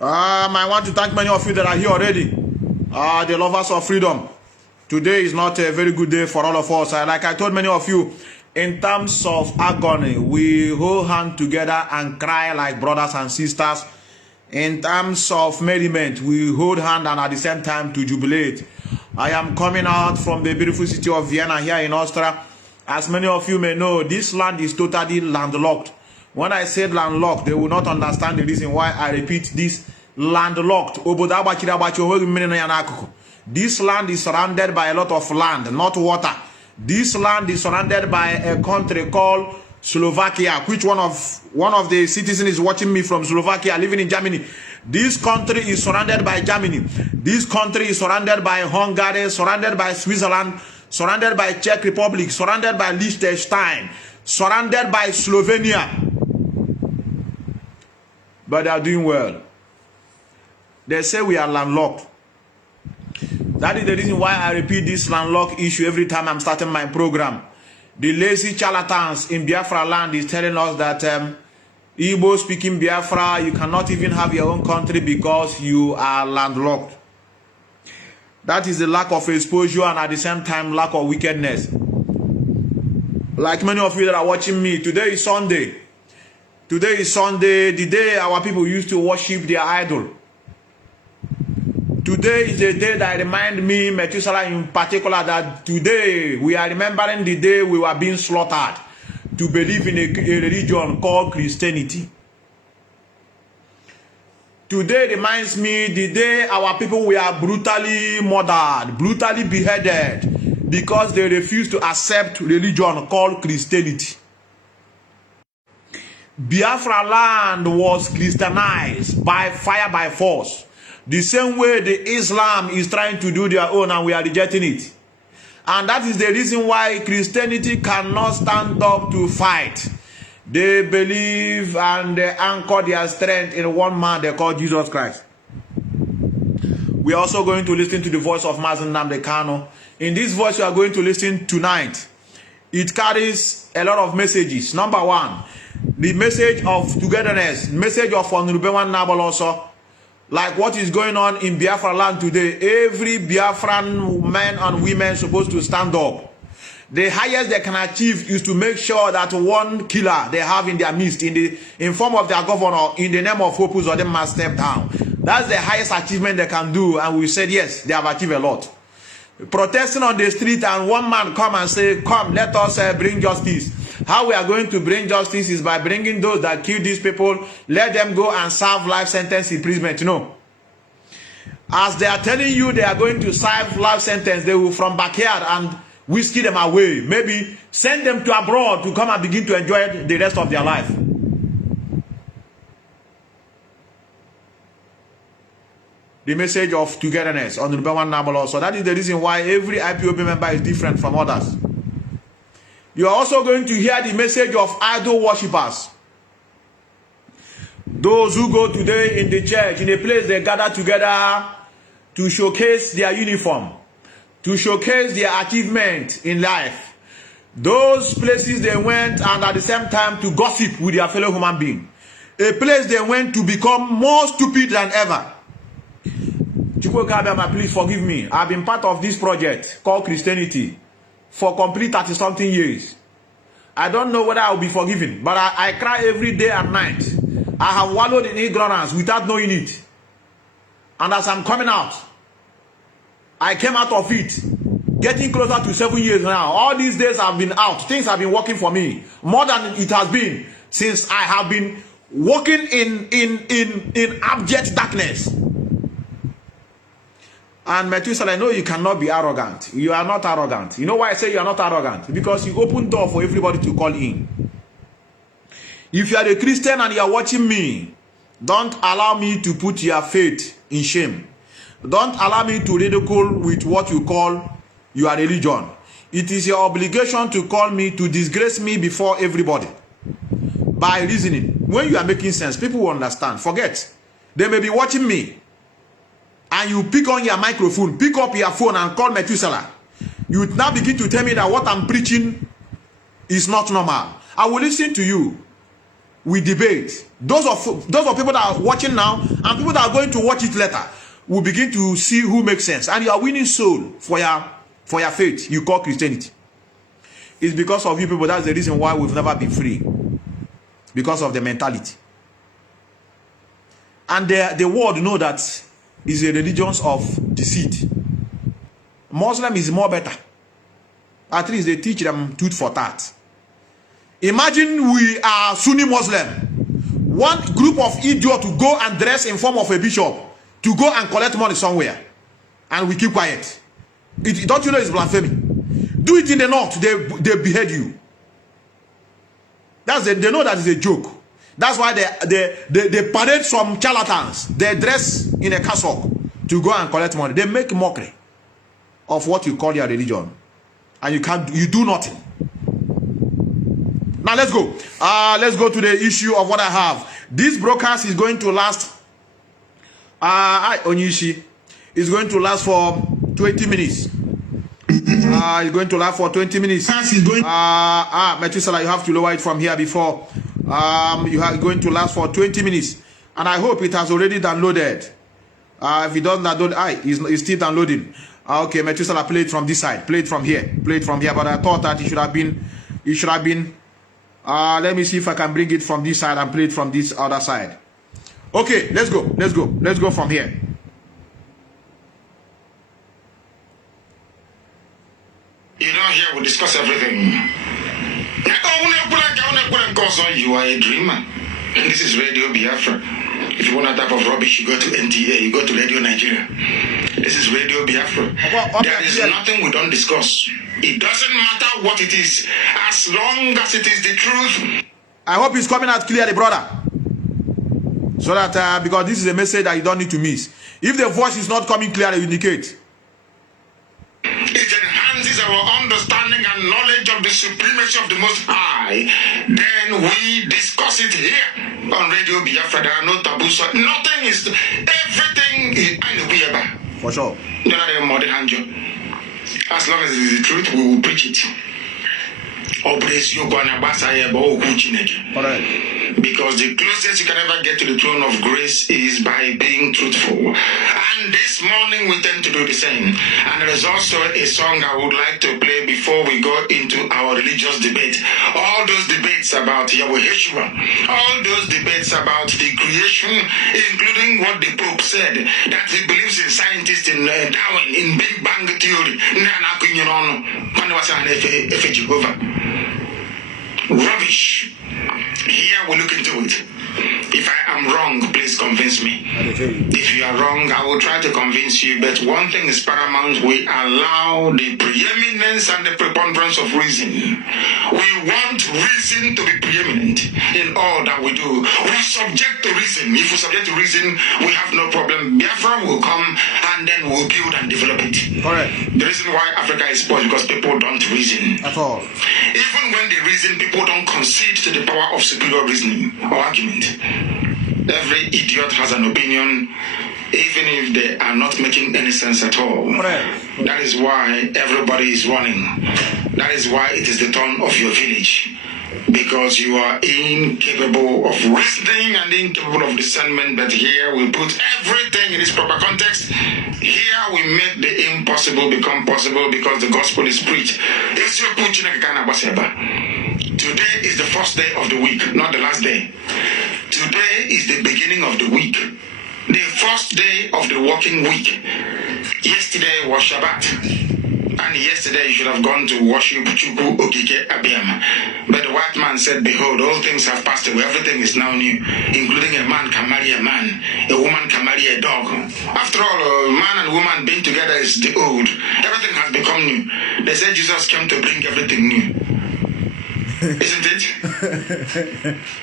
I want to thank many of you that are here already. The lovers of freedom. Today is not a very good day for all of us. Like I told many of you, in terms of agony, we hold hands together and cry like brothers and sisters. In terms of merriment, we hold hands and at the same time to jubilate. I am coming out from the beautiful city of Vienna here in Austria. As many of you may know, this land is totally landlocked. When I said landlocked, they will not understand the reason why I repeat this. Landlocked. This land is surrounded by a lot of land, not water. This land is surrounded by a country called Slovakia, which one of the citizens is watching me from Slovakia, living in Germany. This country is surrounded by Germany. This country is surrounded by Hungary, surrounded by Switzerland, surrounded by Czech Republic, surrounded by Liechtenstein, surrounded by Slovenia. But they are doing well. They say we are landlocked. That is the reason why I repeat this landlocked issue every time I'm starting my program. The lazy charlatans in Biafra land is telling us that Igbo speaking Biafra, you cannot even have your own country because you are landlocked. That is the lack of exposure and at the same time lack of wickedness. Like many of you that are watching me, today is Sunday. Today is Sunday, the day our people used to worship their idol. Today is the day that remind me, Methuselah in particular, that today we are remembering the day we were being slaughtered to believe in a religion called Christianity. Today reminds me the day our people were brutally murdered, brutally beheaded because they refused to accept religion called Christianity. Biafra land was Christianized by fire, by force. The same way the Islam is trying to do their own and we are rejecting it. And that is the reason why Christianity cannot stand up to fight. They believe and they anchor their strength in one man they call Jesus Christ. We are also going to listen to the voice of Nnamdi Kanu. In this voice we are going to listen tonight. It carries a lot of messages. Number one, the message of togetherness, message of Onrubewan Nabal also. Like what is going on in Biafra land today, every Biafran man and women supposed to stand up. The highest they can achieve is to make sure that one killer they have in their midst, in form of their governor, in the name of Hopus, or them must step down. That's the highest achievement they can do, and we said yes, they have achieved a lot. Protesting on the street and one man come and say, come, let us bring justice. How we are going to bring justice is by bringing those that kill these people, let them go and serve life sentence imprisonment. No. As they are telling you they are going to serve life sentence, they will from backyard and whiskey them away. Maybe send them to abroad to come and begin to enjoy the rest of their life. The message of togetherness on the Nubewan Nabal. So that is the reason why every IPOB member is different from others. You are also going to hear the message of idol worshippers. Those who go today in the church, in a place they gather together to showcase their uniform, to showcase their achievement in life. Those places they went and at the same time to gossip with their fellow human being. A place they went to become more stupid than ever. Please forgive me. I've been part of this project called Christianity for complete 30-something years. I don't know whether I will be forgiven, but I cry every day and night. I have wallowed in ignorance without knowing it. And as I'm coming out, I came out of it, getting closer to 7 years now. All these days I've been out. Things have been working for me more than it has been since I have been walking in abject darkness. And Methuselah, no, you cannot be arrogant. You are not arrogant. You know why I say you are not arrogant? Because you open door for everybody to call in. If you are a Christian and you are watching me, don't allow me to put your faith in shame. Don't allow me to ridicule with what you call your religion. It is your obligation to call me, to disgrace me before everybody. By reasoning. When you are making sense, people will understand. Forget. They may be watching me. And you pick on your microphone, pick up your phone and call Methuselah. You now begin to tell me that what I'm preaching is not normal. I will listen to you. we debate. Those of people that are watching now and people that are going to watch it later will begin to see who makes sense. And you are winning soul for your faith you call Christianity. It's because of you people. That's the reason why we've never been free. Because of the mentality. And the world know that is a religion of deceit. Muslim is more better. At least they teach them tooth for tat. Imagine we are Sunni Muslim. One group of idiots to go and dress in form of a bishop to go and collect money somewhere. And we keep quiet. Don't you know it's blasphemy? Do it in the north, they behead you. They know that is a joke. That's why they parade some charlatans. They dress in a cassock to go and collect money. They make mockery of what you call your religion. And you do nothing. Now let's go. Let's go to the issue of what I have. This broadcast is going to last Onishi is going to last for 20 minutes. It's going to last for 20 minutes. Methuselah, you have to lower it from here before. You are going to last for 20 minutes. And I hope it has already downloaded. If it doesn't download, it's still downloading. Okay, Methuselah, play it from this side. Play it from here. Play it from here. But I thought that it should have been. Let me see if I can bring it from this side and play it from this other side. Okay, let's go. Let's go. Let's go from here. You know, here we discuss everything. You are a dreamer. And this is Radio Biafra. If you want a type of rubbish, you go to NTA, you go to Radio Nigeria. This is Radio Biafra. There is nothing we don't discuss. It doesn't matter what it is, as long as it is the truth. I hope it's coming out clearly, brother. So that, because this is a message that you don't need to miss. If the voice is not coming clearly, indicate. It enhances our understanding and knowledge of the supremacy of the Most High. Then we discuss it here on Radio Biafra. There are no taboos. Nothing is. Everything is. For sure. As long as it is the truth, we will preach it. Because the closest you can ever get to the throne of grace is by being truthful. And this morning we tend to do the same. And there is also a song I would like to play before we go into our religious debate. All those debates about Yahweh Yeshua, all those debates about the creation, including what the Pope said, that he believes in scientists, in Darwin, in Big Bang Theory. Rubbish. Here we look into it. If I am wrong, please convince me. If you are wrong, I will try to convince you. But one thing is paramount: we allow the preeminence and the preponderance of reason. We want reason to be preeminent in all that we do. We subject to reason. If we subject to reason, we have no problem. Biafra will come and then we'll build and develop it. Correct. The reason why Africa is poor is because people don't reason. At all. Even when they reason, people don't concede to the power of superior reasoning or argument. Every idiot has an opinion, even if they are not making any sense at all. That is why everybody is running. That is why it is the turn of your village. Because you are incapable of reasoning and incapable of discernment. But here we put everything in its proper context. Here we make the impossible become possible because the gospel is preached. Today is the first day of the week, not the last day. Today is the beginning of the week. The first day of the working week. Yesterday was Shabbat. And yesterday you should have gone to worship Chukwu Okike Abiyama. But the white man said, behold, all things have passed away. Everything is now new. Including a man can marry a man. A woman can marry a dog. After all, a man and woman being together is the old. Everything has become new. They said Jesus came to bring everything new. Isn't it?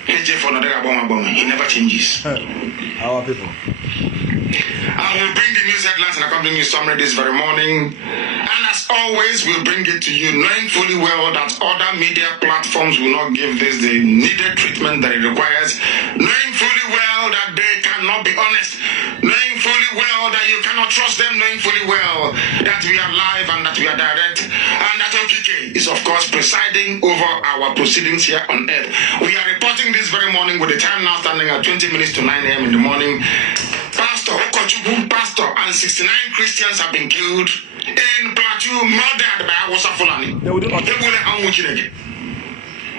He never changes. Our people. I will bring the news headlines and accompanying news summary this very morning. And as always, we'll bring it to you, knowing fully well that other media platforms will not give this the needed treatment that it requires. Knowing fully well that they cannot be honest. Knowing fully well that you cannot trust them, knowing fully well that we are live and that we are direct, and that OKK is of course presiding over our proceedings here on earth. We are reporting this very morning with the time now standing at 20 minutes to 9 a.m. in the morning. Pastor Okochubu, pastor, and 69 Christians have been killed in Plateau, murdered by Hausa-Fulani.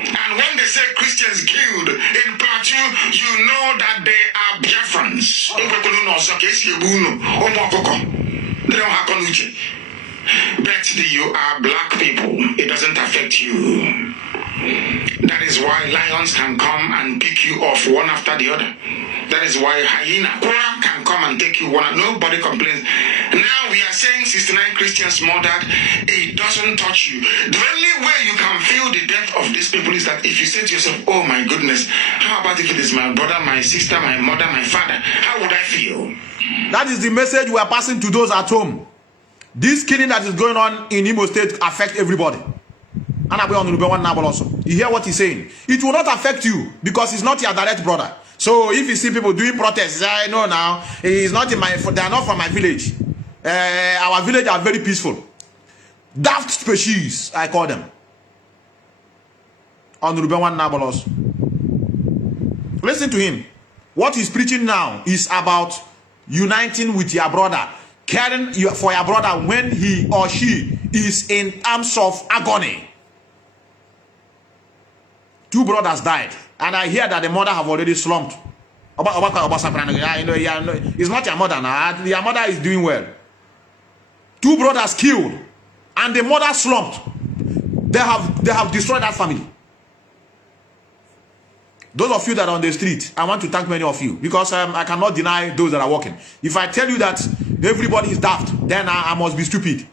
And when they say Christians killed in Plateau, you know that they are Biafrans. They don't have Kanu. But you are black people. It doesn't affect you. That is why lions can come and pick you off one after the other. That is why hyena can come and take you one. Nobody complains. Now we are saying 69 Christians murdered. It doesn't touch you. The only way you can feel the death of these people is that if you say to yourself, oh my goodness, how about if it is my brother, my sister, my mother, my father? How would I feel? That is the message we are passing to those at home. This killing that is going on in Imo State affects everybody. You hear what he's saying? It will not affect you because he's not your direct brother. So if you see people doing protests, I know now he's not in my. They are not from my village. Our village are very peaceful. Daft species, I call them. Listen to him. What he's preaching now is about uniting with your brother, caring for your brother when he or she is in times of agony. 2 brothers died, and I hear that the mother have already slumped. It's not your mother now. Your mother is doing well. 2 brothers killed, and the mother slumped. They have destroyed that family. Those of you that are on the street, I want to thank many of you because I cannot deny those that are working. If I tell you that everybody is daft, then I must be stupid.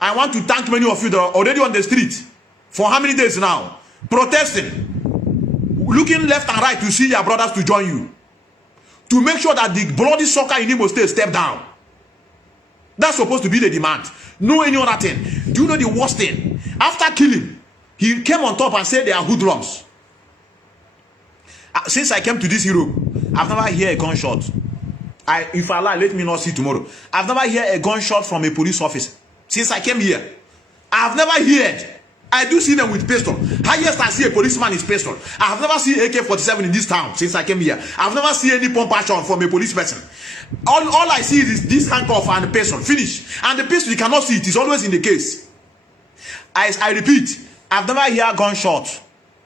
I want to thank many of you that are already on the street for how many days now, protesting, looking left and right to see your brothers to join you, to make sure that the bloody soccer in Imo State step down. That's supposed to be the demand. No any other thing. Do you know the worst thing? After killing, he came on top and said they are hoodlums. Since I came to this Europe, I've never heard a gunshot. If I lie, let me not see tomorrow. I've never heard a gunshot from a police officer. Since I came here, I've never heard. I do see them with pistol. Highest I see a policeman is pistol. I have never seen AK-47 in this town since I came here. I've never seen any pump action from a police person. All I see is this handcuff and the pistol. Finish. And the pistol, you cannot see it. It's always in the case. I repeat, I've never heard gunshot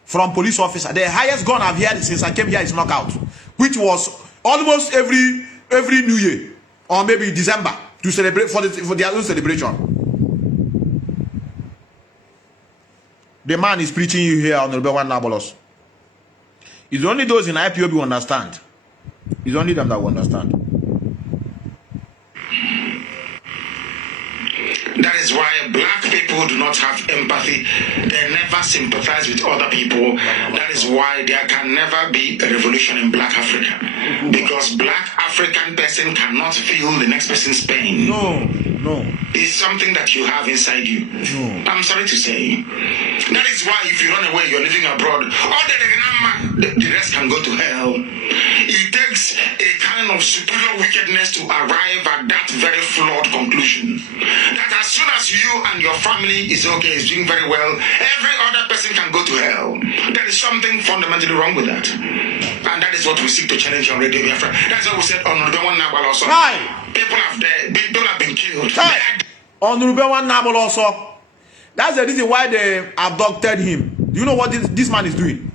from police officer. The highest gun I've heard since I came here is knockout, which was almost every New Year or maybe December to celebrate for their own celebration. The man is preaching you here on the One Nabolos. It's only those in Ipob who understand. It's only them that will understand. That is why black people do not have empathy. They never sympathize with other people. That is why there can never be a revolution in black Africa. Because black African person cannot feel the next person's pain. No. It's something that you have inside you. No. I'm sorry to say. That is why if you run away, you're living abroad. The rest can go to hell. It takes a kind of superior wickedness to arrive at that very flawed conclusion. That as soon as you and your family is okay, is doing very well, every other person can go to hell. There is something fundamentally wrong with that. And that is what we seek to challenge on Radio Biafra. That's what we said on Rubewan Nabal also. People have been killed. On Rubewan Nabal also. That's the reason why they abducted him. Do you know what this man is doing?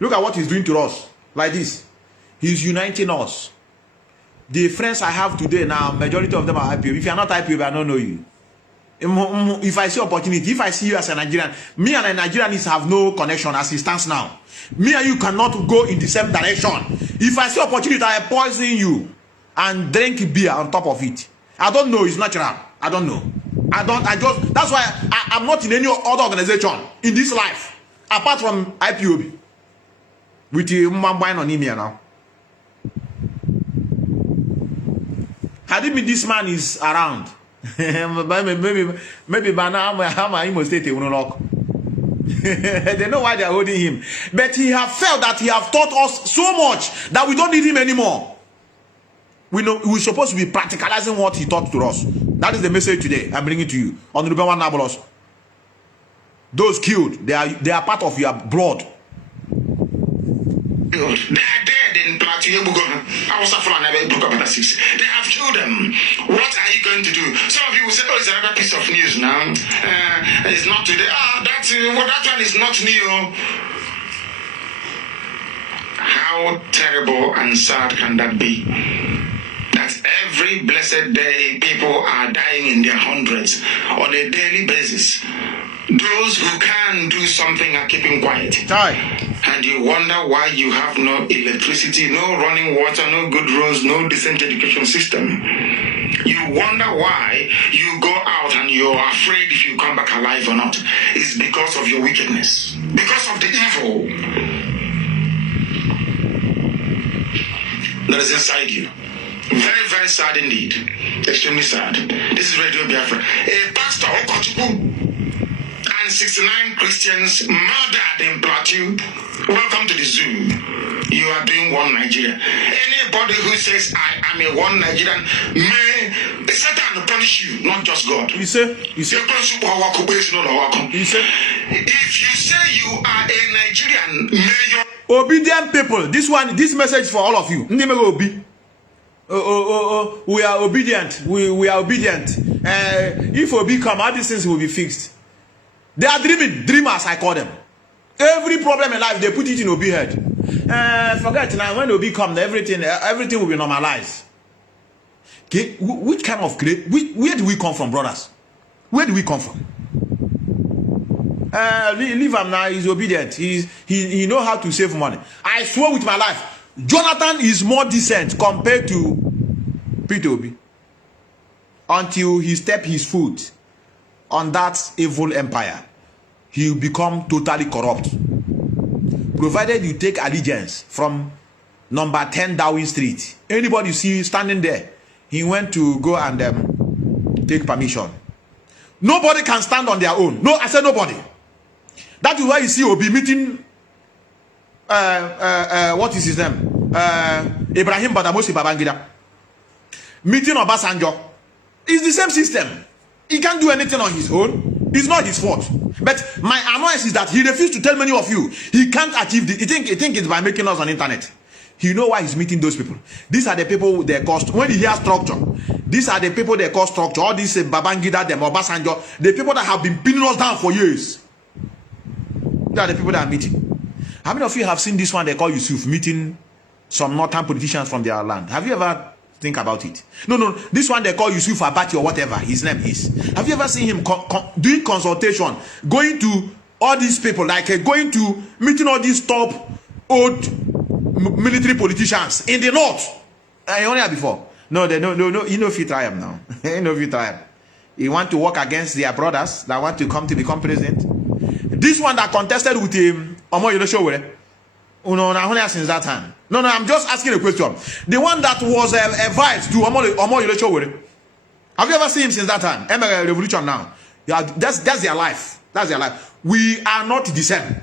Look at what he's doing to us. Like this. He's uniting us. The friends I have today now, majority of them are IPOB. If you are not IPOB, I don't know you. If I see opportunity, if I see you as a Nigerian, me and a Nigerianist have no connection as it stands now. Me and you cannot go in the same direction. If I see opportunity, I poison you and drink beer on top of it. I don't know. It's natural. I don't know. That's why I'm not in any other organization in this life apart from IPOB. With the Mambine on India now. Had it been this man is around, maybe by now I'm Imo State will lock. They know why they are holding him. But he have felt that he have taught us so much that we don't need him anymore. we're supposed to be practicalizing what he taught to us. That is the message today I'm bringing to you on the Ruben Nabolos. Those killed, they are part of your blood. They are dead in Plateau. I was after another book about 6. They have killed them. What are you going to do? Some of you will say, "Oh, it's another piece of news now. It's not today." That one is not new. How terrible and sad can that be? That every blessed day people are dying in their hundreds on a daily basis. Those who can do something are keeping quiet. And you wonder why you have no electricity, no running water, no good roads, no decent education system. You wonder why you go out and you're afraid if you come back alive or not. It's because of your wickedness, because of the evil that is inside you. Very, very sad indeed. Extremely sad. This is Radio Biafra. A pastor and 69 Christians murdered in Plateau. Welcome to the zoo. You are doing one Nigeria. Anybody who says I am a one Nigerian, may Satan punish you, not just God. You say? If you say you are a Nigerian, may your obedient people. This message for all of you. We are obedient. We are obedient. If Obi come, all these things will be fixed. They are dreamers, I call them. Every problem in life, they put it in Obi head. Forget now, when Obi come, everything will be normalized. Okay, which kind of where do we come from, brothers? Where do we come from? Leave him now. He's obedient. He know how to save money. I swear with my life, Jonathan is more decent compared to Peter Obi. Until he step his foot on that evil empire, he will become totally corrupt. Provided you take allegiance from number 10 Darwin Street. Anybody you see standing there, he went to go and take permission. Nobody can stand on their own. No, I said nobody. That is why you see Obi meeting what is his name? Ibrahim Badamosi Babangida. Meeting Obasanjo. It's the same system. He can't do anything on his own. It's not his fault. But my annoyance is that he refused to tell many of you he can't achieve this. He think it's by making us on internet. You know why he's meeting those people. These are the people they cost. When you hear structure, these are the people they call structure. All these Babangida, them Obasanjo, the people that have been pinning us down for years. They are the people that are meeting. How many of you have seen this one they call Yusuf meeting some northern politicians from their land? Have you ever think about it? No. This one they call Yusuf Abati or whatever his name is. Have you ever seen him doing consultation, going to all these people, like going to meeting all these top old military politicians in the north? I only had before. No. You know if you try them now. You know if you try them. You want to work against their brothers that want to come to become president. This one that contested with him, Omo Yolosho, since that time. No, I'm just asking a question. The one that was advised to Omo Yolosho, have you ever seen him since that time? ML Revolution now. Yeah, that's their life. That's their life. We are not the same.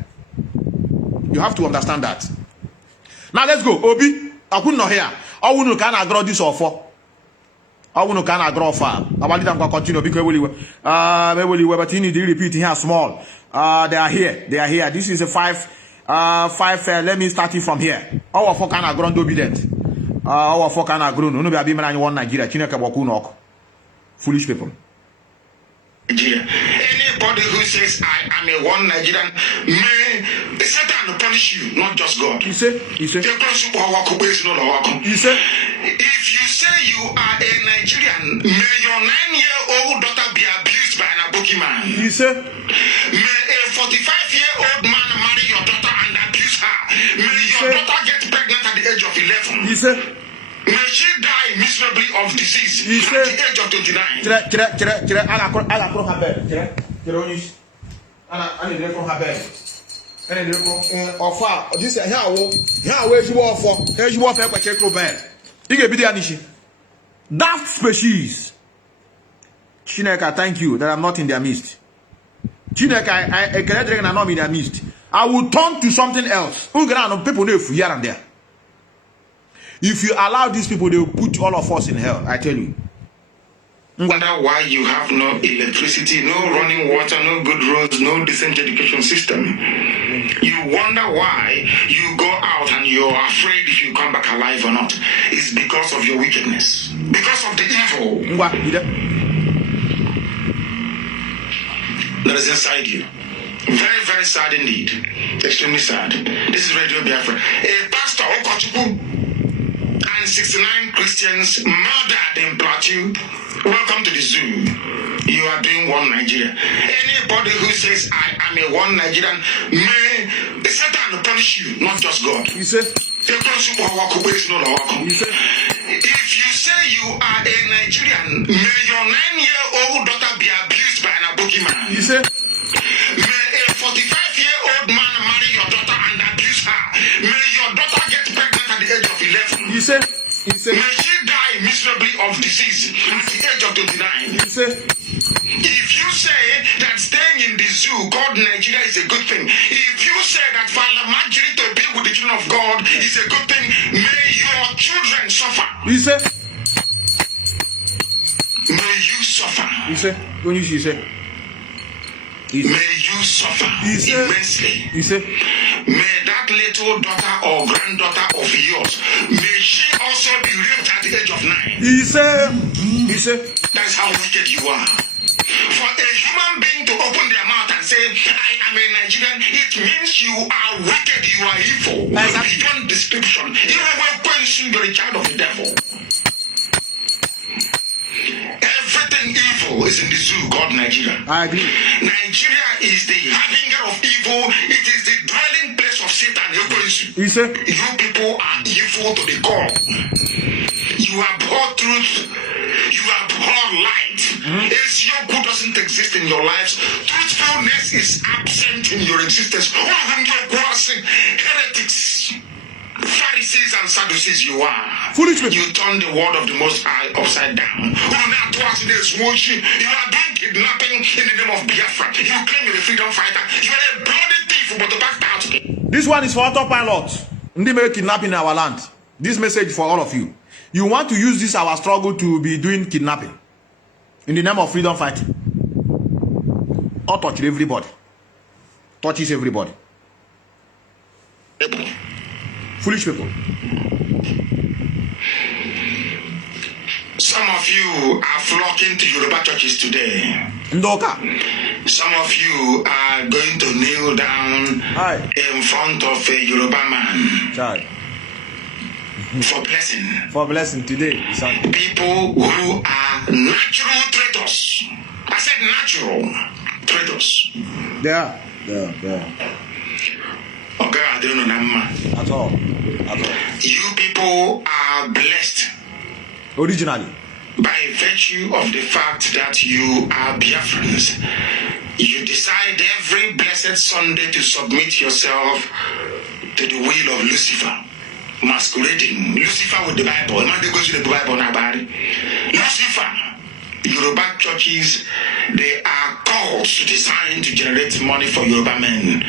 You have to understand that. Now let's go. Obi, I couldn't know here. I wouldn't can I grow this or four. I wouldn't can I grow far. I want them to continue because but you need to repeat here small. They are here. This is a five. Let me start it from here. Our four can I grow obedient. Our four can I grow. No, be man one Nigeria. Chineke boku nok. Foolish people. Anybody who says I am a one Nigerian, may Satan punish you, not just God. He said. If you say you are a Nigerian, may your 9-year-old daughter be abused by an Aboki man. He said. May a 45-year-old man marry your daughter and abuse her. May your daughter get pregnant at the age of 11. He said. May she die miserably of disease at the age of 29. That species. Chineke, thank you that I'm not in their midst. Chineke, I cannot not in their midst. I will turn to something else. People know here and there. If you allow these people, they will put all of us in hell, I tell you. Wonder why you have no electricity, no running water, no good roads, no decent education system. You wonder why you go out and you're afraid if you come back alive or not. It's because of your wickedness, because of the evil that is inside you. Very, very sad indeed. Extremely sad. This is Radio Biafra. A pastor and 69 Christians murdered in Plateau. Welcome to the zoo. You are doing one Nigeria. Anybody who says I am a one Nigerian, may Satan punish you, not just God. You say? If you say you are a Nigerian, may your 9-year-old daughter be abused by an Aboki man. You say? May a 45-year-old man marry your daughter and abuse her. May your daughter get pregnant at the age of 11. You say? You say? May she die miserably of disease at the age of 29. You say? If you say that staying in the zoo called Nigeria is a good thing, if you say that Falamajiri to be with the children of God is a good thing, may your children suffer. You say? May you suffer. You say? When you say? May you suffer immensely. You say? May that little daughter or granddaughter of yours, may she also be raped at the age of 9. You say? You say? That's how wicked you are. For a human being to open their mouth and say, I am a Nigerian, it means you are wicked, you are evil. Beyond description. You are a child of the devil. Everything evil is in the zoo called Nigeria. I agree. Nigeria is the harbinger of evil. It is the dwelling place of Satan. You say? You people are evil to the core. You abhor truth. You abhor light. Ezioku doesn't exist in your lives. Truthfulness is absent in your existence. Heretics, Pharisees and Sadducees, you are. Foolish people. You turn the word of the Most High upside down. You are doing kidnapping in the name of Biafra. You claim you're a freedom fighter. You are a bloody thief, but the back out. This one is for autopilot. They make kidnapping in our land. This message for all of you. You want to use this our struggle to be doing kidnapping in the name of freedom fighting. Or touch everybody. Touches everybody. Foolish people. Some of you are flocking to Yoruba churches today. Ndoka. Some of you are going to kneel down in front of a Yoruba man. Child. For blessing. For blessing today. People who are natural traitors. I said natural traitors. They are. Okay, I don't know. At all. You people are blessed. Originally. By virtue of the fact that you are Biafrans. You decide every blessed Sunday to submit yourself to the will of Lucifer. Masquerading Lucifer with the Bible. A man that goes to the Bible now, buddy. Lucifer. Yoruba churches, they are called to design to generate money for Yoruba men.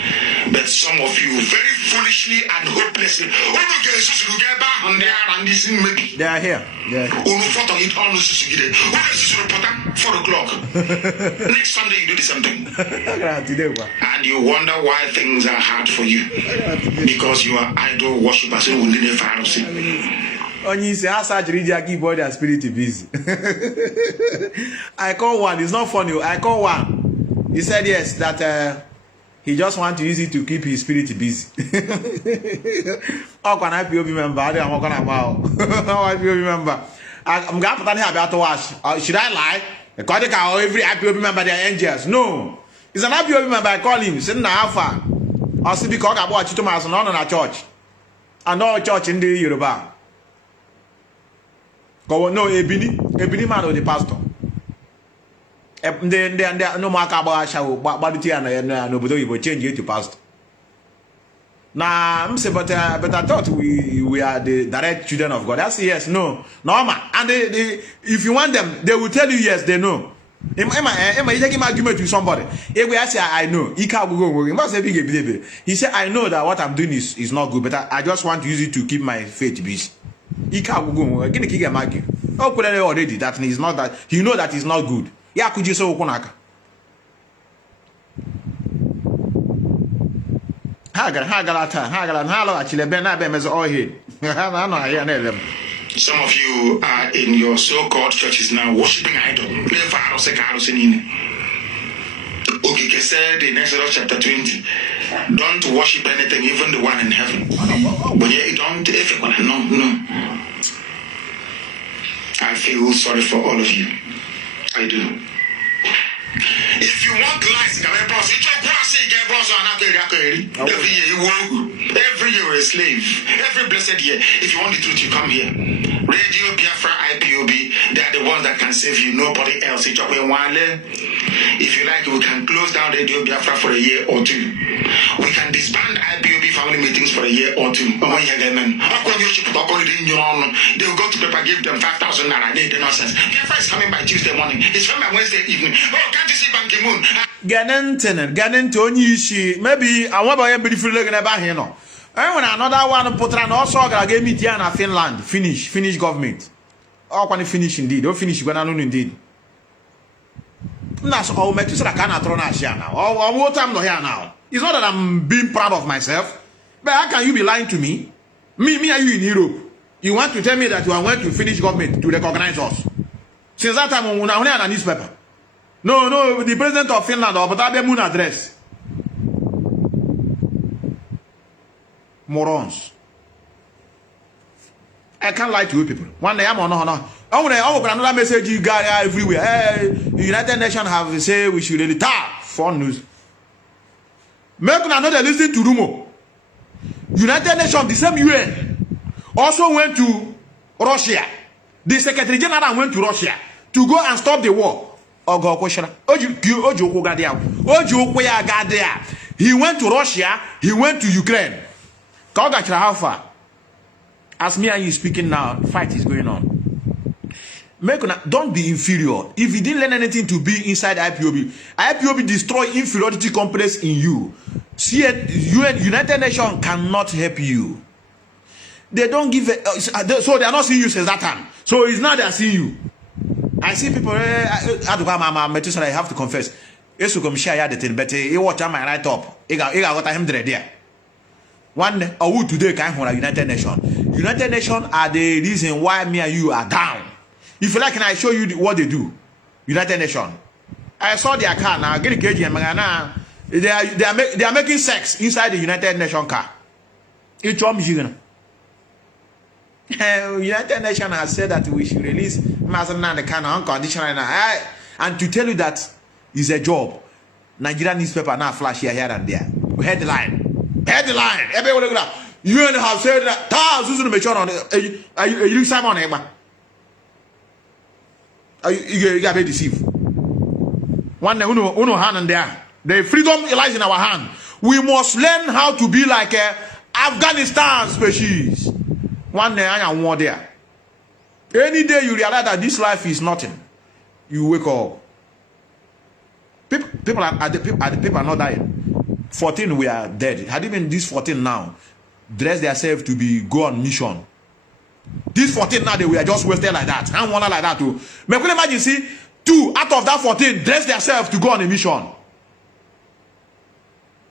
But some of you very foolishly and hopelessly, they are here. Next Sunday you do the same thing. And you wonder why things are hard for you. Because you are idol worshippers. Only say surgery keep body and spirit busy. I call one. It's not funny. I call one. He said yes that he just want to use it to keep his spirit busy. How can I be member? I'm not gonna how I be member. I'm gonna put on here about to wash. Should I lie? Because every IPOB member they are angels. No, it's an IPOB member. I call him. Say na alpha. I see because I bought Chitomas not on a church. And no church in the Yoruba. Go no Ebini man or the pastor. Then no more about show badity and nobody will change it to pastor. Nah, I'm saying, but I thought we are the direct children of God. That's yes, no, man. And they if you want them, they will tell you yes, they know. Am I taking argument with somebody? If I say I know, he can't go. He must say big. He said I know that what I'm doing is not good, but I just want to use it to keep my faith busy. Ika gugu gini kiga magi. Oh, already that is not that you know that is not good. Ya kuji so kunaka. Some of you are in your so-called churches now worshiping idol. Okike said in Exodus chapter 20, don't worship anything, even the one in heaven. But yeah, you don't, no. I feel sorry for all of you. I do. If you want lies, every year you work, every year you're a slave, every blessed year. If you want the truth, you come here. Radio Biafra, Ipob, they are the ones that can save you, nobody else. If you like, we can close down Radio Biafra for a year or two. We can disband Ipob family meetings for a year or two. They will go to paper, give them 5,000 naira. They nonsense. Biafra is coming by Tuesday morning. It's coming by Wednesday evening. Oh, can't you see Ban Ki-moon? Ganente onye isi maybe I want to be free never here no. And when another one put an also gonna meet here in Finland, finish government. Oh, when finish indeed, don't finish when I know indeed. That's all Methuselah cannot throw us here now. Oh, what I'm not here now. It's not that I'm being proud of myself, but how can you be lying to me? Me are you in Europe? You want to tell me that you are going to finish government to recognize us? Since that time, we are on a newspaper. No, the president of Finland or but moon address. Morons. I can't lie to you people. One day I'm on no. Another message you got everywhere. Hey, the United Nations have said we should really tap for news. Make another listen to Rumo. United Nations, the same UN, also went to Russia. The Secretary General went to Russia to go and stop the war. He went to Russia, he went to Ukraine. How far? As me and you speaking now, fight is going on. Don't be inferior. If you didn't learn anything to be inside IPOB destroy inferiority complex in you. See, United Nations cannot help you. They don't give so they are not seeing you since that time. So it's not they are seeing you. I see people. Methuselah, I have to confess. Yesu come share the thing, but he watch my right up. He got him there. One today came from United Nations. United Nations are the reason why me and you are down. If you like, can I show you what they do? United Nations. I saw their car now. Get the KG. They are making sex inside the United Nations car. It's United Nations has said that we should release Mazana the Kanu unconditionally. And to tell you that is a job. Nigerian newspaper now flash here and there. Headline. Everybody you have said that thousands of mature on you Simon Emma. You got deceived. One uno hand and there. The freedom lies in our hand. We must learn how to be like Afghanistan species. One day I am more there. Any day you realize that this life is nothing, you wake up. People are not dying. 14 we are dead. Had even these 14 now dress themselves to go on mission. These 14 now they were just wasted like that. And one like that too. But can you imagine see 2 out of that 14 dress themselves to go on a mission.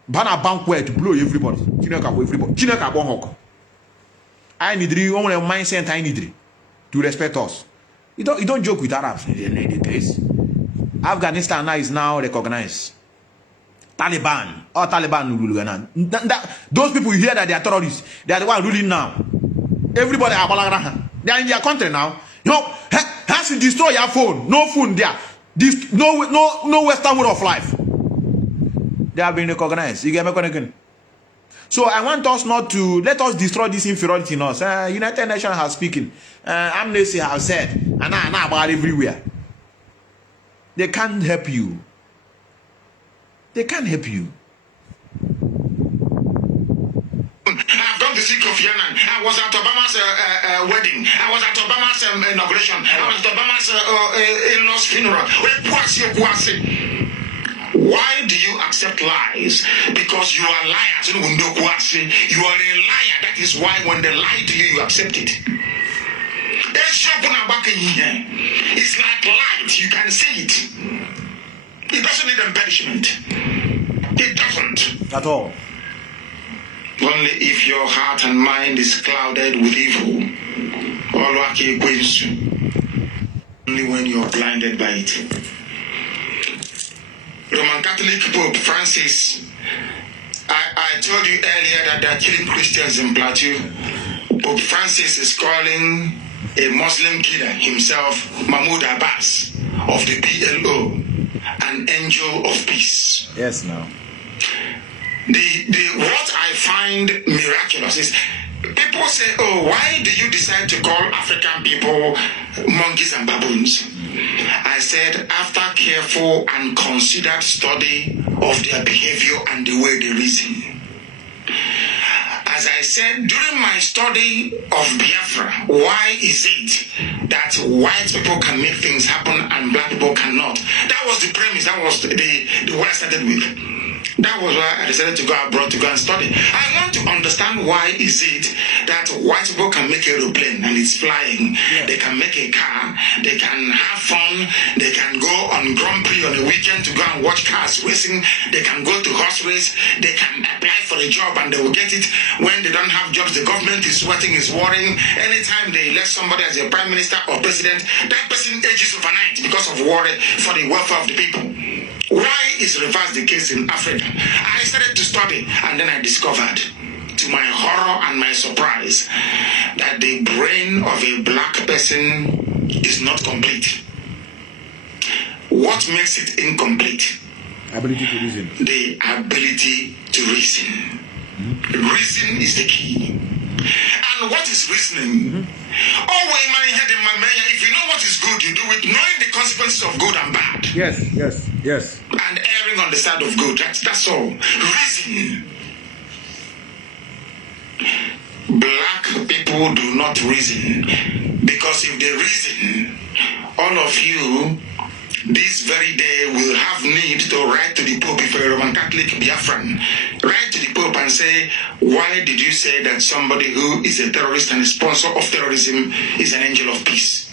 Banner banquet to blow everybody. I need you only mindset I need to respect us. You don't joke with Arabs. Afghanistan now is now recognized. Taliban or Taliban rule. Those people you hear that they are terrorists, they are the one ruling now. Everybody they are in their country now. You know, has to destroy your phone. No phone there. No Western way of life. They have been recognized. You get me again? So I want us not to let us destroy this inferiority in us. United Nations has speaking. Amnesty has said, and now about everywhere. They can't help you. They can't help you. I've done the sick of Yanan. I was at Obama's wedding. I was at Obama's inauguration. I was at Obama's in-laws funeral. Why do you accept lies? Because you are liars. You are a liar. That is why when they lie to you, you accept it. It's like light, you can see it. It doesn't need embellishment. It doesn't. At all. Only if your heart and mind is clouded with evil. Only when you're blinded by it. Roman Catholic Pope Francis, I told you earlier that they're killing Christians in Plateau. Pope Francis is calling a Muslim killer himself, Mahmoud Abbas, of the PLO, an angel of peace. Yes, now. What I find miraculous is people say, oh, why do you decide to call African people monkeys and baboons? I said, after careful and considered study of their behavior and the way they reason. As I said, during my study of Biafra, why is it that white people can make things happen and black people cannot? That was the premise, that was the what I started with. That was why I decided to go abroad to go and study. I want to understand why is it that white people can make an aeroplane and it's flying. Yeah. They can make a car. They can have fun. They can go on Grand Prix on a weekend to go and watch cars racing. They can go to horse race. They can apply for a job and they will get it. When they don't have jobs, the government is sweating, is worrying. Anytime they elect somebody as a prime minister or president, that person ages overnight because of worry for the welfare of the people. Why is reverse the case in Africa? I started to study and then I discovered, to my horror and my surprise, that the brain of a black person is not complete. What makes it incomplete? Ability to reason. The ability to reason. Mm-hmm. Reason is the key. And what is reasoning? If you know what is good, you do it, knowing the consequences of good and bad. Yes. And erring on the side of good. That's all. Reason. Black people do not reason. Because if they reason, all of you this very day will have need to write to the Pope, if you're a Roman Catholic Biafran, write to the Pope and say, why did you say that somebody who is a terrorist and a sponsor of terrorism is an angel of peace?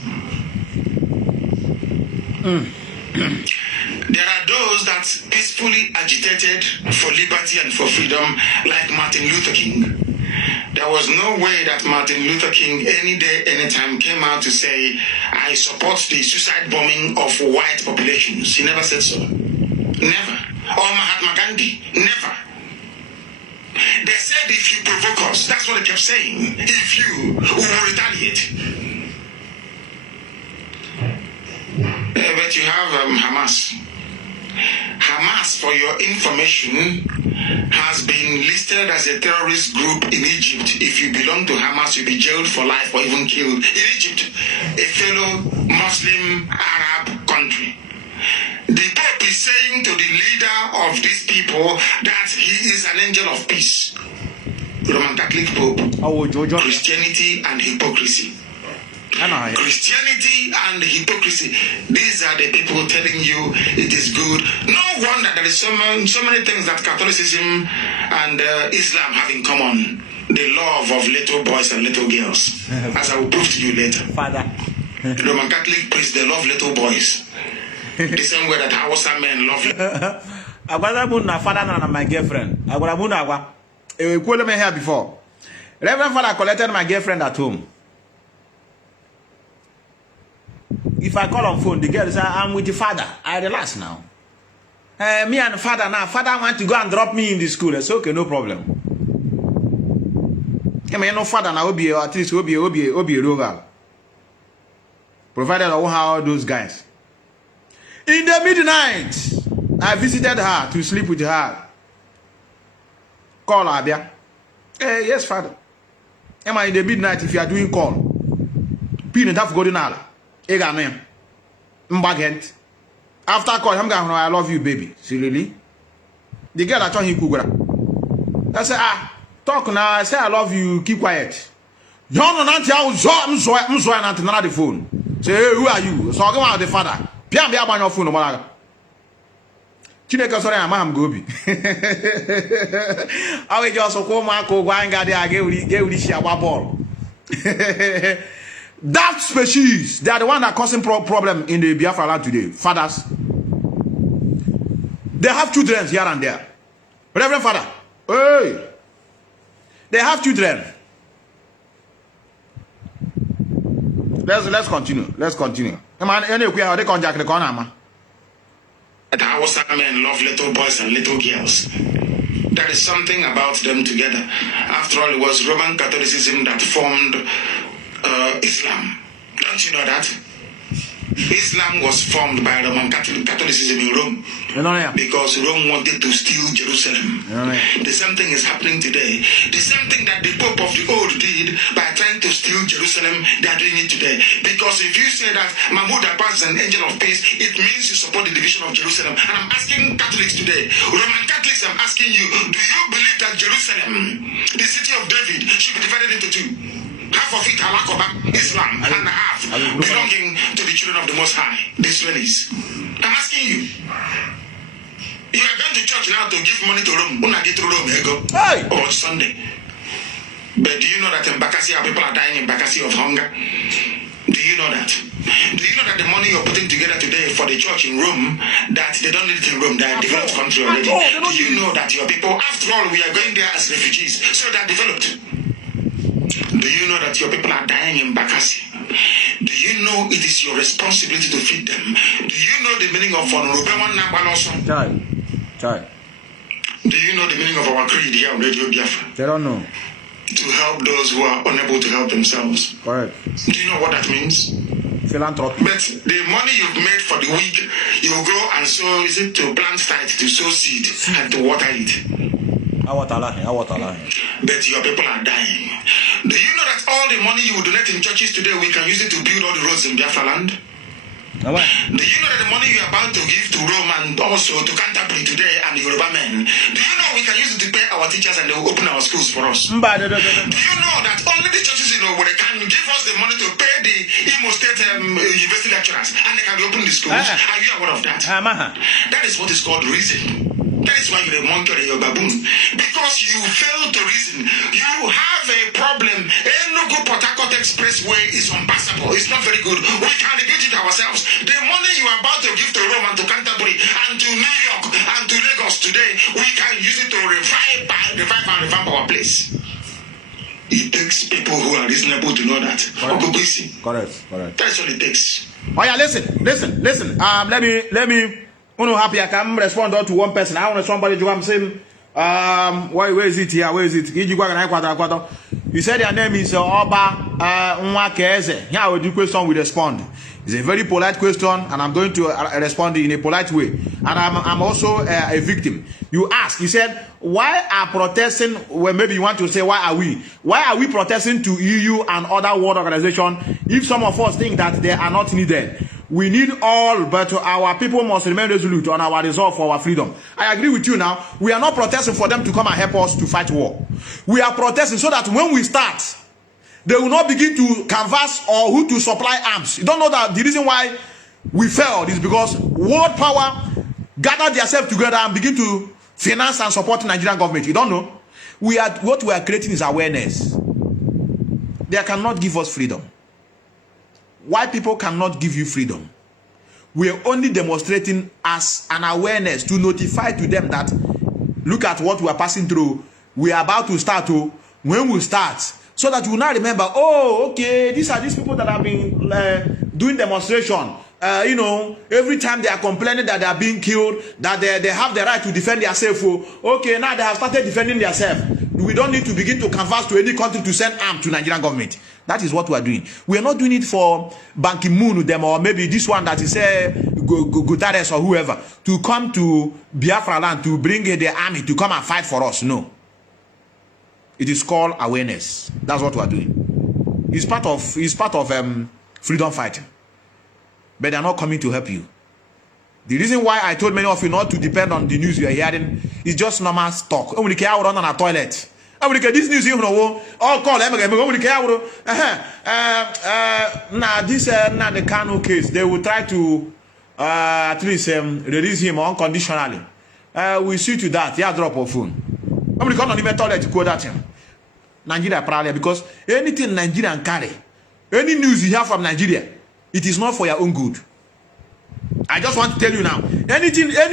There are those that peacefully agitated for liberty and for freedom, like Martin Luther King. There was no way that Martin Luther King any day, anytime came out to say, I support the suicide bombing of white populations. He never said so. Never. Or Mahatma Gandhi. Never. They said if you provoke us, that's what they kept saying. If you will retaliate. But you have Hamas. Hamas, for your information, has been listed as a terrorist group in Egypt. If you belong to Hamas, you'll be jailed for life or even killed. In Egypt, a fellow Muslim Arab country. The Pope is saying to the leader of these people that he is an angel of peace. Roman Catholic Pope. Christianity and hypocrisy. Christianity and hypocrisy. These are the people telling you it is good. No wonder there is so many things that Catholicism and Islam have in common. The love of little boys and little girls. As I will prove to you later. Father. Roman Catholic priests, they love little boys. The same way that Hausa men love you. My father and my girlfriend. We called me here before. Reverend Father collected my girlfriend at home. If I call on phone, the girl says, I'm with the father. I relax now. Me and the father now. Father want to go and drop me in the school. I say, okay, no problem. I mean, no father now will be at least will be rural. Provided I won't have all those guys. In the midnight, I visited her to sleep with her. Call her there. Hey, yes, father. Am I in the midnight if you are doing call? Pin it up golden hour. After call, I love you, baby. See, really? The girl I told him, I said, talk now. I say, I love you. Keep quiet. You don't know the phone. Say, hey, who are you? So I go out the father. Pian be about your phone. Chineke sorry, I'm Gobi. I will just go and get ball. That species, they are the one that causing problem in the Biafra land today. Fathers. They have children here and there. Reverend Father, hey, they have children. Let's continue. Let's continue. The Hausa men love little boys and little girls. There is something about them together. After all, it was Roman Catholicism that formed Islam. Don't you know that? Islam was formed by Roman Catholicism in Rome because Rome wanted to steal Jerusalem. The same thing is happening today. The same thing that the Pope of the old did by trying to steal Jerusalem, they are doing it today. Because if you say that Mahmoud Abbas is an angel of peace, it means you support the division of Jerusalem. And I'm asking Catholics today, Roman Catholics, I'm asking you, do you believe that Jerusalem, the city of David, should be divided into two? Half of it Halakoba, Islam, and half belonging to the children of the Most High, the Israelis. I'm asking you. You are going to church now to give money to Rome. When I get to Rome, hey, or Sunday. But do you know that in Bakassi, people are dying in Bakassi of hunger? Do you know that? Do you know that the money you're putting together today for the church in Rome, that they don't need it in Rome, they are a developed country already? Do you know that your people, after all, we are going there as refugees, so they are developed? Do you know that your people are dying in Bakassi? Do you know it is your responsibility to feed them? Do you know the meaning of Child. Do you know the meaning of our creed here on Radio Biafra? They don't know. To help those who are unable to help themselves. Correct. Do you know what that means? Philanthropy. But the money you've made for the week, you go and sow, is it to plant site, to sow seed, and to water it? But your people are dying. Do you know that all the money you will donate in churches today, we can use it to build all the roads in Biafra land? Do you know that the money you are about to give to Rome and also to Canterbury today and the Yoruba men, do you know we can use it to pay our teachers and they will open our schools for us? Do you know that only the churches in Owerri can give us the money to pay the Imo State university lecturers and they can open the schools? Are you aware of that? That is what is called reason. That is why you're a monkey or a baboon. Because you fail to reason. You have a problem. Enugu Port Harcourt Expressway is unpassable. It's not very good. We can rebuild it ourselves. The money you are about to give to Rome and to Canterbury and to New York and to Lagos today, we can use it to revive and revamp our place. It takes people who are reasonable to know that. Correct. That's what it takes. Oh yeah, listen. Let me happy I can respond to one person. I want somebody to come saying, where is it here? Where is it? You said their name is Oba Nwakeze. Here with the question we respond. It's a very polite question, and I'm going to respond in a polite way. And I'm also a victim. You ask, you said, why are protesting? Well, maybe you want to say, why are we? Why are we protesting to EU and other world organizations if some of us think that they are not needed? We need all, but our people must remain resolute on our resolve for our freedom. I agree with you now. We are not protesting for them to come and help us to fight war. We are protesting so that when we start, they will not begin to canvass or who to supply arms. You don't know that the reason why we failed is because world power gathered themselves together and begin to finance and support the Nigerian government. You don't know. What we are creating is awareness. They cannot give us freedom. Why people cannot give you freedom? We are only demonstrating as an awareness to notify to them that look at what we are passing through. We are about to start. When we start, so that you will not remember, oh, okay, these are these people that have been doing demonstration. Every time they are complaining that they are being killed, that they have the right to defend themselves. Okay, now they have started defending themselves. We don't need to begin to canvass to any country to send arms to Nigerian government. That is what we are doing. We are not doing it for Ban Ki-moon them or maybe this one that is Guterres or whoever to come to Biafra land to bring the army to come and fight for us. No. It is called awareness. That's what we are doing. It's part of freedom fighting. But they are not coming to help you. The reason why I told many of you not to depend on the news you are hearing is just normal talk. When we can run on a toilet. This news you know all call them this the Kanu case, they will try to at least release him unconditionally. We see to that. Yeah, drop of phone. I'm going to even toilet to quote that him. Nigeria probably because anything Nigerian carry Any news you hear from Nigeria, it is not for your own good. I just want to tell you now, any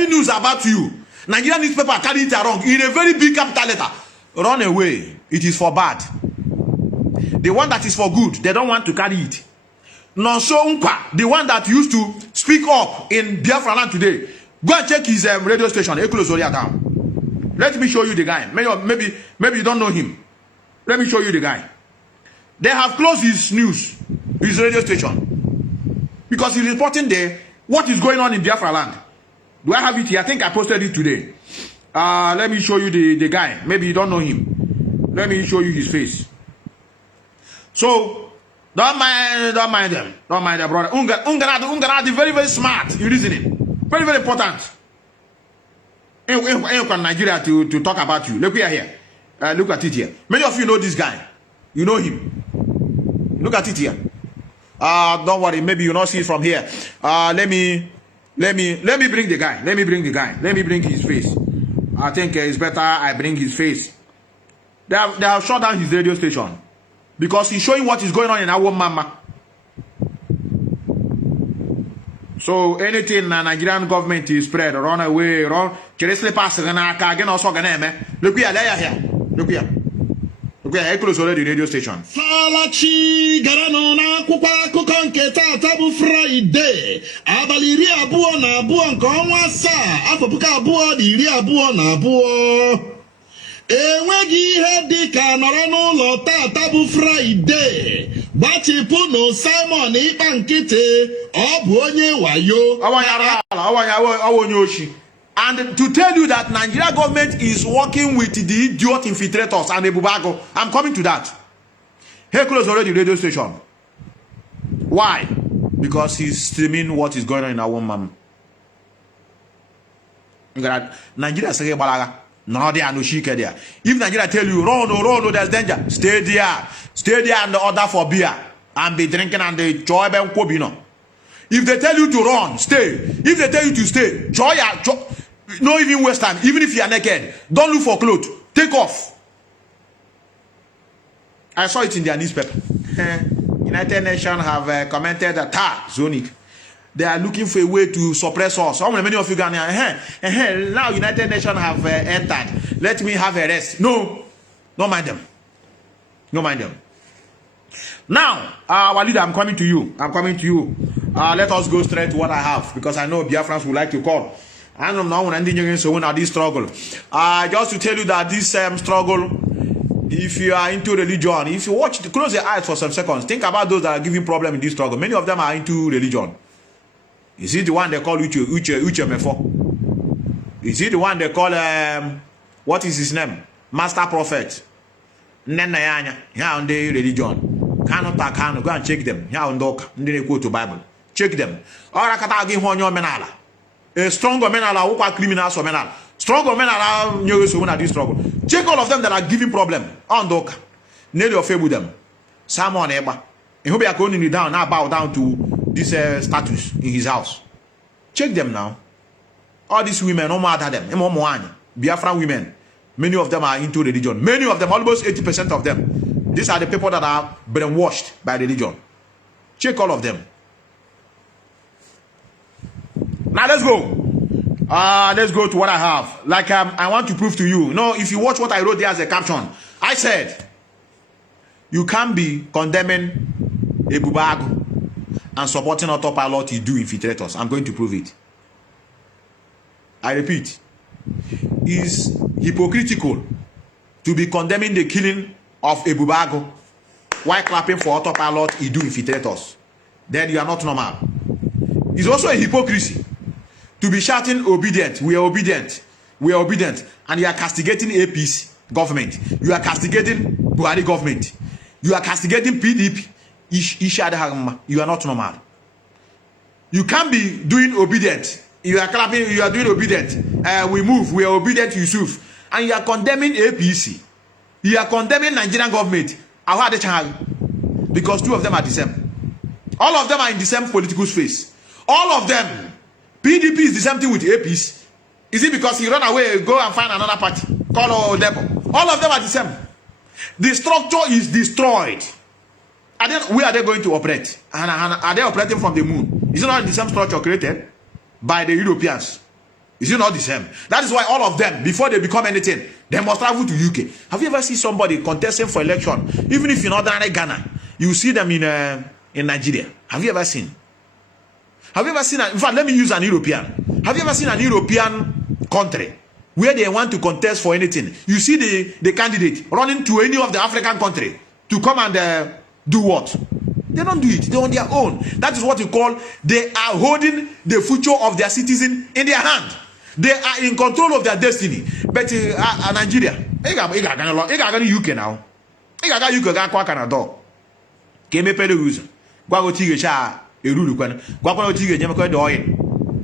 news about you, Nigerian newspaper carry it wrong in a very big capital letter. Run away. It is for bad. The one that is for good, they don't want to carry it. Nonso Umpa, the one that used to speak up in Biafra land today, go and check his radio station. Let me show you the guy. Maybe you don't know him. Let me show you the guy. They have closed his news, his radio station, because he's reporting there what is going on in Biafra land. Do I have it here? I think I posted it today. Let me show you the guy. Maybe you don't know him. Let me show you his face. So don't mind them. Don't mind them, brother. Ungarad is very, very smart in reasoning. Very, very important. In Nigeria to talk about you. Look here. Look at it here. Many of you know this guy. You know him. Look at it here. Don't worry. Maybe you not see it from here. Let me bring the guy. Let me bring his face. I think it's better I bring his face. They have shut down his radio station because he's showing what is going on in our mama. So anything Nigerian government is spread, run away, run. Look here. Look here. Okay, I close already the radio station. Salachi garano na akwụkwọ akụkọ nke taata bụ Friday abalị 22 nke ọnwa asaa afọ 2022. Enweghị ihe dịka nọrọ n'ụlọ taata bụ Friday gbachipụnụ Simon ịkpa nkịtị ọ bụ onye wayo. Onye oshi. And to tell you that Nigeria government is working with the idiot infiltrators and Ebubago, I'm coming to that. He closed already the radio station. Why? Because he's streaming what is going on in our mom. Nigeria say balaga. No, they are no shike there. If Nigeria tell you run, there's danger. Stay there and order for beer and be drinking and the joy ben kwobino. If they tell you to run, stay. If they tell you to stay, joy. No, even waste time. Even if you are naked, don't look for clothes. Take off. I saw it in their newspaper. United Nations have commented that Zonic. They are looking for a way to suppress us. How many of you Ghanaians? Now United Nations have entered. Let me have a rest. No, don't mind them. Don't mind them. Now, our leader, I'm coming to you. Let us go straight to what I have, because I know Biafrans would like to call. I don't know when this struggle. Just to tell you that this struggle, if you are into religion, if you watch, close your eyes for some seconds, think about those that are giving problem in this struggle. Many of them are into religion. Is it the one they call Uche Mefo? Is it the one they call what is his name? Master Prophet? Nenayanya. Here on the religion. Kanu. Go and check them. Here on Doka. They quote to Bible. Check them. A stronger men are who are criminals or men are stronger men are new so when this struggle. Check all of them that are giving problem on Doka. Nearly of with them. Someone ever. And who be going down now bow down to this status in his house. Check them now. All these women, no matter them. Biafran women. Many of them are into religion. Many of them, almost 80% of them. These are the people that are brainwashed by religion. Check all of them. Now let's go. Let's go to what I have. Like I want to prove to you. No, if you watch what I wrote there as a caption, I said you can't be condemning Ebubago and supporting autopilot you do infiltrators. I'm going to prove it. I repeat, it's hypocritical to be condemning the killing of Ebubago while clapping for autopilot you do infiltrators. Then you are not normal. It's also a hypocrisy to be shouting obedient, we are obedient, and you are castigating APC government, you are castigating Buhari government, you are castigating PDP, you are not normal. You can't be doing obedient, you are clapping, you are doing obedient, we move, we are obedient to Yusuf, and you are condemning APC, you are condemning Nigerian government, because two of them are the same. All of them are in the same political space. All of them. PDP is the same thing with APs. Is it because he run away, go and find another party? Call Debo. All of them are the same. The structure is destroyed. Where are they going to operate? And are they operating from the moon? Is it not the same structure created by the Europeans? Is it not the same? That is why all of them, before they become anything, they must travel to UK. Have you ever seen somebody contesting for election, even if you're not in Ghana, you see them in Nigeria? Have you ever seen? Have you ever seen? In fact, let me use an European. Have you ever seen an European country where they want to contest for anything? You see the candidate running to any of the African country to come and do what? They don't do it. They're on their own. That is what you call they are holding the future of their citizen in their hand. They are in control of their destiny. But Nigeria, you got UK now. You got UK got Canada. Came a pele use. Go tige cha eruru kwan. Go tige nyama ko do oil.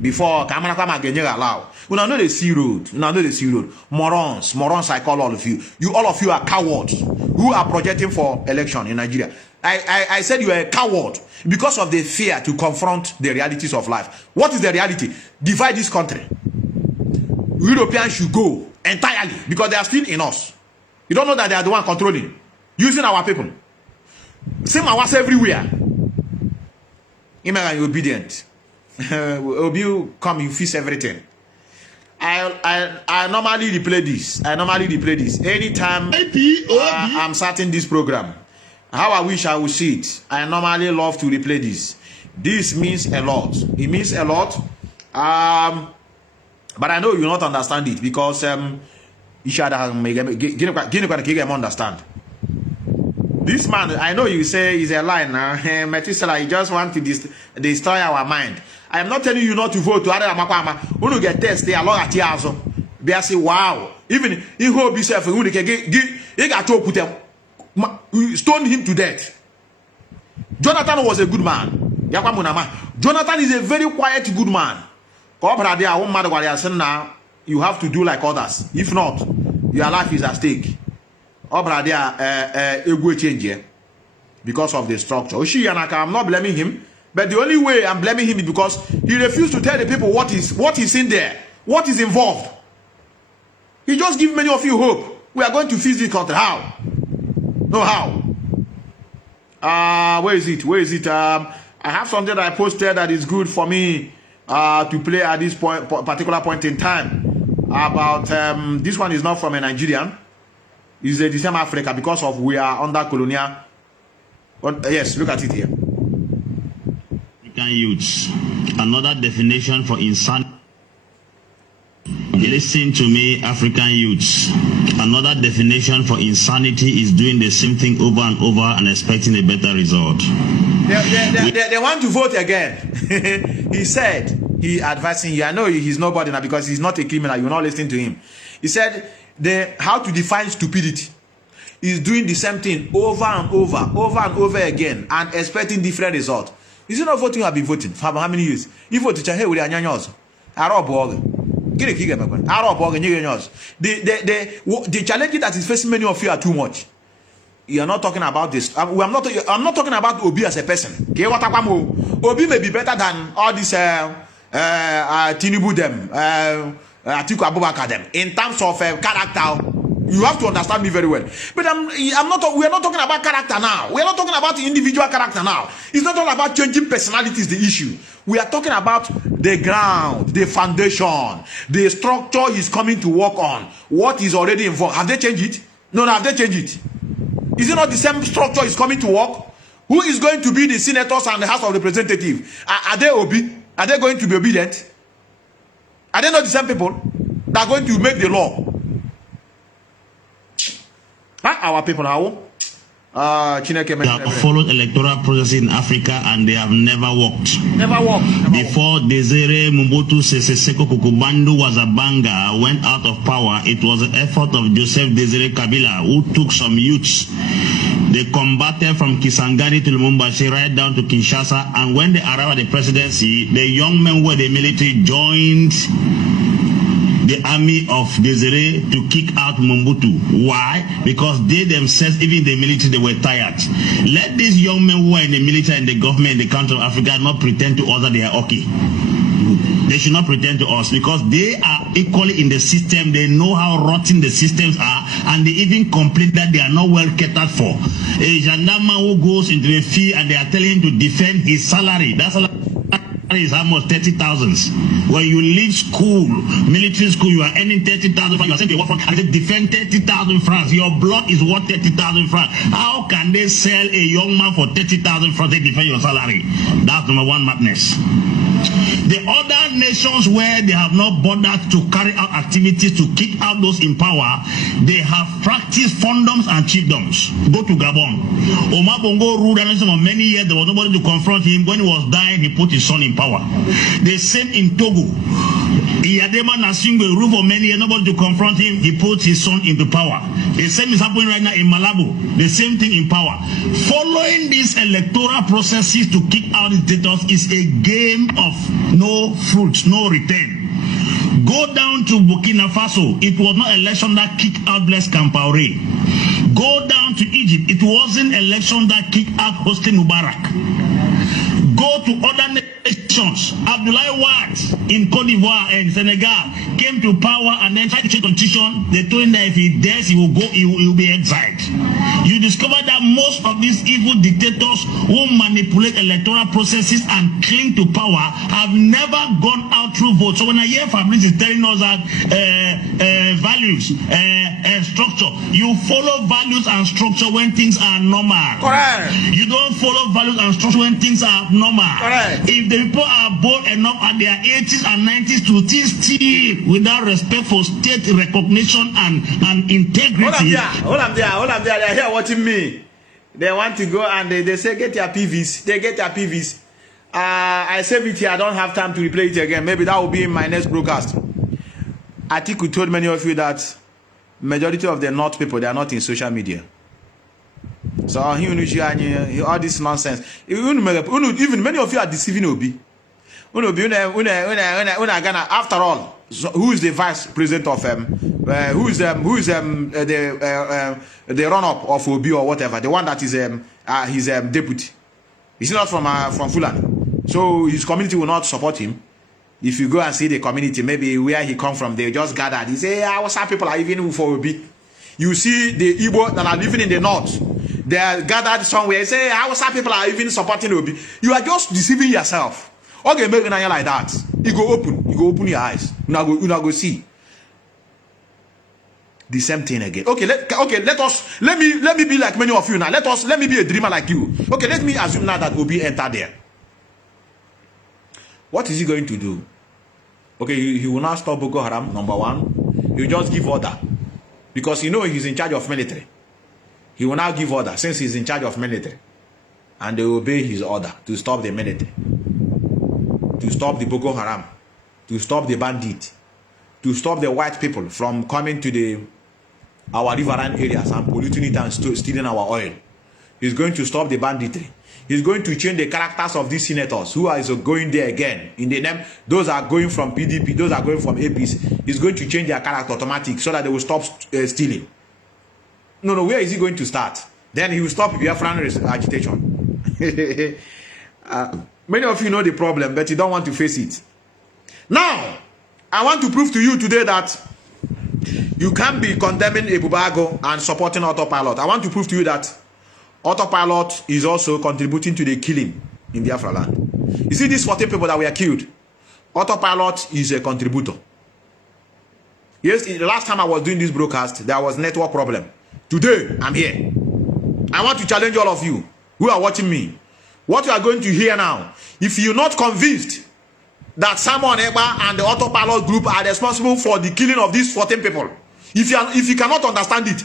Before camera come again allow. Una know the sea road. Una know the sea road. Morons, I call all of you. All of you are cowards who are projecting for election in Nigeria. I said you are a coward because of the fear to confront the realities of life. What is the reality? Divide this country. Europeans should go entirely because they are still in us. You don't know that they are the one controlling, using our people. Same as everywhere. Imagine obedient. You come, you fix everything. I normally replay this. Anytime I'm starting this program. How I wish I would see it. I normally love to replay this. This means a lot. It means a lot. But I know you will not understand it because you should understand. This man, I know you say is a lie now. Methuselah, he just want to destroy our mind. I am not telling you not to vote to other Makama. When you get tested, they are long at Tiazo. They say, wow. Even in hope yourself, he got to put them. Stoned him to death. Jonathan was a good man. Jonathan is a very quiet, good man. You have to do like others. If not, your life is at stake. Because of the structure. I'm not blaming him, but the only way I'm blaming him is because he refused to tell the people what is in there, what is involved. He just gives many of you hope. We are going to fix this country. How? No, how? Where is it? I have something that I posted that is good for me to play at this particular point in time about this one is not from a Nigerian. It's the same Africa because of we are under colonial. Yes, look at it here. African youths, another definition for insanity. Listen to me, African youths. Another definition for insanity is doing the same thing over and over and expecting a better result. They want to vote again. He said, he advising you. I know he's nobody now because he's not a criminal. You're not listening to him. He said, how to define stupidity is doing the same thing over and over again and expecting different results. Is it not voting you have been voting for how many years? You vote to hey, we are nyanyos. The challenge that is facing many of you are too much. You are not talking about this. I'm not talking about Obi as a person. Obi may be better than all this Tinubu them, Atiku Abubakar them. In terms of character, you have to understand me very well. But we are not talking about character now. We are not talking about individual character now. It's not all about changing personalities, the issue. We are talking about the ground, the foundation, the structure he's coming to work on. What is already involved. Have they changed it? No, have they changed it? Is it not the same structure is coming to work? Who is going to be the senators and the House of Representatives? Are they Are they going to be obedient? Are they not the same people that are going to make the law? Our people now. They have followed electoral process in Africa and they have never worked. Before Desire Mobutu Sese Seko Kukubandu was a banger, went out of power, it was the effort of Joseph Desire Kabila who took some youths. They combated from Kisangani to Lumumbashi right down to Kinshasa, and when they arrived at the presidency, the young men were the military joined the army of Desire to kick out Mobutu. Why? Because they themselves, even the military, they were tired. Let these young men who are in the military and the government in the country of Africa not pretend to us that they are okay. They should not pretend to us because they are equally in the system. They know how rotten the systems are, and they even complain that they are not well catered for. A gendarme who goes into a field and they are telling him to defend his salary. That salary is almost 30,000. When you leave school, military school, you are earning 30,000 francs. You are sent to a war front and they defend 30,000 francs. Your blood is worth 30,000 francs. How can they sell a young man for 30,000 francs to defend your salary? That's number one madness. The other nations where they have not bothered to carry out activities to kick out those in power, they have practiced fiefdoms and chiefdoms. Go to Gabon. Omar Bongo ruled a nation for many years. There was nobody to confront him. When he was dying, he put his son in power. The same in Togo. Iyadema Nasingwe ruled for many years, nobody to confront him. He put his son into power. The same is happening right now in Malabo. The same thing in power. Following these electoral processes to kick out the dictators is a game of no fruit, no return. Go down to Burkina Faso. It was not election that kicked out Blaise Compaoré. Go down to Egypt. It wasn't election that kicked out Hosni Mubarak. Go to other nations. Abdoulaye Wade in Cote d'Ivoire and Senegal came to power and then tried to change constitution. They told him that if he dares, he will go, he will be exiled. You discover that most of these evil dictators who manipulate electoral processes and cling to power have never gone out through votes. So when I hear Fabrice is telling us that values and structure, you follow values and structure when things are normal. Correct. You don't follow values and structure when things are abnormal. Correct. If the people are bold enough at their 80s and 90s to steal without respect for state recognition and integrity. Hold on there. They're here watching me. They want to go and they say get your PVs. They get their PVs. I save it here. I don't have time to replay it again. Maybe that will be in my next broadcast. I think we told many of you that majority of the North people, they are not in social media. So all this nonsense. Even many of you are deceiving Obi. After all, so who is the vice president of who is the run-up of Obi or whatever? The one that is his deputy. He's not from Fulani, so his community will not support him. If you go and see the community, maybe where he come from, they just gathered. He say, Hausa people are even for Obi. You see the Igbo that are living in the north, they are gathered somewhere. You say, Hausa people are even supporting Obi. You are just deceiving yourself. Okay, make an like that. You go open your eyes. You go see the same thing again. Okay, let me be like many of you now. Let me be a dreamer like you. Okay, let me assume now that Obi entered there. What is he going to do? Okay, he will not stop Boko Haram, number one. He will just give order. Because you know he's in charge of military. He will now give order since he's in charge of military. And they obey his order to stop the military. To stop the Boko Haram. To stop the bandit. To stop the white people from coming to our riverine areas and polluting it and stealing our oil. He's going to stop the banditry. He's going to change the characters of these senators who are going there again. In the name, those are going from PDP, those are going from APC. He's going to change their character automatic so that they will stop stealing. No, where is he going to start? Then he will stop Biafran agitation. Many of you know the problem, but you don't want to face it. Now, I want to prove to you today that you can't be condemning Ebubago and supporting autopilot. I want to prove to you that autopilot is also contributing to the killing in Biafra land. You see these 40 people that were killed? Autopilot is a contributor. Yes, the last time I was doing this broadcast, there was network problem. Today, I'm here. I want to challenge all of you who are watching me. What you are going to hear now, if you're not convinced that Simon Eba and the autopilot group are responsible for the killing of these 14 people, if you cannot understand it,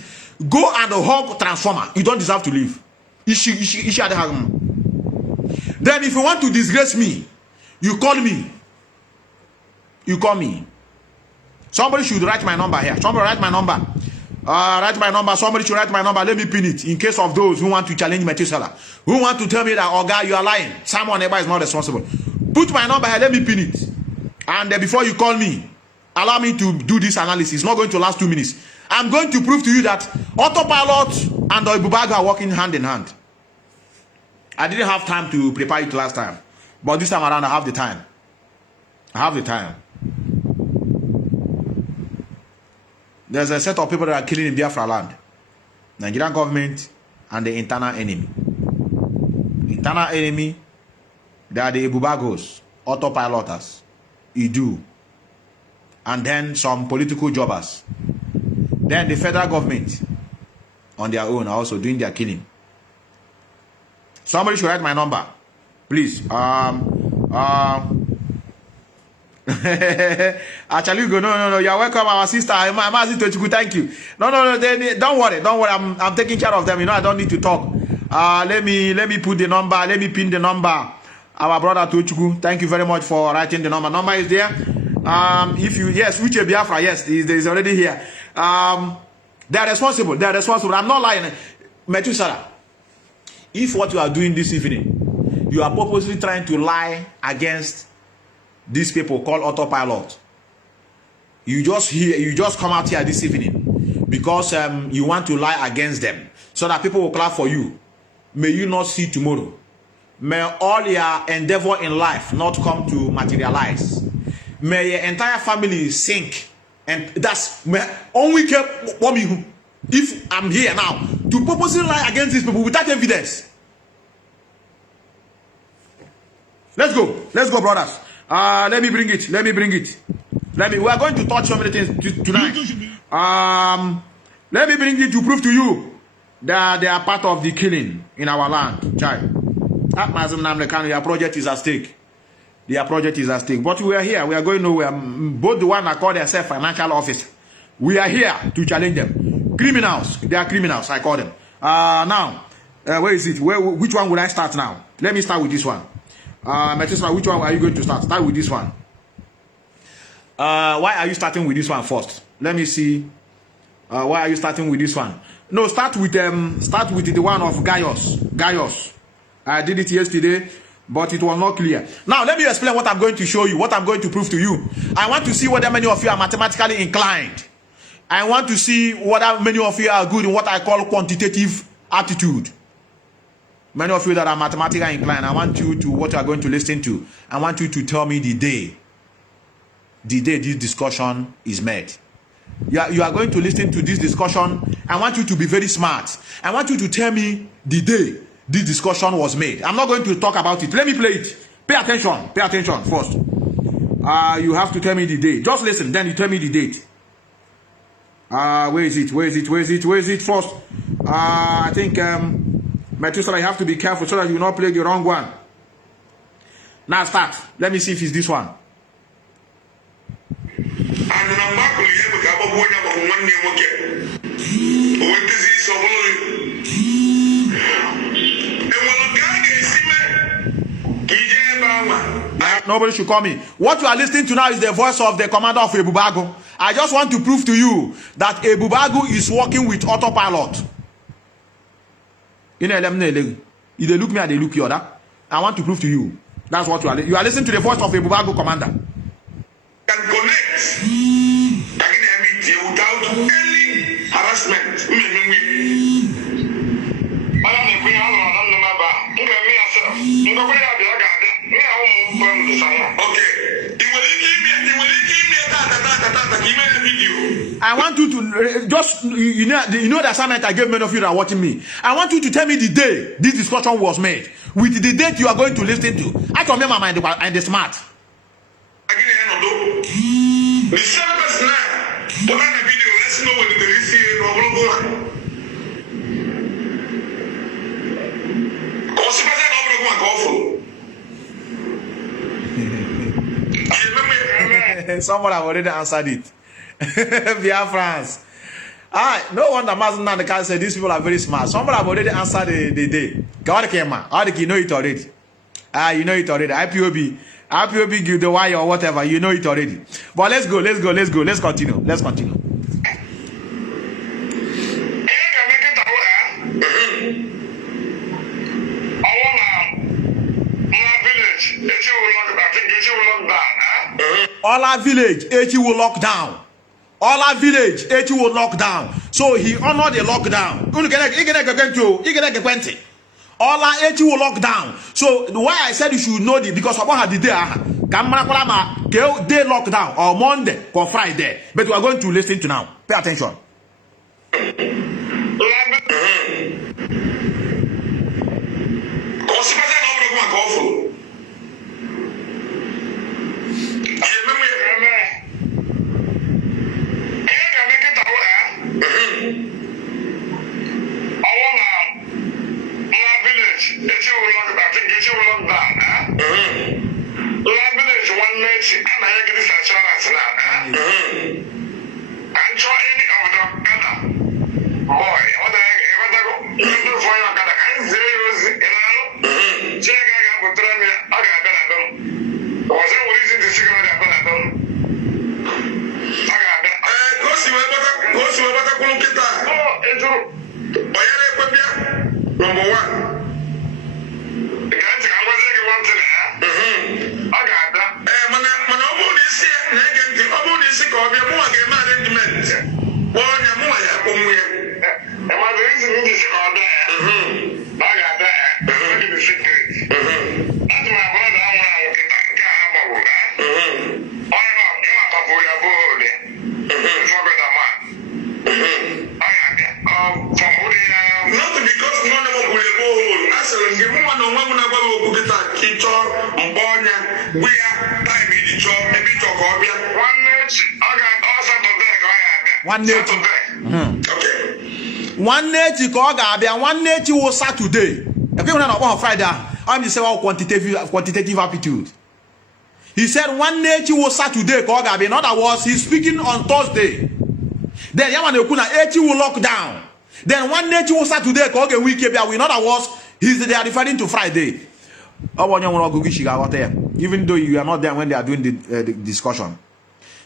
go and hug transformer. You don't deserve to live. Then if you want to disgrace me, you call me. You call me. Somebody should write my number here. Somebody write my number. Somebody should write my number. Let me pin it in case of those who want to challenge Methuselah, who want to tell me that, oh God, you are lying. Someone ever is not responsible. Put my number here. Let me pin it. And before you call me, allow me to do this analysis. It's not going to last 2 minutes. I'm going to prove to you that autopilot and Ebubago are working hand in hand. I didn't have time to prepare it last time, but this time around I have the time. there's a set of people that are killing in Biafra land. Nigerian government and the internal enemy. Internal enemy, they are the Ebubagos, autopiloters, Idu, and then some political jobbers. Then the federal government on their own are also doing their killing. Somebody should write my number, please. Actually, go. No. You're welcome, our sister. Thank you. No. Don't worry. I'm taking care of them. You know, I don't need to talk. Let me put the number. Let me pin the number. Our brother Tochuku. Thank you very much for writing the number. Number is there. If you Uche Biafra, yes, is already here. They are responsible. I'm not lying. Methuselah, if what you are doing this evening, you are purposely trying to lie against these people called autopilot, you just come out here this evening because you want to lie against them so that people will clap for you. May you not see tomorrow. May all your endeavor in life not come to materialize. May your entire family sink. And that's only if I'm here now to purposely lie against these people without evidence. Let's go, brothers. Let me bring it. We are going to touch so many things tonight. Let me bring it to prove to you that they are part of the killing in our land. MAZI Nnamdi Kanu, their project is at stake. But we are here. We are going nowhere. Both the one that call themselves financial officer. We are here to challenge them. Criminals. They are criminals. I call them. Now, where is it? Which one would I start now? Let me start with this one. Methuselah, which one are you going to start? Start with this one. Why are you starting with this one first? Let me see. Why are you starting with this one? No, start with the one of Gaius. I did it yesterday, but it was not clear. Now let me explain what I'm going to show you, what I'm going to prove to you. I want to see whether many of you are mathematically inclined. I want to see whether many of you are good in what I call quantitative aptitude. Many of you that are mathematically inclined, I want you to, what you are going to listen to, I want you to tell me the day this discussion is made. You are going to listen to this discussion. I want you to be very smart. I want you to tell me the day this discussion was made. I'm not going to talk about it. Let me play it. Pay attention first. You have to tell me the day. Just listen, then you tell me the date. Where is it first? I think Methuselah, you have to be careful so that you will not play the wrong one. Now start. Let me see if it's this one. Nobody should call me. What you are listening to now is the voice of the commander of Ebubago. I just want to prove to you that Ebubago is working with autopilot. You know, if they look me and they look you, I want to prove to you. That's what you are listening to the voice of Ebubago commander. Can connect without any harassment. I want you to just, you know the assignment I gave many of you that are watching me. I want you to tell me the day this discussion was made with the date you are going to listen to. I can remember and the smart. The same person now, but on the video, let's know when the receive Someone have already answered it. Biafrans. No wonder MAZI Nnamdi Kanu said these people are very smart. Someone have already answered the day. You know it already. You know it already. IPOB give the wire or whatever. You know it already. But let's go. Let's continue. Ola village, Echi will lock down. Ola village, Echi will lock down. So he honored the lockdown. Ola Echi will lock down. So why I said you should know this, because about the day Day lockdown or Monday or Friday. But we are going to listen to now. Pay attention. One nature was Saturday. If you on Friday, I'm just saying quantitative aptitude. He said one nature was Saturday. In other words, he's speaking on Thursday. Then Yaman Kuna 80 will lock down. Then one nature was Saturday. In other words, they are referring to Friday. Even though you are not there when they are doing the discussion.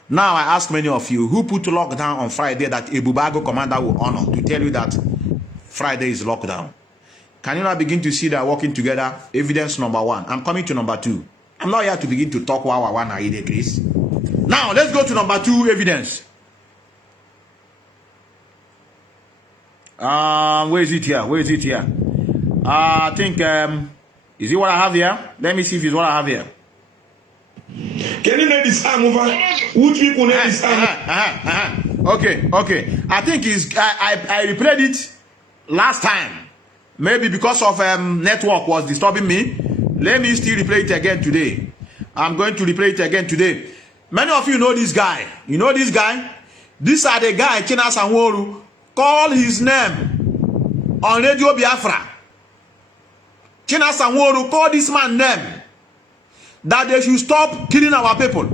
Now I ask many of you who put lockdown on Friday that a Bubago commander will honor to tell you that Friday is lockdown. Can you now begin to see that working together? Evidence number one. I'm coming to number two. I'm not here to begin to talk one Chris. Now let's go to number two evidence. Where is it here? Where is it here? I think is it what I have here? Let me see if it's what I have here. Can you know this arm over? Which people know this arm? Okay. I think I replayed it last time. Maybe because of network was disturbing me. Let me still replay it again today. I'm going to replay it again today. Many of you know this guy. You know this guy? These are the guy China Sanworu call his name on Radio Biafra. China Sanworu call this man name. That they should stop killing our people.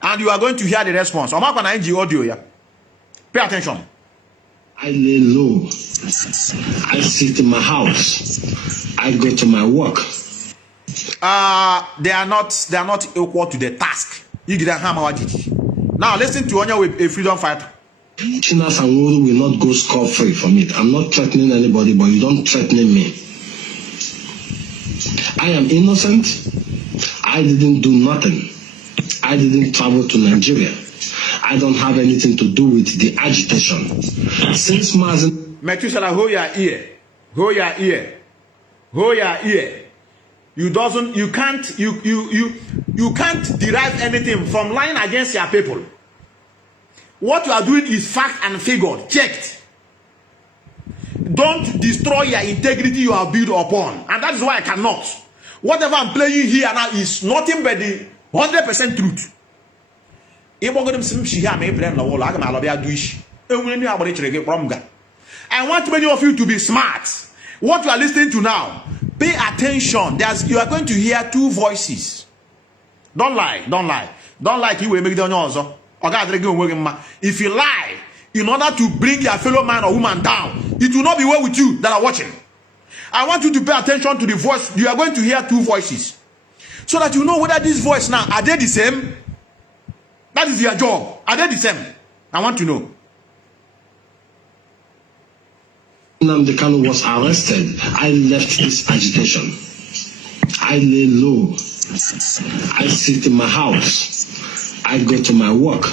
And you are going to hear the response. I'm not going to audio here. Pay attention. I lay low. I sit in my house. I go to my work. They are not equal to the task. Now listen to Onya with a freedom fighter. China Sanworu will not go scot-free from it. I'm not threatening anybody, but you don't threaten me. I am innocent. I didn't do nothing. I didn't travel to Nigeria. I don't have anything to do with the agitation. Since MAZI Methuselah, hold your ear. Hold your ear. Hold your ear. You can't derive anything from lying against your people. What you are doing is fact and figured, checked. Don't destroy your integrity you have built upon. And that is why I cannot. Whatever I'm playing here now is nothing but the 100% truth. I want many of you to be smart. What you are listening to now, pay attention. You are going to hear two voices. Don't lie. Don't lie. Don't lie. If you lie in order to bring your fellow man or woman down, it will not be well with you that are watching. I want you to pay attention to the voice. You are going to hear two voices. So that you know whether this voice now, are they the same? That is your job. Are they the same? I want to know. Nnamdi Kanu was arrested. I left this agitation. I lay low. I sit in my house. I go to my work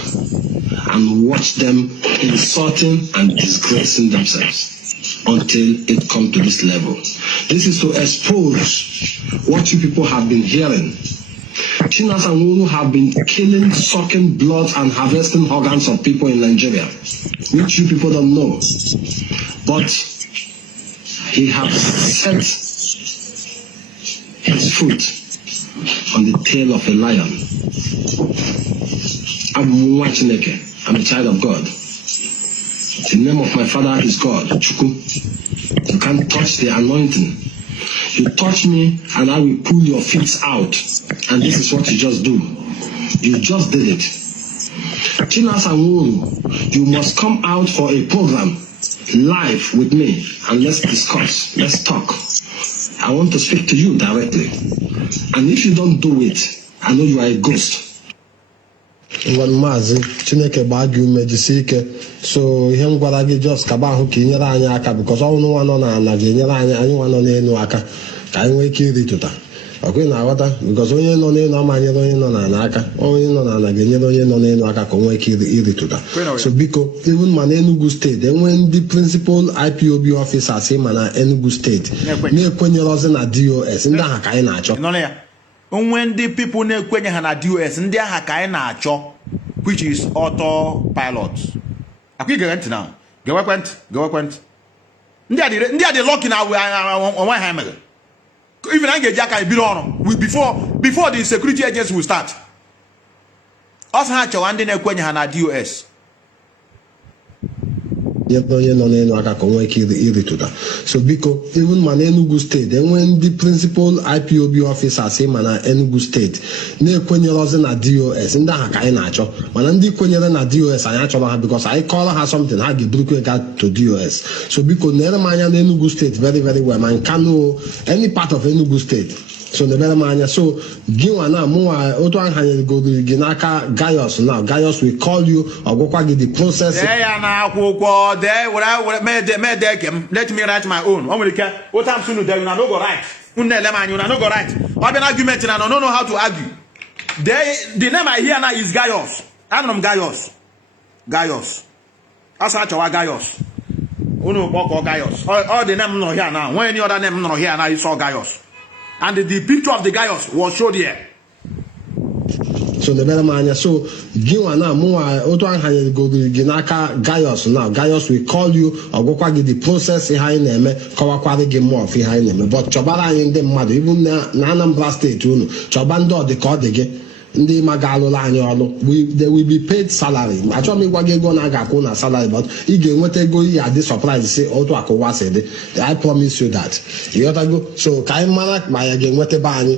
and watch them insulting and disgracing themselves until it comes to this level. This is to expose what you people have been hearing. Chinas and Wulu have been killing, sucking blood, and harvesting organs of people in Nigeria, which you people don't know. But he has set his foot on the tail of a lion. I'm watching it. I'm a child of God. The name of my father is God, Chuku. You can't touch the anointing. You touch me and I will pull your feet out. And this is what you just do. You just did it. Chinas and Wulu, you must come out for a program live with me and let's discuss. Let's talk. I want to speak to you directly. And if you don't do it, I know you are a ghost. One Mazi, Chineke bagi umejisike. So him gwara gị just kaba ahụ ka inyere anyị aka because all no one nọ na ga-enyere anyị nwa nọ n'elu aka ka anyị nwee ike irituta. Okay, na aghọta because onye nọ n'elu ama nyere onye nọ n'ala aka, onye nọ n'ala ga-enyere onye nọ n'elu aka ka o nwee ike irituta. So biko even man Enugu State, when the principal IPOB officers ma na Enugu State na-ekwenyere ozi na DOS ndị ahụ ka anyị na-achọ. When the people na-ekwenye ha na DOS ndị ahụ ka anyị na-achọ, which is autopilot. Akwi gerent now. Gewekwent. Ndị a dị lucky na onwe ha emere. Even I get Jack bido ọrụ before the security agents will start. Us ha chọwa ndị na-ekwenye ha na DOS. Onye nọ n'elu aka ka o nwee ike irituta. So biko even man Enugu State, when the principal IPOB officers ma na Enugu State na-ekwenyere ozi na DOS ndị ahụ ka anyị na-achọ, mana ndị kwenyere na DOS anyị achọrọ ha because anyị kọrọ ha something ha ga-eburukwe ga to DOS. So biko nere m anya na Enugu State very very well, man Kanu, any part of Enugu State. So nebere m anya. So gị nwa na mụnwa otu ahụ hanyere gị n'aka Gaius. Now Gaius will call you ọgwụkwa gị the process. Ya na akwụkwọ let me write my own. What I'm soon there, you no go right. You no go right. What an argument and I don't know how to argue. The name I hear now is Gaius. I'm from Gaius. That's how Gaius. Gaius. All the name not here now. When any other name not here now, you saw Gaius. And the picture of the Gaius was showed here. So the better man, so give one now more auto hanyere go gị n'aka Gaius. Now Gaius will call you ọgwụkwa gị the process ihe anyị na-eme kọwakwara gị more of ihe anyị na-eme. But chọbara anyị ndị mmadụ even na Anambra State unu chọba ndị ọ dị ka ọ dị gị ndị ma ga-alụla anyị ọrụ. They will be paid salary. Achọrọ m ịgwa gị ego na aga-akwụ na salary, but ị ga-enweta ego ihe adị surprise si otu akụwa si dị. I promise you that. You got to go. So ka anyị mara ma ya ga-enweta be anyị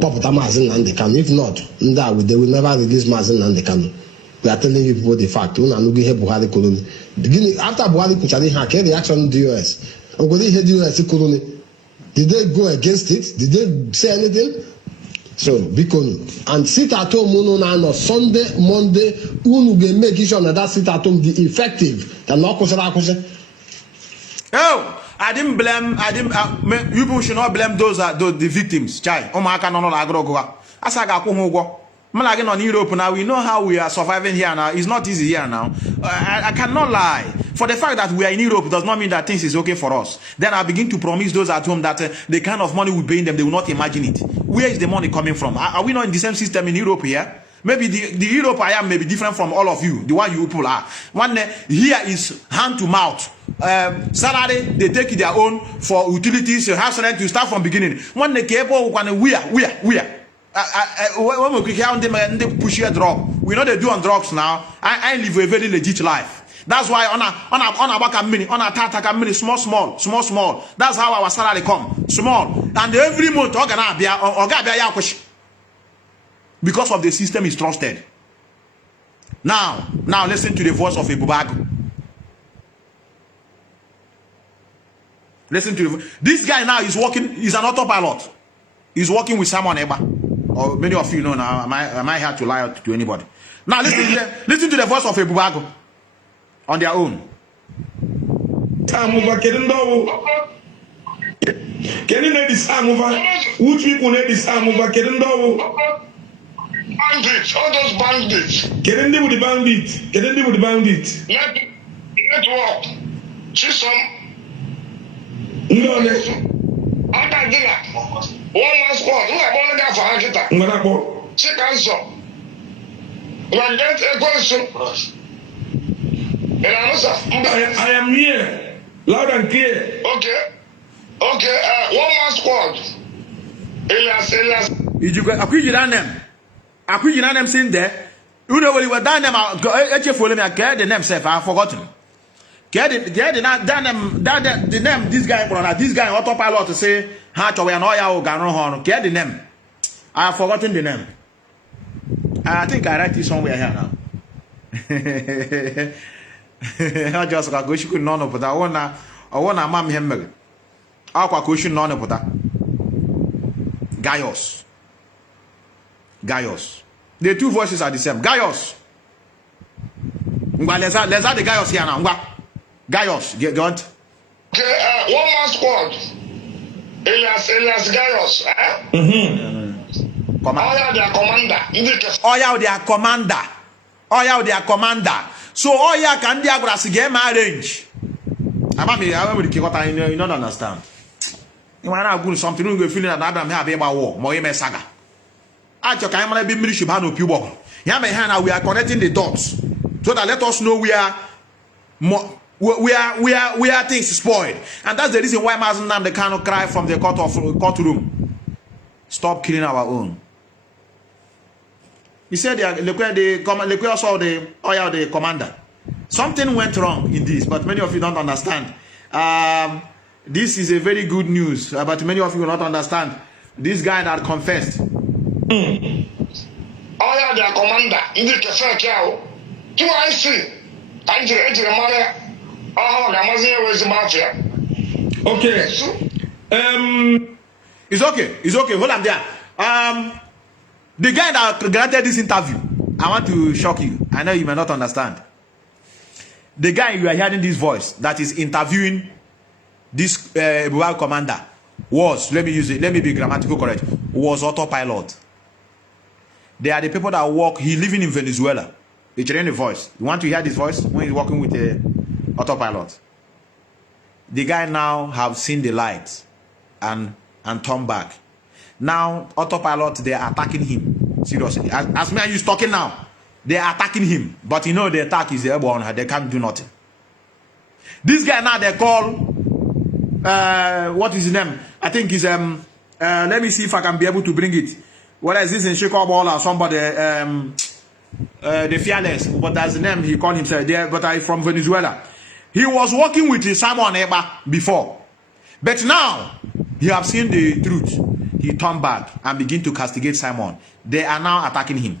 Popota Mazi Nnamdi Kanu. If not, they will never release Mazi Nnamdi Kanu. We are telling you people the fact. Buhari Koloni. After Buhari Kuchari Hake reaction DOS. Did they go against it? Did they say anything? So Bikonu. And sit at home on Sunday, Monday, unu will make sure that sit at home the effective. Oh! I didn't blame. You people should not blame those the victims. Chai. On Europe now, we know how we are surviving here now. It's not easy here now. I cannot lie. For the fact that we are in Europe does not mean that things is okay for us. Then I begin to promise those at home that the kind of money we pay them, they will not imagine it. Where is the money coming from? Are we not in the same system in Europe here? Maybe the Europe I am may be different from all of you, the one you people are. One here is hand to mouth. Salary, they take their own for utilities, house rent to start from beginning. One the cable we are. When we push your drug, we know they do on drugs now. I live a very legit life. That's why on a tata mini small. That's how our salary come small, and every month because of the system is trusted. Now listen to the voice of a Bubago. Listen to this guy now is working. He's an autopilot. He's working with Simon Eba. Or many of you know now. Am I here to lie to anybody? Now listen to the voice of a Bubago on their own. Can you this arm over? Which people need this arm over? Bandits, all those bandits. Can you deal with the bandits? Network. See some. No. Adagina, 1 man squad, who are born there for Hakita. Chicken shop. When that a question. I am here, loud and clear. Okay. 1 man squad. Elias. You go Akujina them saying there. You know what you were done them follow me, I care the name self, I have forgotten. The name this guy autopilot to say how to we an oil gano horn. Care the name. I have forgotten the name. I think I write it somewhere here now. I just got go she could none of that. I wanna mam him. Aqua cushion none of that. Gaius. The two voices are the same. Gaius. Let's have the Gaius here now. Gaius, get on. Okay, 1 man squad. Elias Gaius. Their commander. So Oya can diagraph game arrange. I don't understand. You want to go something you feeling that Adam have about war, Moyeme Saga. At your camera be military no people. Yamehana, we are connecting the dots so that let us know where things spoiled. And that's the reason why MAZI Nnamdi cannot cry from the courtroom. Stop killing our own. He said the commander. Something went wrong in this, but many of you don't understand. This is a very good news, but many of you will not understand. This guy that confessed. The commander. Okay. It's okay. Hold on there. The guy that granted this interview, I want to shock you. I know you may not understand. The guy you are hearing this voice that is interviewing this Buhari commander was, let me be grammatical correct, was autopilot. They are the people that work, he living in Venezuela. They train the voice. You want to hear this voice when he's working with the autopilot? The guy now have seen the light and turned back. Now autopilot, they are attacking him. Seriously. As me and you talking now, they are attacking him. But you know the attack is airborne, they can't do nothing. This guy now they call what is his name? I think he's let me see if I can be able to bring it. Whether is this in Chicago or somebody the fearless, but that's the name he called himself there, but I from Venezuela. He was working with Simon Eba before. But now he have seen the truth. He turned back and begin to castigate Simon. They are now attacking him.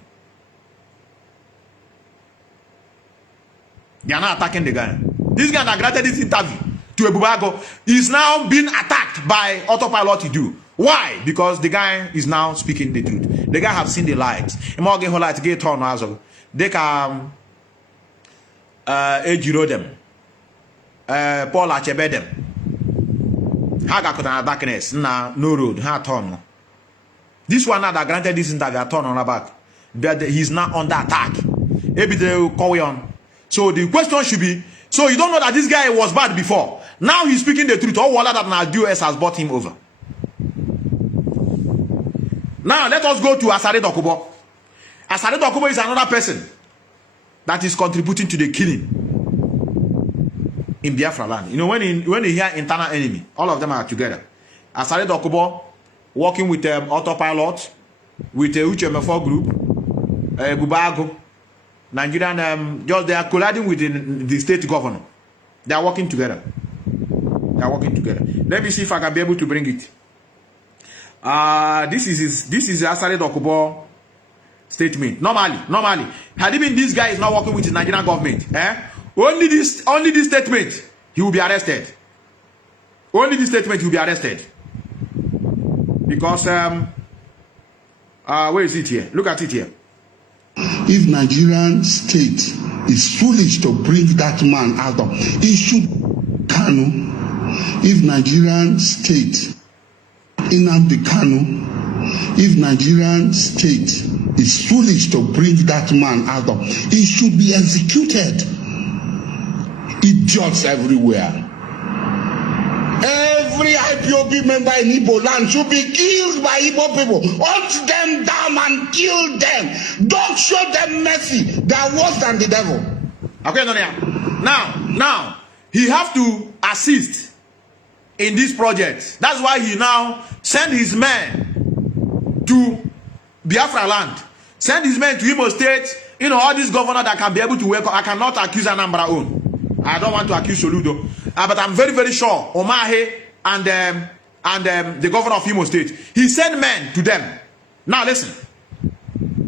They are now attacking the guy. This guy that granted this interview to Ebubago is now being attacked by autopilot to do. Why? Because the guy is now speaking the truth. The guy have seen the light. They can ejiro them. Paul Achebe them. Haga kota darkness na no road. Ha turn. This one now that granted this interview turn on her back. But he's now under attack. Maybe they will call on. So the question should be, so you don't know that this guy was bad before. Now he's speaking the truth. All that now US has bought him over. Now let us go to Asare Dokubo. Asare Dokubo is another person that is contributing to the killing in Biafra land. You know, when you hear internal enemy, all of them are together. Asare Dokubo working with autopilot, with the UCHM4 group, Bubago, Nigerian, just they are colliding with the state governor. They are working together. Let me see if I can be able to bring it. This is Asare Dokubo statement. Normally, had even this guy is not working with the Nigerian government, only this statement, he will be arrested. Only this statement, he will be arrested. Because where is it here? Look at it here. If Nigerian state is foolish to bring that man out of, it should Kanu. If Nigerian state, Nnamdi Kanu, if Nigerian state is foolish to bring that man out of, he should be executed. Idiots everywhere. every IPOB member in Igbo land should be killed by Igbo people. Hunt them down and kill them. Don't show them mercy. They are worse than the devil. Okay, now, he have to assist in this project. That's why he now send his men to Biafra land. Send his men to Imo State. You know, all these governors that can be able to work. I cannot accuse Anambra own. I don't want to accuse Soludo. But I'm very, very sure Omahe and the governor of Imo State, he sent men to them. Now listen.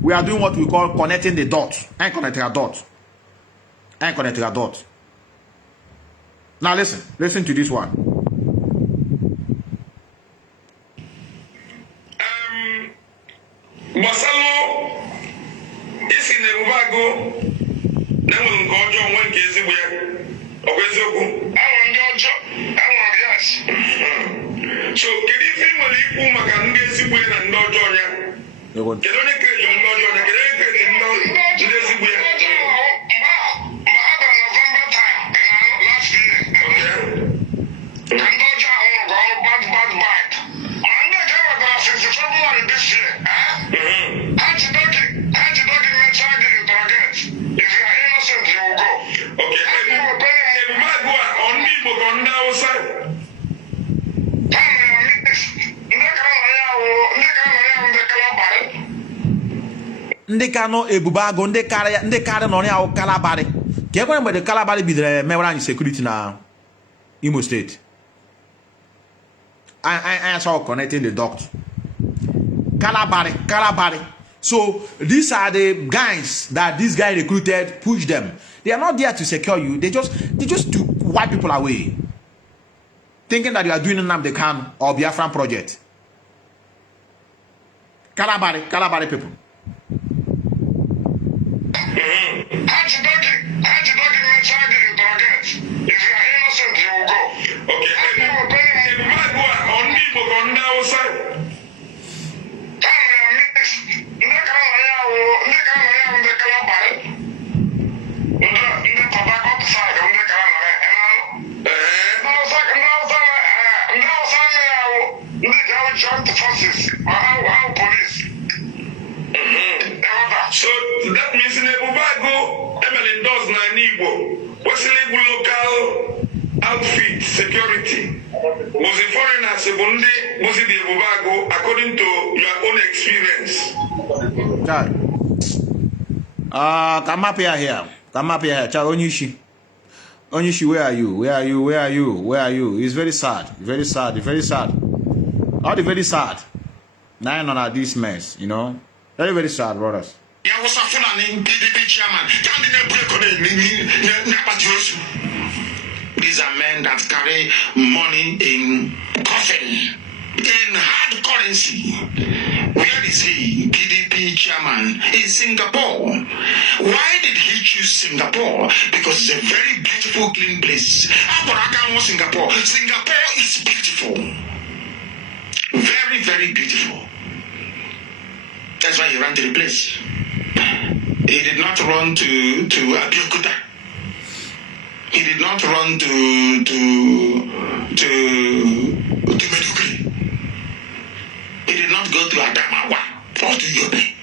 We are doing what we call connecting the dots. And connecting a dot. And connecting a dot. Now listen to this one. Basalo is in the Mubago. Then we'll go to one case where Obezoku. I want yes. So, can you feel when you put my can get Zibu and no Jonia? Can only create your no Jonia, can only create no Zibu. November time, last year. Okay. And Doja bad. I'm not going to since February this year. Anti-doggy mentality interrogate. If you are innocent, you will go. Okay. Ndị Kanu ebubago ndị karị nọ ya Kalabari ka ekwere mgbe Kalabari bidoro mewara anyị security na Imo State. I saw connecting the dots. Kalabari. So these are the guys that this guy recruited, push them. They are not there to secure you. They just to wipe people away. Thinking that you are doing Nnamdi Kanu or Biafran project. Kalabari people. Anti-doggy mentality interrogate. If you are innocent, you will go. Okay. So that means in Ebubago, Emily does Nanibo. What's the local outfit security? Was a foreigner, Sebundi, was it the Ebubago, according to your own experience? Come up here. Onishi, where are you? It's very sad. All the very sad. 9 on this mess, you know. Very, very sad, brothers. These are men that carry money in coffin, in hard currency. Where is he? PDP chairman in Singapore. Why did he choose Singapore? Because it's a very beautiful, clean place. Singapore is beautiful. Very, very beautiful. That's why he ran to the place. He did not run to Abiyokuta. He did not run to Meduguri. He did not go to Adamawa or to Yobe.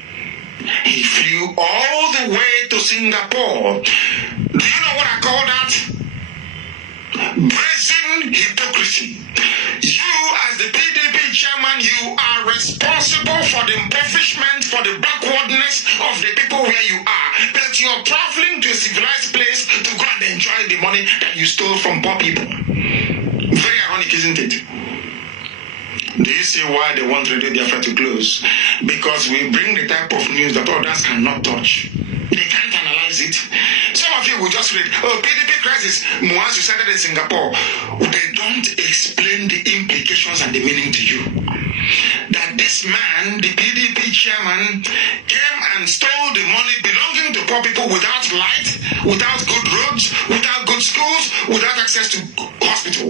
He flew all the way to Singapore. Do you know what I call that? Brazen hypocrisy. You, as the PDP chairman, you are responsible for the impoverishment, for the backwardness of the people where you are. But you're traveling to a civilized place to go and enjoy the money that you stole from poor people. Very ironic, isn't it? Do you see why they want Radio Biafra to close? Because we bring the type of news that others cannot touch. They can't analyze it. Some of you will just read, PDP crisis, once you started in Singapore. They don't explain the implications and the meaning to you. That this man, the PDP chairman, came and stole the money belonging to poor people without light, without good roads, without good schools, without access to hospital.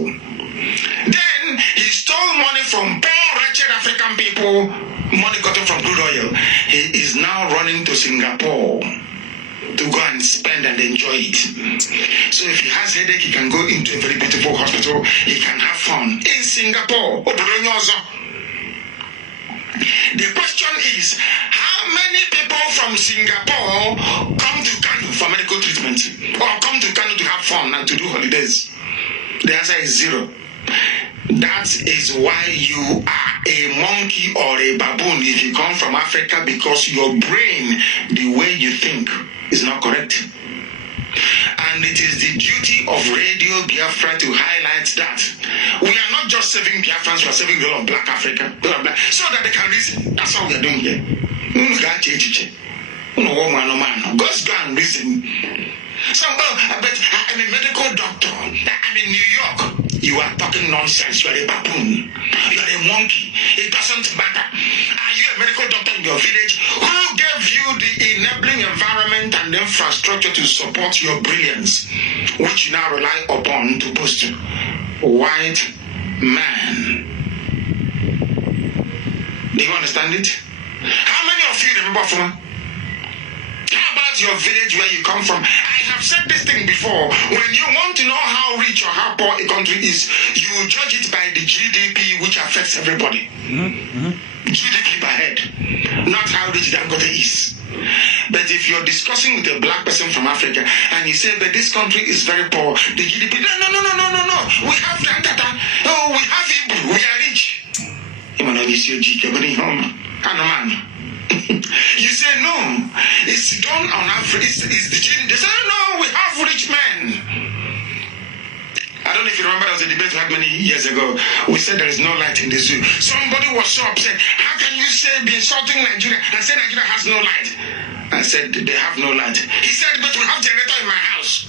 Then he stole money from poor, wretched African people, money gotten from crude oil. He is now running to Singapore to go and spend and enjoy it. So if he has headache, he can go into a very beautiful hospital. He can have fun in Singapore. The question is, how many people from Singapore come to Kanu for medical treatment or come to Kanu to have fun and to do holidays? The answer is zero. That is why you are a monkey or a baboon if you come from Africa, because your brain, the way you think, is not correct. And it is the duty of Radio Biafra to highlight that we are not just saving Biafrans, we are saving the whole of Black Africa, so that they can reason. That's all we are doing here. Just go and reason. So, but I'm a medical doctor. I'm in New York. You are talking nonsense. You are a baboon. You are a monkey. It doesn't matter. Are you a medical doctor in your village? Who gave you the enabling environment and infrastructure to support your brilliance, which you now rely upon to boost? White man. Do you understand it? How many of you remember from? How about your village where you come from? I have said this thing before. When you want to know how rich or how poor a country is, you judge it by the GDP, which affects everybody. GDP per head, not how rich Dangote is. But if you're discussing with a black person from Africa and you say that this country is very poor, the GDP, no. We have that. Oh, we have Ipob. We are rich. You say no, it's done on Africa. It's the GDP. They say no, we have rich men. I don't know if you remember, there was a debate we had many years ago. We said there is no light in the zoo. Somebody was so upset. How can you say be insulting Nigeria and say Nigeria has no light? I said they have no light. He said, but we have generator in my house.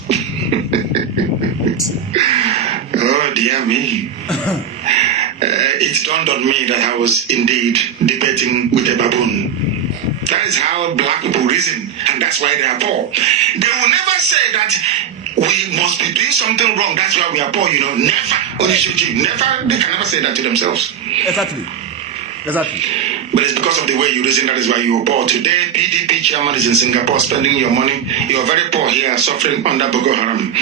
Oh dear me. It dawned on me that I was indeed debating with a baboon. That is how black people reason, and that's why they are poor. They will never say that we must be doing something wrong, that's why we are poor, Never. Never. They can never say that to themselves. Exactly. But it's because of the way you reason, that is why you are poor. Today, PDP chairman is in Singapore spending your money. You are very poor here, suffering under Boko Haram.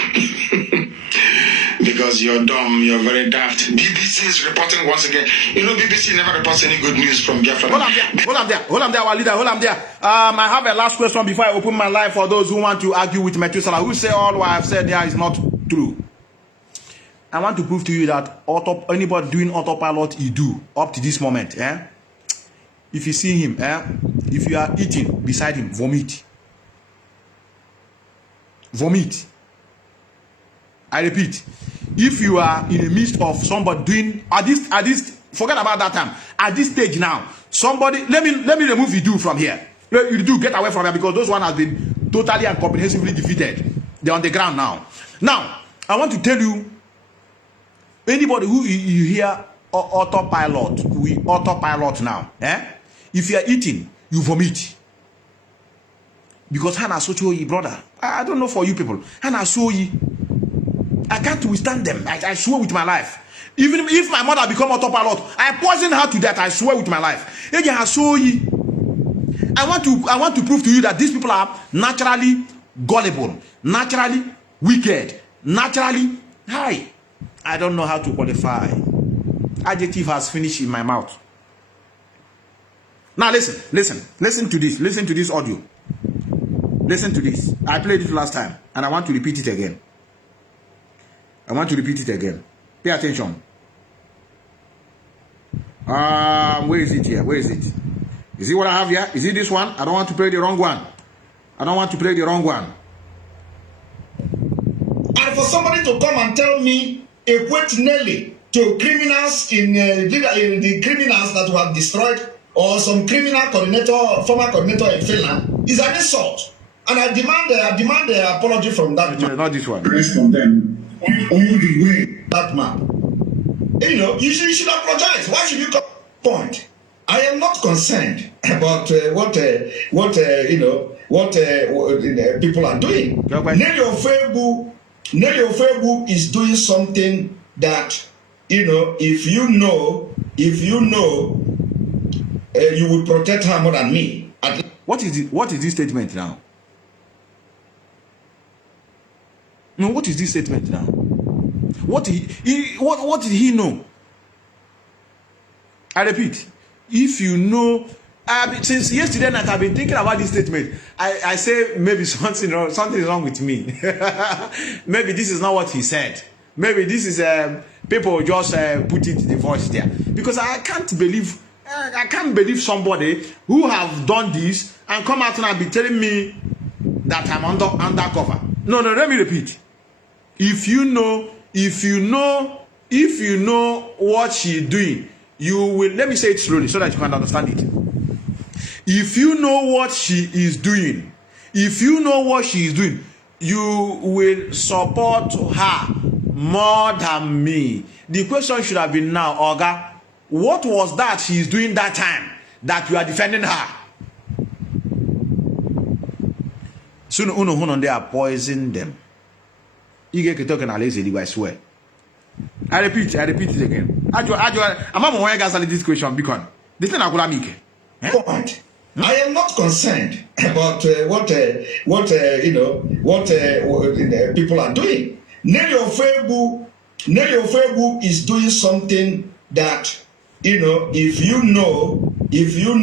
Because you're dumb, you're very daft. BBC is reporting once again. BBC never reports any good news from Biafra. Hold on there, our leader. I have a last question before I open my line for those who want to argue with Methuselah, who say all what I've said here is not true. I want to prove to you that anybody doing autopilot, he do up to this moment. If you see him, if you are eating beside him, vomit. I repeat, if you are in the midst of somebody doing at this, forget about that time. At this stage now, somebody let me remove you from here. You do get away from here, because those one has been totally and comprehensively defeated. They're on the ground now. Now, I want to tell you, anybody who you hear autopilot, we autopilot now. If you are eating, you vomit. Because Hana Sochoyi, brother, I don't know for you people. Hana Soyi, I can't withstand them. I swear with my life. Even if my mother become autopilot, I poison her to death. I swear with my life. I want to prove to you that these people are naturally gullible, naturally wicked, naturally high. I don't know how to qualify. Adjective has finished in my mouth. Now listen to this. Listen to this audio. Listen to this. I played it last time, and I want to repeat it again. Pay attention. Where is it here? Is it what I have here? Is it this one? I don't want to play the wrong one. And for somebody to come and tell me, equate Nelly to criminals in the criminals that were destroyed, or some criminal coordinator, former coordinator in Finland, is an insult. And I demand an apology from that man. Not this one. Rest from them. All the way. That man. You should apologize. Why should you come? Point. I am not concerned about what people are doing. Nelly Ofebu is doing something that, if you know, you would protect her more than me. What is this statement now? No, what is this statement now? What did he know? I repeat, if you know, since yesterday night I've been thinking about this statement. I say maybe something is wrong with me. Maybe this is not what he said. Maybe this is people just put it the voice there, because I can't believe somebody who have done this and come out and be telling me that I'm undercover. No, let me repeat. If you know what she's doing, you will, let me say it slowly so that you can understand it. If you know what she is doing, you will support her more than me. The question should have been now, Oga, what was that she is doing that time that you are defending her? Soon they are poisoning them. I swear. I repeat it again. I'm not going to answer this question because this thing I point. I am not concerned about what people are doing. Nelly Ofebu is doing something that, if you know, you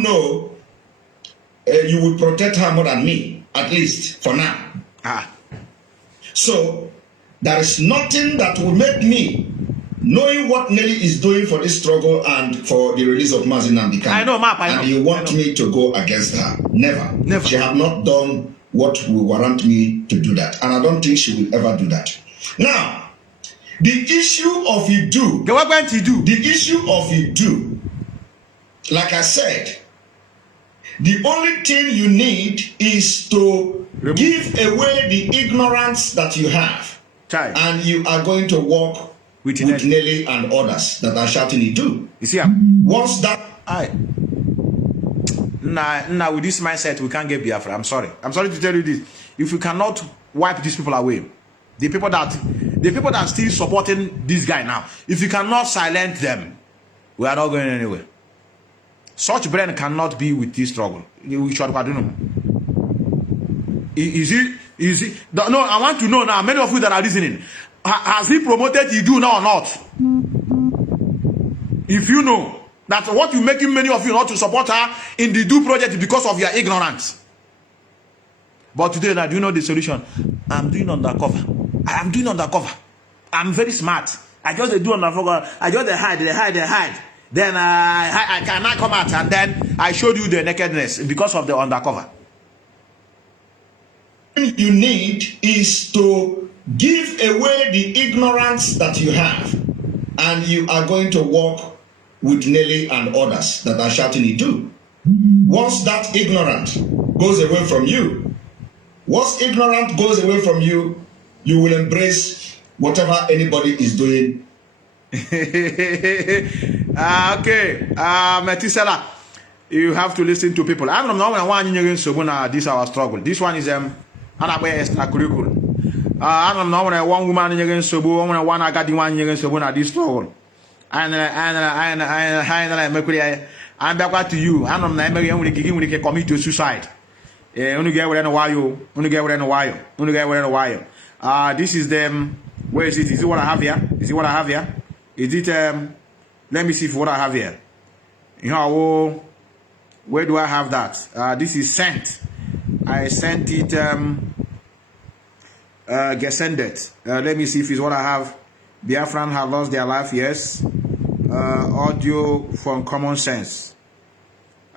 will protect her more than me, at least for now. So there is nothing that will make me, knowing what Nelly is doing for this struggle and for the release of MAZI Nnamdi Kanu, I know. And you want me to go against her. Never. She have not done what will warrant me to do that. And I don't think she will ever do that. Now, the issue of you do. The issue of you do. Like I said, the only thing you need is to give away the ignorance that you have. And you are going to walk with Nelly and others that are shouting it do. You see, once that now with this mindset we can't get Biafra. I'm sorry to tell you this. If we cannot wipe these people away, the people that are still supporting this guy now, if you cannot silence them, we are not going anywhere. Such brain cannot be with this struggle. We should know. Is it? No, I want to know now. Many of you that are listening, has he promoted Idu now or not? If you know that what you making many of you not to support her in the Idu project because of your ignorance. But today, now, do you know the solution? I'm doing undercover. I am doing undercover. I'm very smart. I just do undercover. I just hide. Then I cannot come out, and then I showed you the nakedness because of the undercover. You need is to give away the ignorance that you have, and you are going to walk with Nelly and others that are shouting it do. Once that ignorance goes away from you, you will embrace whatever anybody is doing. Okay, Methuselah, you have to listen to people. I don't know when this our struggle. This one is extracurricular. I don't know when one woman against Sobu, one I got the one against Sobu this struggle. And I'm back to you. I don't know when you commit to suicide. Only get within a while. This is them. Where is it? Is it what I have here? Is it let me see if what I have here. Where do I have that? This is sent. I sent it get sent it. Let me see if it's what I have. Biafrans have lost their life, yes. Audio from Common Sense.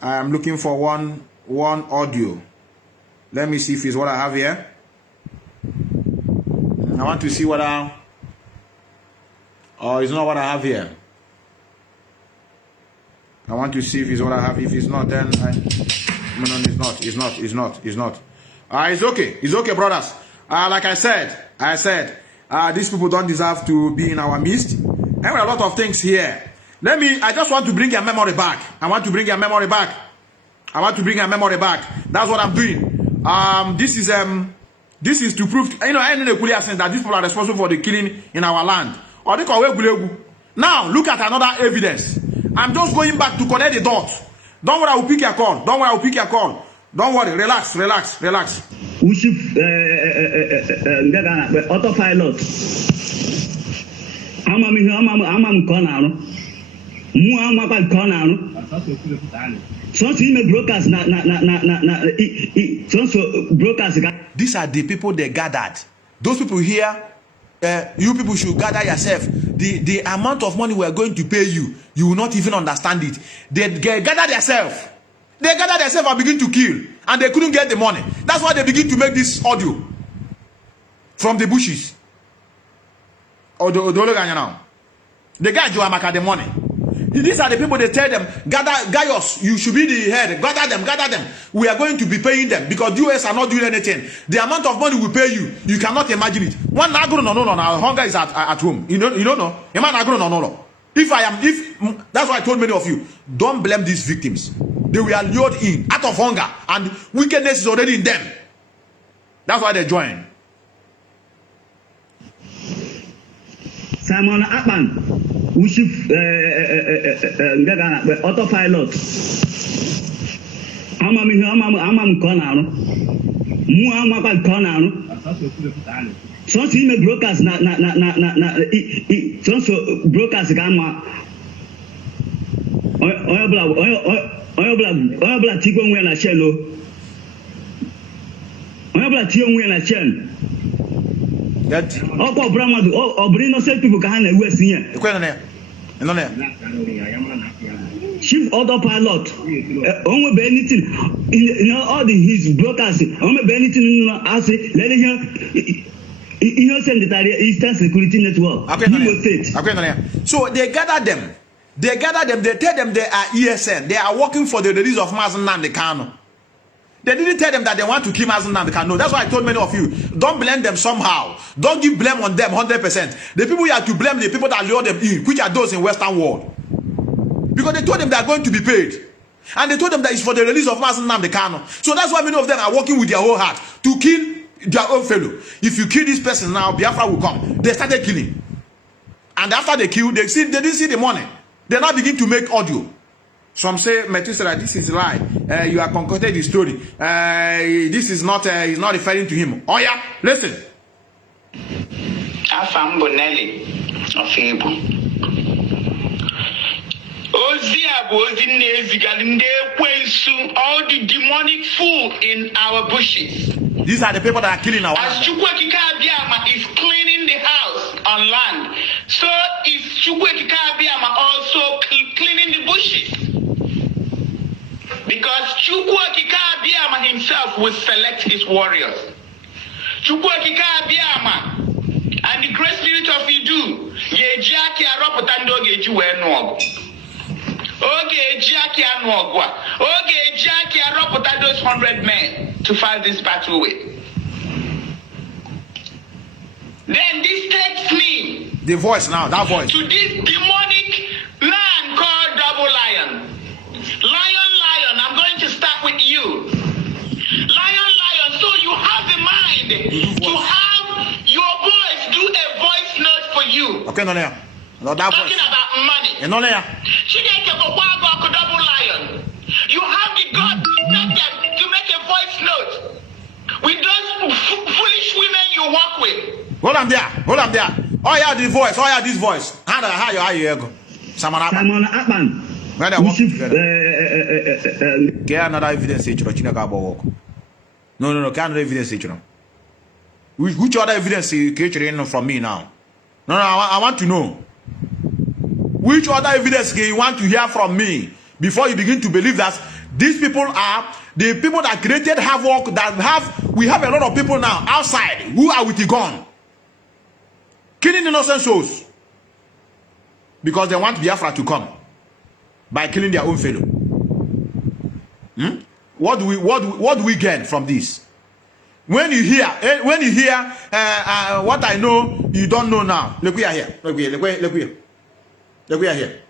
I am looking for one audio. Let me see if it's what I have here. I want to see what it's not what I have here. I want to see if it's what I have. If it's not, then no, it's not. It's okay. It's okay, brothers. Like I said, these people don't deserve to be in our midst. And a lot of things here. I just want to bring your memory back. That's what I'm doing. This is to prove, that these people are responsible for the killing in our land. Now, look at another evidence. I'm just going back to connect the dots. Don't worry, I will pick your call. Don't worry, relax. We should autopilot. I'm These are the people they gathered. Those people here, you people should gather yourself. The amount of money we are going to pay you, you will not even understand it. They gather themselves. They gather themselves and begin to kill. And they couldn't get the money. That's why they begin to make this audio from the bushes. Or the guy Joamaka the money. These are the people they tell them, gather Gaius, you should be the head. Gather them. We are going to be paying them because US are not doing anything. The amount of money we pay you, you cannot imagine it. One hunger is at home. You don't know. If that's why I told many of you, don't blame these victims. They were lured in out of hunger, and wickedness is already in them. That's why they join. Simon Akpan, we should autopilot. So brokers brokers chief autopilot anything all his brokers anything Eastern Security Network. So they gather them. They tell them they are ESN. They are working for the release of Nnamdi Kanu. They didn't tell them that they want to kill Nnamdi Kanu. That's why I told many of you, don't blame them somehow. Don't give blame on them 100%. The people you have to blame the people that lure them in, which are those in Western world. Because they told them they are going to be paid. And they told them that it's for the release of Nnamdi Kanu. So that's why many of them are working with their whole heart to kill their own fellow. If you kill this person now, Biafra will come. They started killing. And after they killed, they didn't see the money. They now begin to make audio. Some say, Methuselah, this is a lie. You have concocted the story. This is not, he's not referring to him. Oh yeah, listen. Afam Bonelli of Able. All the demonic fool in our bushes. These are the people that are killing our As Chukwuekike Abiama is cleaning the house on land, so is Chukwuekike Abiama also cleaning the bushes. Because Chukwuekike Abiama himself will select his warriors. Chukwuekike Abiama and the great spirit of Idu, Gejiaki Aropotando Geji Wenuogo. Okay, Jackie and Wagwa. Okay, Jackie, I report those 100 men to fight this battle with. Then this takes me. The voice now, that voice. To this demonic land called Double Lion. Lion, I'm going to start with you. Lion, so you have the mind to have your voice do a voice note for you. Okay, no, that talking voice. about money. No, Double Lion. You have the God to make a voice note with those foolish women you work with. Hold on there. Oh yeah, the voice. Oh yeah, this voice. How you go? Simon Akpan. Where they work together. Get another evidence. No. Get another evidence. Which other evidence you from me now? No. I want to know. Which other evidence you want to hear from me before you begin to believe that these people are the people that created havoc, we have a lot of people now outside who are with the gun killing innocent souls because they want Biafra to come by killing their own fellow. What do we get from this? When you hear what I know, you don't know now. Look, we are here. Look, we are here.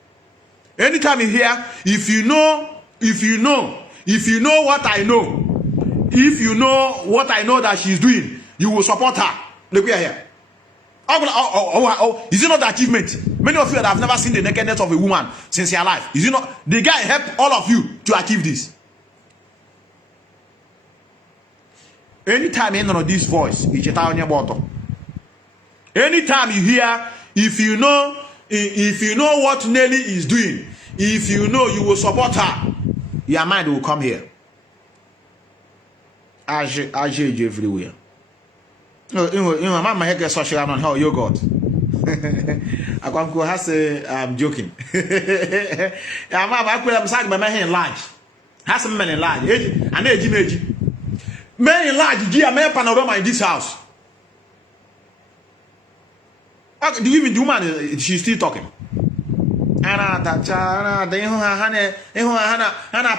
Anytime you hear, if you know what I know, if you know what I know that she's doing, you will support her. Look, we are here. Is it not the achievement? Many of you that have never seen the nakedness of a woman since your life. Is it not? The guy helped all of you to achieve this. Anytime you know this voice, anytime you hear, if you know what Nelly is doing, if you know you will support her, your mind will come here. I you everywhere. Mama get social on how you got. I say I'm joking. I could have said my man large. Has some men large. And age. Men large, dear man panorama in this house. Do you even do man? She's still talking. Ana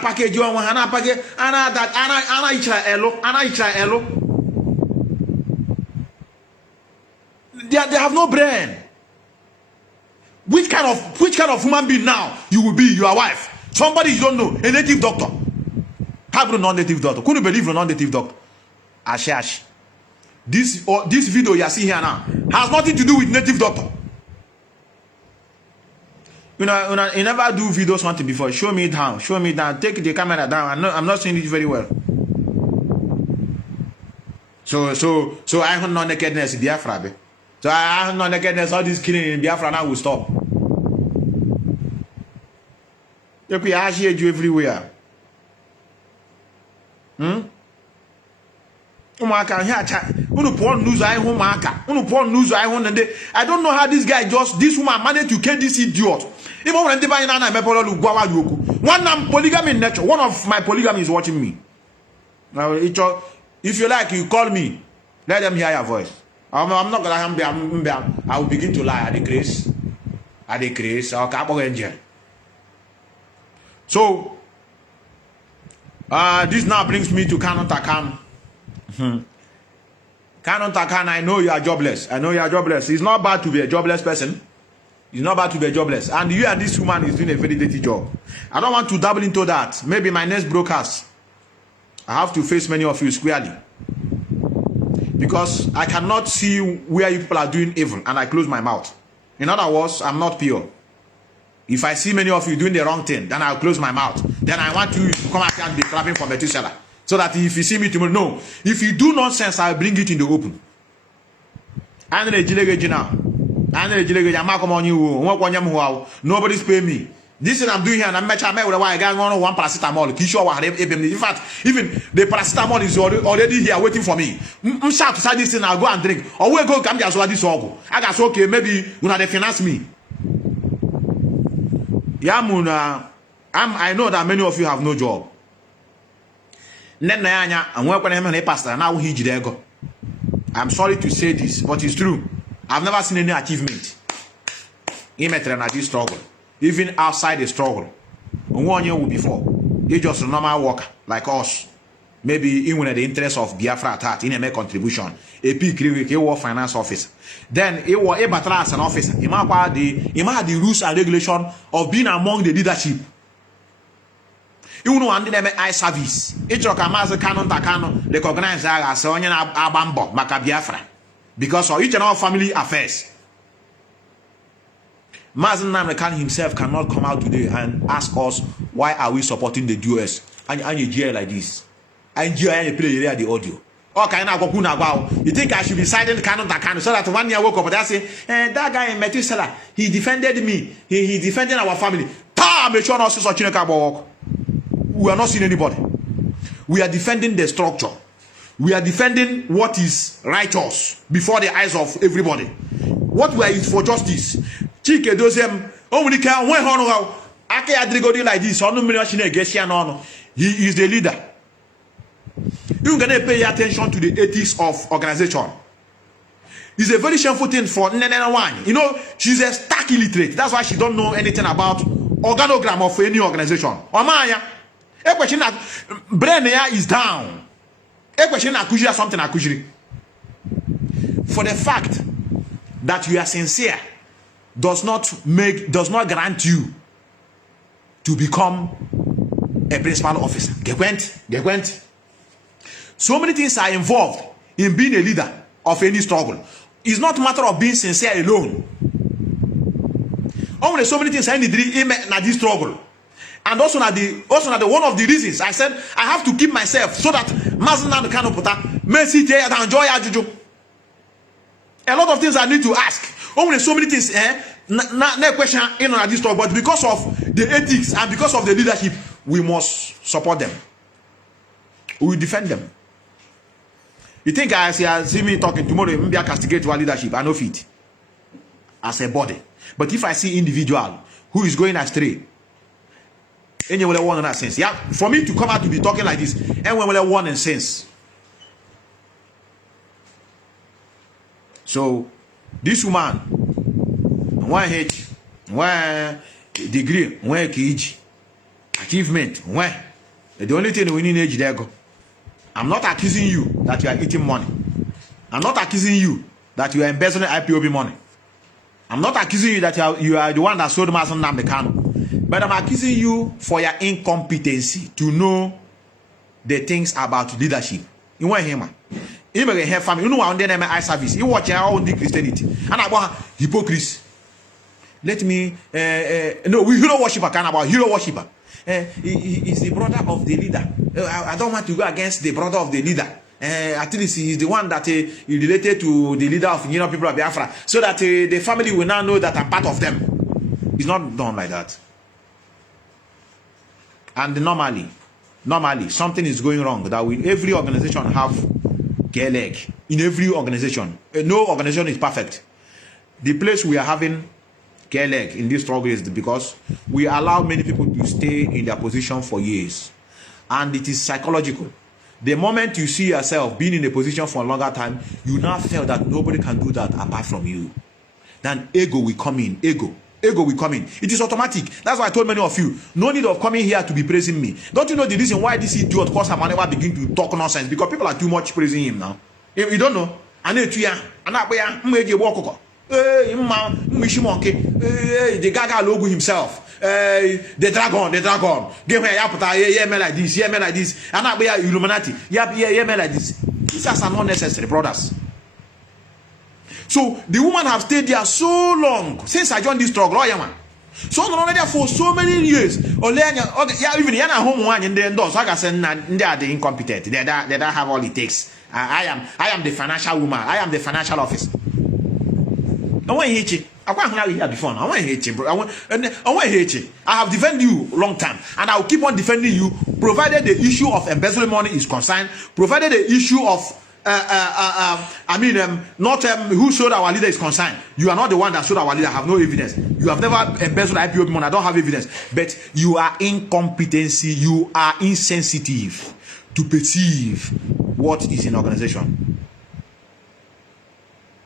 package you Ana package Ana icha elo. They have no brain. Which kind of human being now you will be? Your wife, somebody you don't know, a native doctor. How about non-native doctor? Couldn't believe a non-native doctor. Ash. This video you are seeing here now has nothing to do with native doctor. You never do videos something before. Show me down. Take the camera down. I'm not seeing it very well. So I have no nakedness in Biafra. So I have no nakedness. All this killing in Biafra now will stop. I hear you everywhere. I don't know how this guy this woman managed to kill this idiot. Even when polygamy in nature, one of my polygamy is watching me. Now, if you like, you call me. Let them hear your voice. I'm not gonna. I will begin to lie at the grace. Okay, so, this now brings me to Kanu. Kanu, I know you are jobless. It's not bad to be a jobless person. And you and this woman is doing a very dirty job. I don't want to dabble into that. Maybe my next broadcast, I have to face many of you squarely. Because I cannot see where you people are doing evil and I close my mouth. In other words, I'm not pure. If I see many of you doing the wrong thing, then I'll close my mouth. Then I want you to come out and be clapping for Methuselah. So that if you see me tomorrow, no. If you do nonsense, I'll bring it in the open. Nobody's paying me. This thing I'm doing here, and I'm matching with why I got one paracetamol. In fact, even the paracetamol is already here waiting for me. I'm sharp to say this thing, I'll go and drink. Or we'll go come just this ogo. I got okay, maybe when they finance me. Yeah, I know that many of you have no job. I'm sorry to say this, but it's true. I've never seen any achievement in this struggle, even outside the struggle. 1 year before, you just a normal worker like us. Maybe even in the interest of Biafra at in a make contribution. A peak finance officer. Then it was a battle as an officer. He had the rules and regulation of being among the leadership. You know, and then eye service. Each of Kama's canon recognize as Onion Abambo, Biafra. Because of each and all family affairs. MAZI Nnamdi himself cannot come out today and ask us why are we supporting the US and you hear like this. And you play the audio. Okay, now you think I should be silent Kanu so that 1 year woke up and I say, that guy in Methuselah, he defended me. He defended our family. We are not seeing anybody. We are defending the structure. We are defending what is righteous before the eyes of everybody. What we are is for justice. Chike dozem only can when honor ake adrigodi like this. He is the leader. You're gonna pay attention to the ethics of organization. It's a very shameful thing for Nene. You know, she's a stark illiterate. That's why she don't know anything about organogram of any organization. Omaya, a question that brain is down. A question that something akujiri. For the fact that you are sincere does not grant you to become a principal officer. Get went. So many things are involved in being a leader of any struggle. It's not a matter of being sincere alone. Only so many things I need in this struggle. And also na the one of the reasons I said I have to keep myself so that MAZI Nnamdi Kanu puta mercy te and enjoy ajuju. A lot of things I need to ask. Only so many things no question in on this talk, but because of the ethics and because of the leadership, we must support them. We will defend them. You think I see me talking tomorrow, maybe I castigate our leadership. I know fit as a body. But if I see individual who is going astray, any will want in that sense. Yeah, for me to come out to be talking like this, and when will want in sense. So this woman, one H, one degree, one kg, achievement, one. The only thing we need age there go. I'm not accusing you that you are eating money. I'm not accusing you that you are embezzling IPOB money. I'm not accusing you that you are the one that sold MAZI Nnamdi Kanu. But I'm accusing you for your incompetency to know the things about leadership. You want him? You may have family. You know what? Then Hausa-Service. You watch your own Christianity. And I want hypocrisy. Let me. No, we hero worshiper. Can about hero worshiper. He is the brother of the leader. I don't want to go against the brother of the leader. At least he is the one that is related to the leader of people of Biafra, so that the family will now know that I'm part of them. It's not done like that. And normally, something is going wrong. That will every organization have leg in every organization. No organization is perfect. The place we are having leg in this struggle is because we allow many people to stay in their position for years, and it is psychological. The moment you see yourself being in a position for a longer time, you now feel that nobody can do that apart from you. Then ego will come in. Ego will come in. It is automatic. That's why I told many of you, no need of coming here to be praising me. Don't you know the reason why this idiot Kosa never begin to talk nonsense? Because people are too much praising him now. You don't know. The Gaga logo himself. The dragon. Give me like this, like this. And not be Illuminati. Me like this. These are some unnecessary brothers. So the woman have stayed there so long since I joined this struggle. So not there for so many years. Even yana home one in the indoors. Like I said, they are the incompetent. They don't have all it takes. I am the financial woman. I am the financial officer. I want to hate you. I can't have you here before. I want to hate you, bro. I want to hate you. I have defended you long time, and I will keep on defending you, provided the issue of embezzling money is concerned, provided the issue of who showed our leader is concerned. You are not the one that showed our leader. I have no evidence. You have never embezzled IPOB money. I don't have evidence. But you are incompetency. You are insensitive to perceive what is in organization.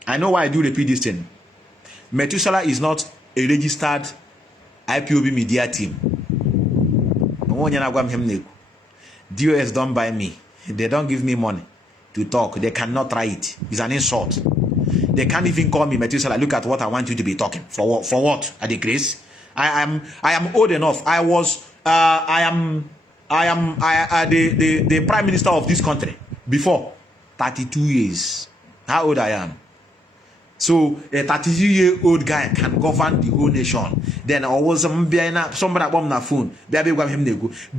I know why I do repeat this thing. Methuselah is not a registered IPOB media team. DOS don't buy me. They don't give me money to talk. They cannot try it. It's an insult. They can't even call me Methuselah. Look at what I want you to be talking. For what? At the grace? I am old enough. I am the prime minister of this country before 32 years. How old I am? So a 32-year-old guy can govern the whole nation. Then always somebody that bomb na phone. The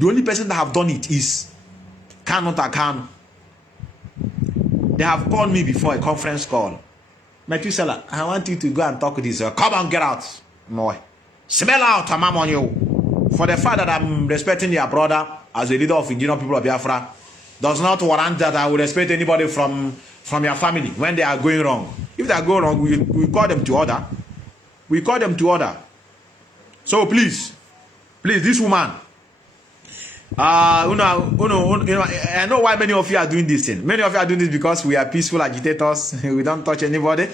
only person that have done it is Kanu. They have called me before a conference call. Methuselah, I want you to go and talk with this. Come on, get out. Boy. Smell out, I'm on you. For the fact that I'm respecting your brother as a leader of indigenous people of Biafra does not warrant that I will respect anybody from your family when they are going wrong. If they are going wrong, we call them to order. We call them to order. So please, this woman. I know why many of you are doing this thing. Many of you are doing this because we are peaceful agitators. We don't touch anybody.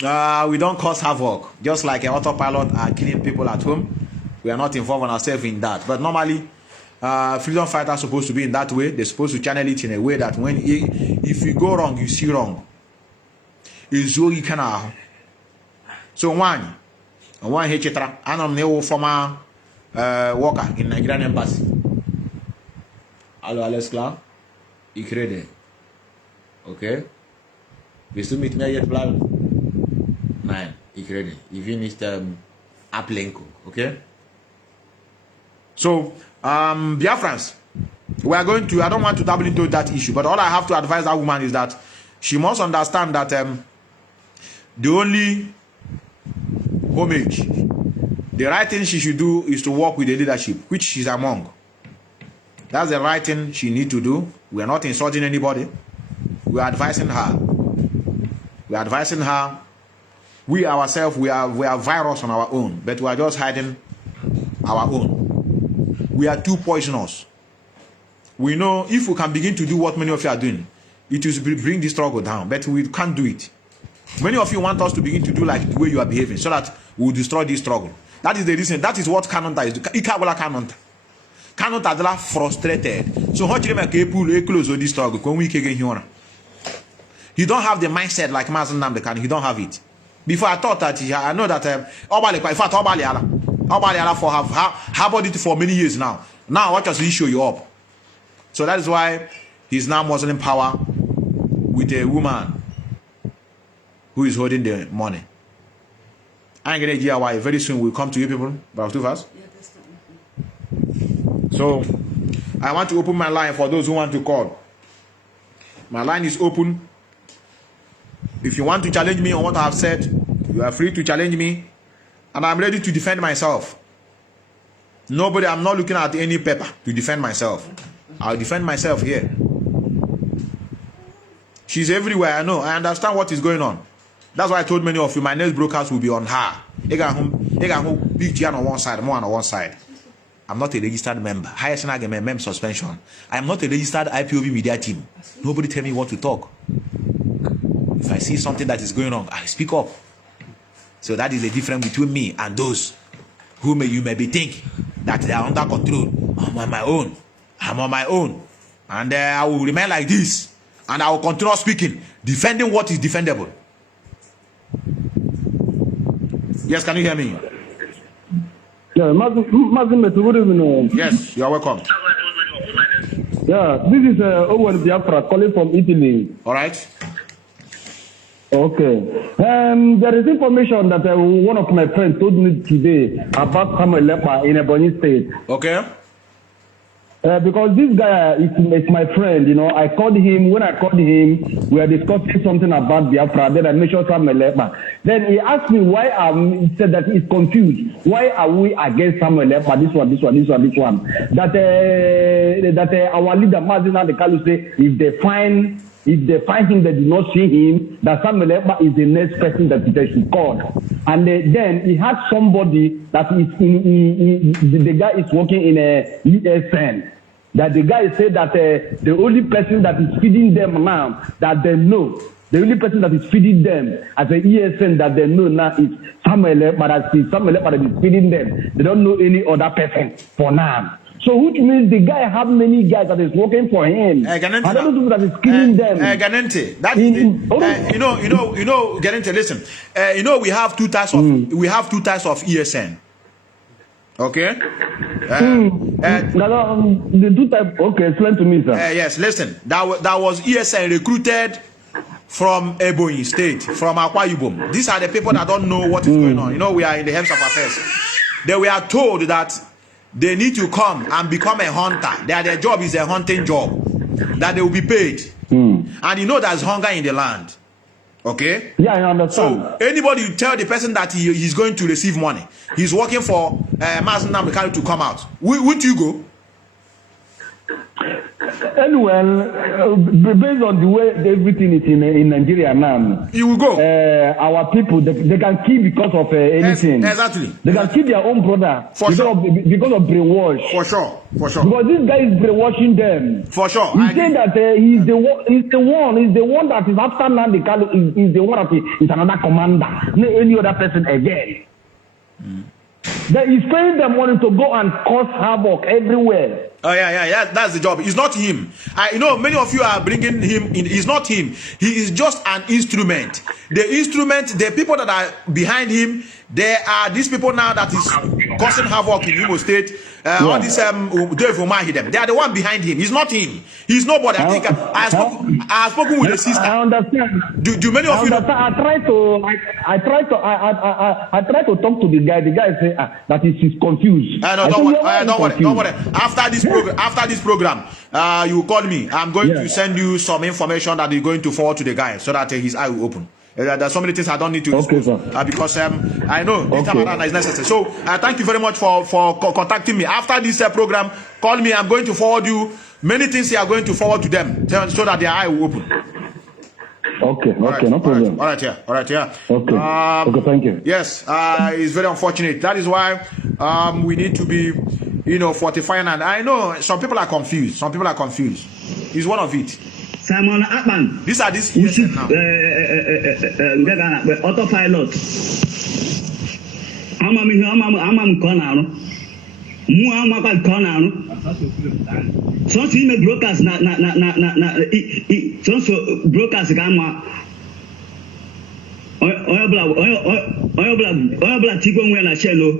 We don't cause havoc. Just like an autopilot are killing people at home. We are not involved ourselves in that. But normally, freedom fighters are supposed to be in that way. They're supposed to channel it in a way that if you go wrong, you see wrong. It's really kind of. So one Hechitra, I'm former worker in Nigerian embassy. Hello, alles klar? Ich rede. Okay? Willst du mit mir jetzt bleiben? Nein, ich rede. Ich will nicht ablenken. Okay? So, Biafrans, we are going to, I don't want to dabble into that issue, but all I have to advise that woman is that she must understand that the only homage, the right thing she should do is to work with the leadership, which she's among. That's the right thing she needs to do. We are not insulting anybody. We are advising her. We are advising her. We ourselves, we are virus on our own, but we are just hiding our own. We are too poisonous. We know if we can begin to do what many of you are doing, it will bring the struggle down, but we can't do it. Many of you want us to begin to do like the way you are behaving, so that we will destroy this struggle. That is the reason. That is what Kanunta is. Ikabula Kanunta. Kanunta is frustrated. So how do you make a close on this struggle? He don't have the mindset like MAZI Nnamdi. He don't have it. Before I thought that I know that in fact Obali for have harbored it for many years now. Now what does he show you up? So that is why he's now Muslim power with a woman who is holding the money. I ain't gonna hear why very soon we'll come to you people. About 2 hours. So I want to open my line for those who want to call. My line is open. If you want to challenge me on what I have said, you are free to challenge me, and I'm ready to defend myself. Nobody, I'm not looking at any paper to defend myself. I'll defend myself here. She's everywhere, I know. I understand what is going on. That's why I told many of you my next broadcast will be on her. Big G on one side, more on one side. I'm not a registered member. Highest member suspension. I am not a registered IPOB media team. Nobody tell me what to talk. If I see something that is going on, I speak up. So that is the difference between me and those who you may be thinking that they are under control. I'm on my own. I'm on my own. And I will remain like this. And I will continue speaking, defending what is defendable. Yes, can you hear me? Yeah, MAZI, good evening. Yes, you are welcome. Yeah, this is Owen Biafra calling from Italy. All right. Okay. There is information that one of my friends told me today about Samuel Lepa in Ebonyi State. Okay. Because this guy is my friend, you know. I called him. When I called him, we were discussing something about Biafra. Then I mentioned Samuel Lepa. Then he asked me why he said that he's confused. Why are we against Samuel Lepa? This one. That our leader MAZI Nnamdi say if they find him, they do not see him, that Samuel Lepa is the next person that they should call. And then he had somebody that is the guy is working in a ESN. That the guy said that the only person that is feeding them now, that they know, the only person that is feeding them as an ESN that they know now is Samuel Lepa. That is Samuel Lepa that is feeding them. They don't know any other person for now. So which means the guy have many guys that is working for him. I don't know that is killing them. Ganente, that you know, Ganente, listen. We have two types of ESN. Okay. The two types. Okay, explain to me, sir. Yes, listen. That was ESN recruited from Ebonyi State, from Akwa Ibom. These are the people that don't know what is going on. You know, we are in the helms of affairs. They were told that they need to come and become a hunter. Their job is a hunting job. That they will be paid. And you know there's hunger in the land. Okay? Yeah, I understand. So anybody you tell the person that he's going to receive money, he's working for MAZI Nnamdi to come out. Wouldn't you go? Anyway, based on the way everything is in Nigeria now, you will go. Our people, they can kill because of anything. Exactly. They can kill their own brother because of brainwash. For sure. Because this guy is brainwashing them. For sure. He's saying that he's the one that is after Nnamdi Kanu is the one that is another commander, not any other person again. That he's paying them money to go and cause havoc everywhere. Oh yeah, that's the job. It's not him. Many of you are bringing him in. It's not him. He is just an instrument. The people that are behind him, they are these people now that is causing havoc in Imo State. all these Dave Umahi them. They are the one behind him. He's not him. He's nobody. I think I have spoken with the sister. I understand. Do many of you know? I try to talk to the guy. The guy say that he's confused. No, don't worry. After this program, you call me. I'm going to send you some information that you're going to forward to the guy so that his eye will open. There's so many things I don't need to discuss because I know this time around is necessary. So thank you very much for contacting me. After this program, call me. I'm going to forward you many things you are going to forward to them so that their eye will open. Okay, no problem. All right, yeah. Okay, thank you. Yes, it's very unfortunate. That is why we need to be, fortifying. And I know some people are confused. It's one of it. Simon Atman. These are these now. Autopilot. I'm Kanu. Muhammad Kanu. So see me brokers so brokers kama. Oyo bla tigo nwe na chelo.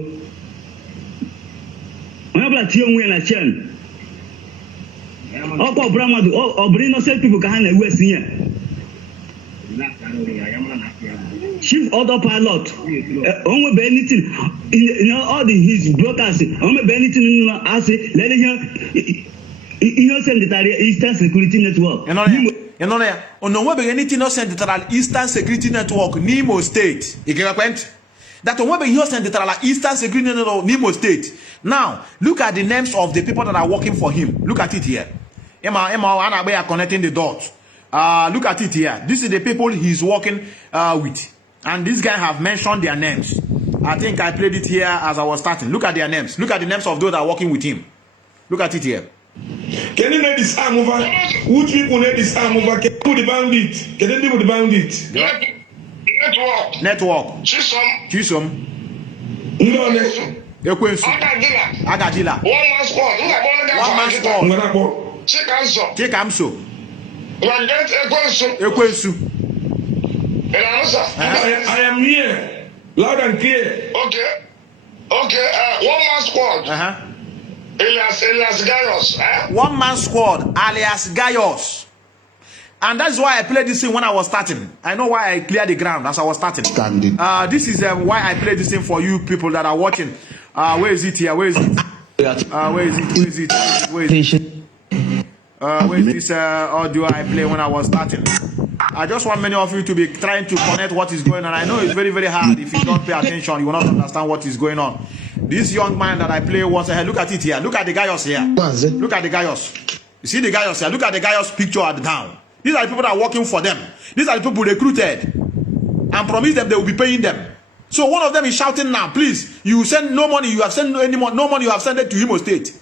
Oyo bla tigo nwe na chen. Opo Bramadu, Obrino said people can have West here. Chief autopilot, only anything, all his brokers, only anything, I say, let him innocent Eastern Security Network. On anything innocent Eastern Security Network, Nemo State. That when you send the Eastern Security Network, Nemo State. Now, look at the names of the people that are working for him. Look at it here. Emma are connecting the dots. Look at it here. This is the people he's working with. And these guys have mentioned their names. I think I played it here as I was starting. Look at their names. Look at the names of those that are working with him. Look at it here. Can you make this arm over? Which people need this arm over? Can you put the bandit? Can you deal with the bandit? Network. Chisom. No. Ekwensu. Agajila. One man squad. Chekamso. Ekwensu. I am here. Loud and clear. Okay. One man squad. Alias Gaius. One man squad, alias Gaius. And that's why I played this thing when I was starting. I know why I cleared the ground as I was starting. This is why I played this thing for you people that are watching. Where is it here? Where is it? Where is this audio I play when I was starting? I just want many of you to be trying to connect what is going on. I know it's very, very hard. If you don't pay attention, you will not understand what is going on. This young man that I play once ahead, look at it here. Look at the Gaius here. Look at the Gaius. You see the Gaius here? Look at the Gaius picture at the down. These are the people that are working for them. These are the people recruited and promised them they will be paying them. So one of them is shouting now, please, you send no money, you have sent no money, you have sent it to Imo State.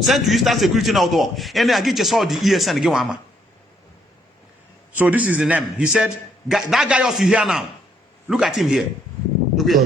Send to Eastern Security Network. And then I get you saw the ESN again. So this is the name. He said, that guy also here now. Look at him here. So because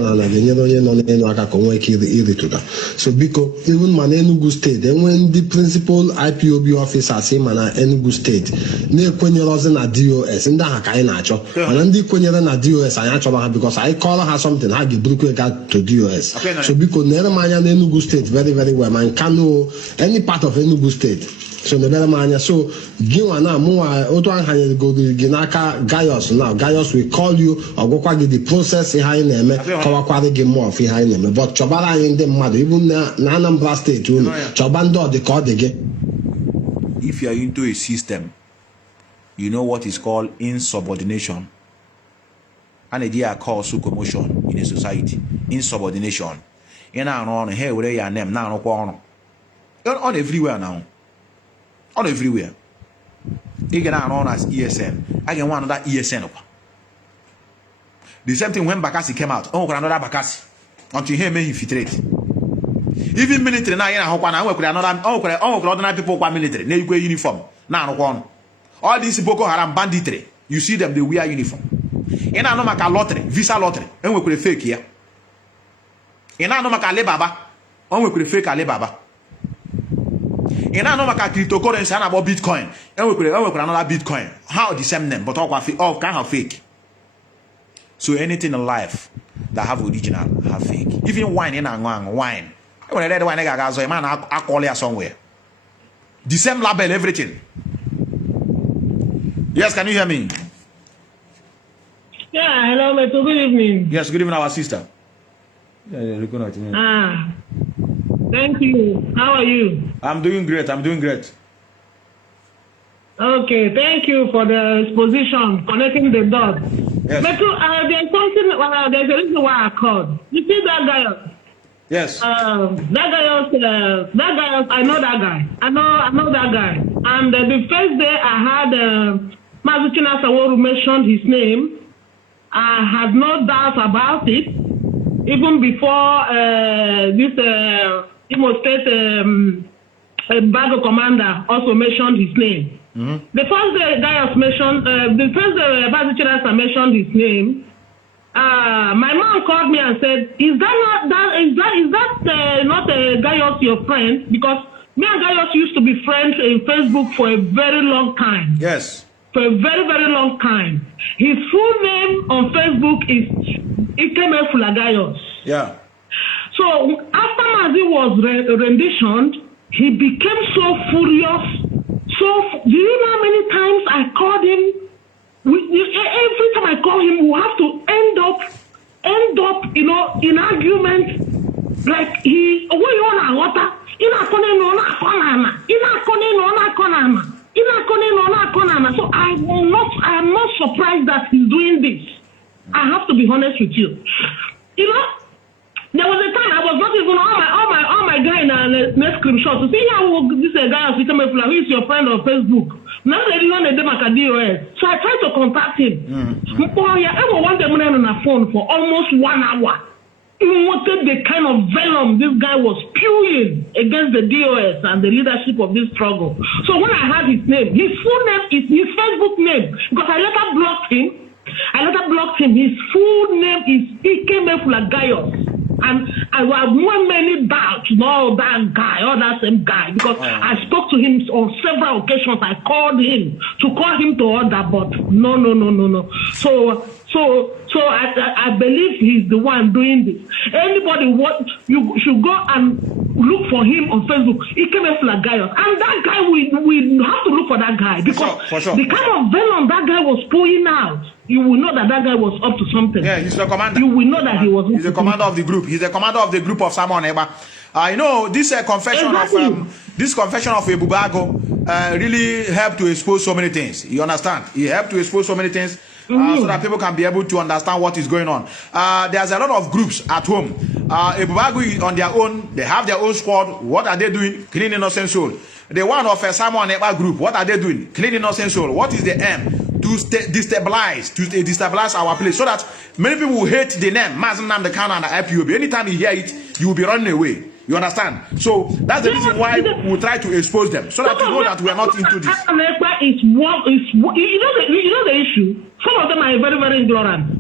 even man Enugu State, and when the principal IPOB officer say man Enugu State, ne kwenyere na DOS, and that I nacho, and the kwenyere na DOS I actually because I call her something, I give blue card to DOS. So because never man Enugu State very, very well, man Kanu, any part of Enugu State. So the better man, so Giwana more Otuan go Ginaka Gaius now. Gaius will call you or go quite the process behind them, Kawakwari game more behind them. But Chobara in the mother, even Nanambra State, Chobando the call again. If you are into a system, you know what is called insubordination. An idea called commotion in a society. Insubordination. In our own, here where your name now on everywhere now. On everywhere. You get known as ESN. I get one another ESN up. The same thing when Bakassi came out. Oh, another Bakassi. Until he may infiltrate. Even military now, you know, I work with another ordinary people who are military. They wear uniform. Now, all these Boko Haram banditry, you see them, they wear uniform. And I know my lottery, visa lottery, and we could fake here. And I know my Alibaba, and we could fake Alibaba. And I know my cryptocurrency and about Bitcoin. And we could another Bitcoin. How the same name, but all kind of fake. So anything in life that have original have fake. Even wine in wine. When I read one nigga, man, I call here somewhere. The same label, everything. Yes, can you hear me? Yeah, hello, Metu. Good evening. Yes, good evening, our sister. Thank you. How are you? I'm doing great. I'm doing great. Okay, thank you for the exposition, connecting the dots. Yes. Metu, there's something, there's a reason why I called. You see that guy? Yes. That guy, I know that guy. I know that guy. And the first day I had MAZI Methuselah mentioned his name, I had no doubt about it. Even before this Imo State Bago commander also mentioned his name. Mm-hmm. The first day Gaius mentioned, the first day MAZI Methuselah mentioned his name. My mom called me and said, "Is that not Gaius your friend?" Because me and Gaius used to be friends in Facebook for a very long time. Yes. For a very, very long time. His full name on Facebook is Ikemefula Gaius. Yeah. So after Mazi was renditioned, he became so furious. So do you know how many times I called him? Every time I call him, we have to end up, in argument. Like he, so I'm not surprised that he's doing this. I have to be honest with you. You know, there was a time I was not even all my guy in a screenshot to see how this guy who is your friend on Facebook. Now they don't know them at DOS. So I tried to contact him. I wanted them on the phone for almost 1 hour. He wanted the kind of venom this guy was spewing against the DOS and the leadership of this struggle. So when I heard his name, his full name is his Facebook name, because I later blocked him. His full name is Ikemefula Gaius. And I have many doubts, no, that guy or that same guy, because I spoke to him on several occasions. I called him to order, but no. So I believe he's the one doing this. Anybody you should go and look for him on Facebook. Ikemefula Gaius, and that guy we have to look for that guy, because for sure. The kind of venom that guy was pouring out, you will know that guy was up to something. Yeah, he's the commander. You will know that he was. He's the commander of the group. He's the commander of the group of Simon Eba. You know, this confession of Ebubago really helped to expose so many things. You understand? He helped to expose so many things. So that people can be able to understand what is going on. There's a lot of groups at home. Ebubago on their own, they have their own squad. What are they doing? Cleaning innocent soul. The one of a Simon Eba group, what are they doing? Cleaning innocent soul. What is the aim? To destabilize our place, so that many people will hate the name MAZI Nnamdi Kanu and the Ipob. Anytime you hear it, you will be running away. You understand? So that's the reason why we try to expose them, so that you know that we are not into this. You know the issue. Some of them are very, very ignorant.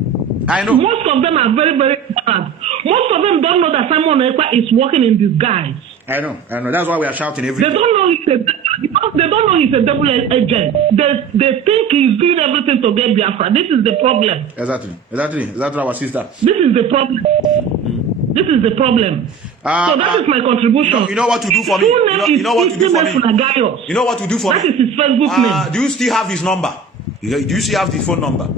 I know. Most of them are very, very ignorant. Most of them don't know that Simon Ekpa is working in disguise. I know. That's why we are shouting everything. They don't know he's a double agent. They think he's doing everything to get Biafra. This is the problem. Exactly, our sister. This is the problem. So that is my contribution. You know what to do for me? You know what to do for me? You know what to do for me? That is his Facebook name. Do you still have his number? Do you still have his phone number?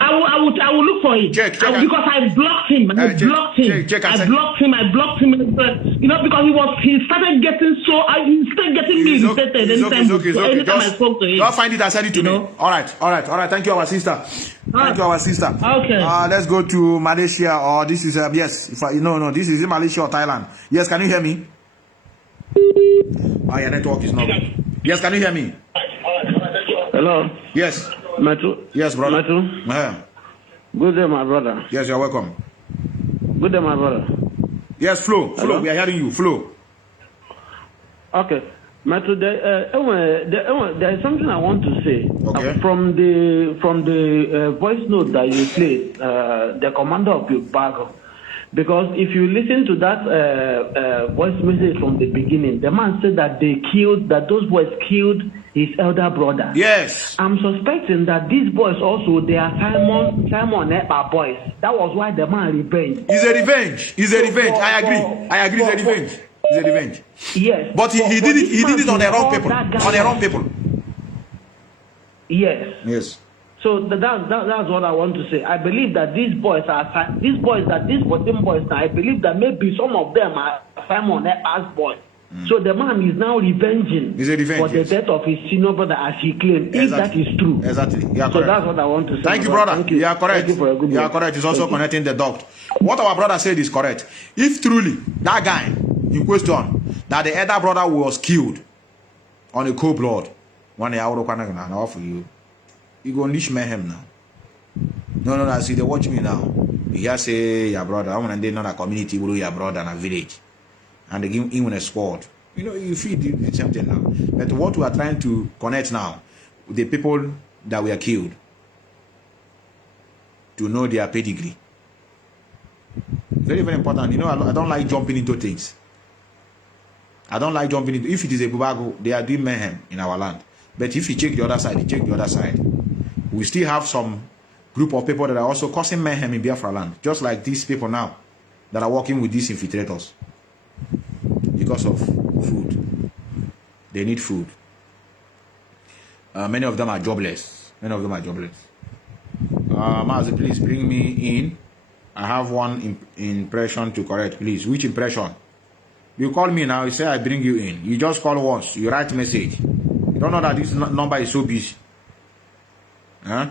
I will look for it. Check, because I blocked him. I blocked him. You know, because he started getting me irritated anytime I spoke to him. Don't find it and send it to me. All right. Thank you, our sister. Okay. Let's go to Malaysia, or this is yes. This is in Malaysia or Thailand. Yes, can you hear me? Your network is not good. Yes, can you hear me? Hello. Yes. Metu. Yes, brother. Metu. Good day, my brother. Yes, you're welcome. Good day, my brother. Yes, Flo. Hello? We are hearing you. Flo. Okay. Metu, there is something I want to say. Okay. From the voice note that you played, the commander of Biafra. Because if you listen to that voice message from the beginning, the man said that those boys killed his elder brother. Yes. I'm suspecting that these boys also, they are Simon Ekpa boys. That was why the man revenged. It's a revenge. It's a revenge. I agree. It's a revenge. It's a revenge. Yes. But he did it. He did it on the wrong people. On the wrong people. Yes. Yes. So that's what I want to say. I believe that these boys, now, I believe that maybe some of them are Simon Ekpa's boys. So the man is now revenging for the death of his senior brother, as he claimed. If that is true. Exactly. You are so correct. that's what I want to say. Thank you, brother. Thank you. You are correct. Thank you for a good You are correct. It's also connecting the dot. What our brother said is correct. If truly that guy in question, that the elder brother was killed on a cold blood, one day I will now for you. You go unleash mayhem now. No. See, they watch me now. You just say your brother. I want to know a community, your brother, and a village, and they give him a squad. You know, you feed the same thing now. But what we are trying to connect now with the people that were killed, to know their pedigree. Very, very important. You know, I don't like jumping into things. I don't like jumping into. If it is a bubago, they are doing mayhem in our land. But if you check the other side, we still have some group of people that are also causing mayhem in Biafra land, just like these people now that are working with these infiltrators because of food. They need food. Many of them are jobless. Mazi, please bring me in. I have one impression to correct, please. Which impression? You call me now, you say I bring you in. You just call once, you write message. You don't know that this number is so busy. Huh?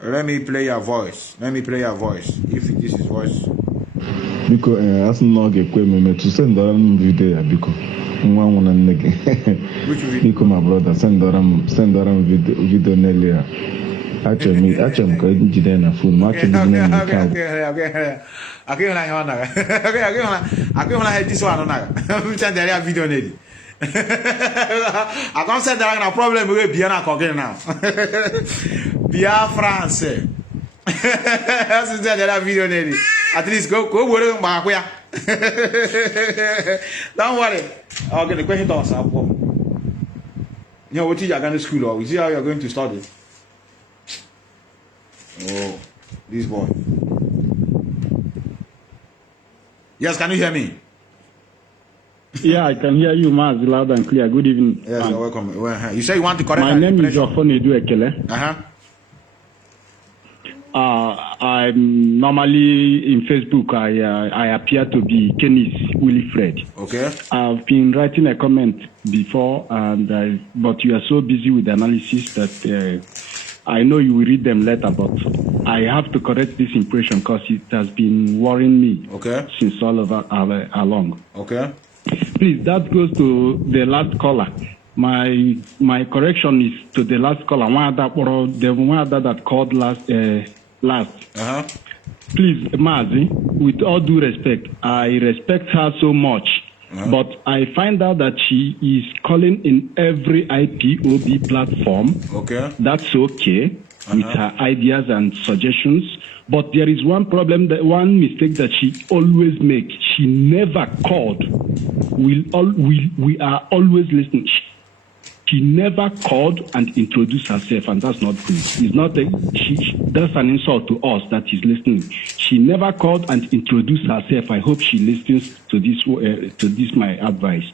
Let me play your voice. If this is voice. Biko, as no get me to send them video, Biko. One and nigga. Biko, my brother, send them video nelia. Actually, I'm going to get a phone. Okay. I can't this one. I'm send the video nearly. I can't say that I have a problem with Biafra cooking now. Biafrans. That's the video nearly. At least go work back. Don't worry. I'll get the question to us. You know what you are going to school or we see how you are going to study. Oh, this boy. Yes, can you hear me? Yeah, I can hear you, Maz, loud and clear. Good evening. Yes, you're welcome. You say you want to correct my name is Ofonedu Ekele. I'm normally in Facebook. I appear to be Kenneth Wilfred. Okay. I've been writing a comment before, but you are so busy with the analysis that I know you will read them later. But I have to correct this impression because it has been worrying me. Okay. Since all along. Okay. Please, that goes to the last caller. My correction is to the last caller. The one that called last. Please, Mazi, with all due respect, I respect her so much, but I find out that she is calling in every IPOB platform. Okay. That's okay with her ideas and suggestions. But there is one problem, one mistake that she always makes. She never called. We are always listening. She never called and introduced herself, and that's not good. It's not that's an insult to us that is listening. She never called and introduced herself. I hope she listens to this my advice.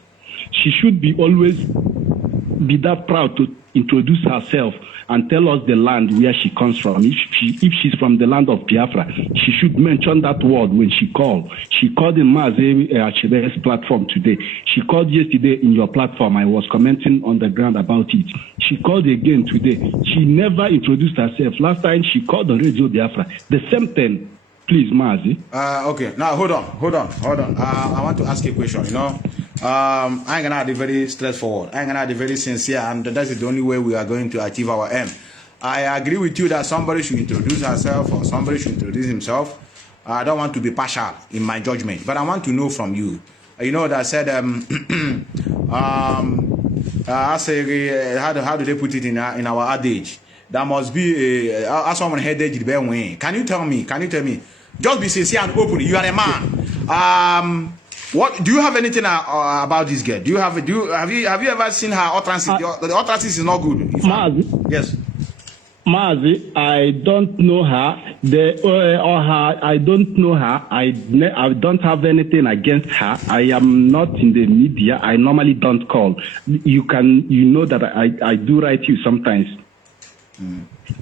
She should be always be that proud to introduce herself and tell us the land where she comes from. If she's from the land of Biafra, she should mention that word when she called. She called in MAZI platform today. She called yesterday in your platform. I was commenting on the ground about it. She called again today. She never introduced herself. Last time she called on Radio Biafra. The same thing. Please, Mazi. Okay. Now, hold on. I want to ask you a question. You know, I'm gonna be very straightforward. I'm gonna be very sincere, and that is the only way we are going to achieve our aim. I agree with you that somebody should introduce herself or somebody should introduce himself. I don't want to be partial in my judgment, but I want to know from you. You know that said, I say, how do they put it in our adage? There must be a someone headed. Can you tell me? Just be sincere and open. You are a man. What do you have anything about this girl? Have you ever seen her utterances? The utterances is not good. MAZI, yes. MAZI, I don't know her. I don't know her. I don't have anything against her. I am not in the media. I normally don't call. You know that I do write you sometimes.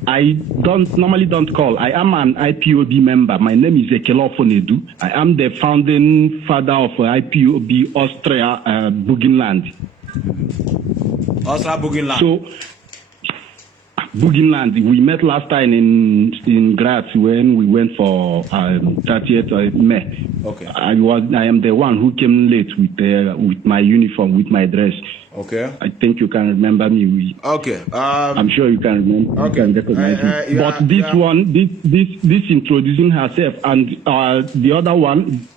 I normally don't call. I am an IPOB member. My name is Ekelofonedu. I am the founding father of IPOB Austria Burgenland. Austria Burgenland. So, Burgenland. We met last time in Graz when we went for 30th of May. Okay. I am the one who came late with my uniform, with my dress. Okay. I think you can remember me. Okay. I'm sure you can remember. Okay. You can recognize me. But this one, this introducing herself, and the other one.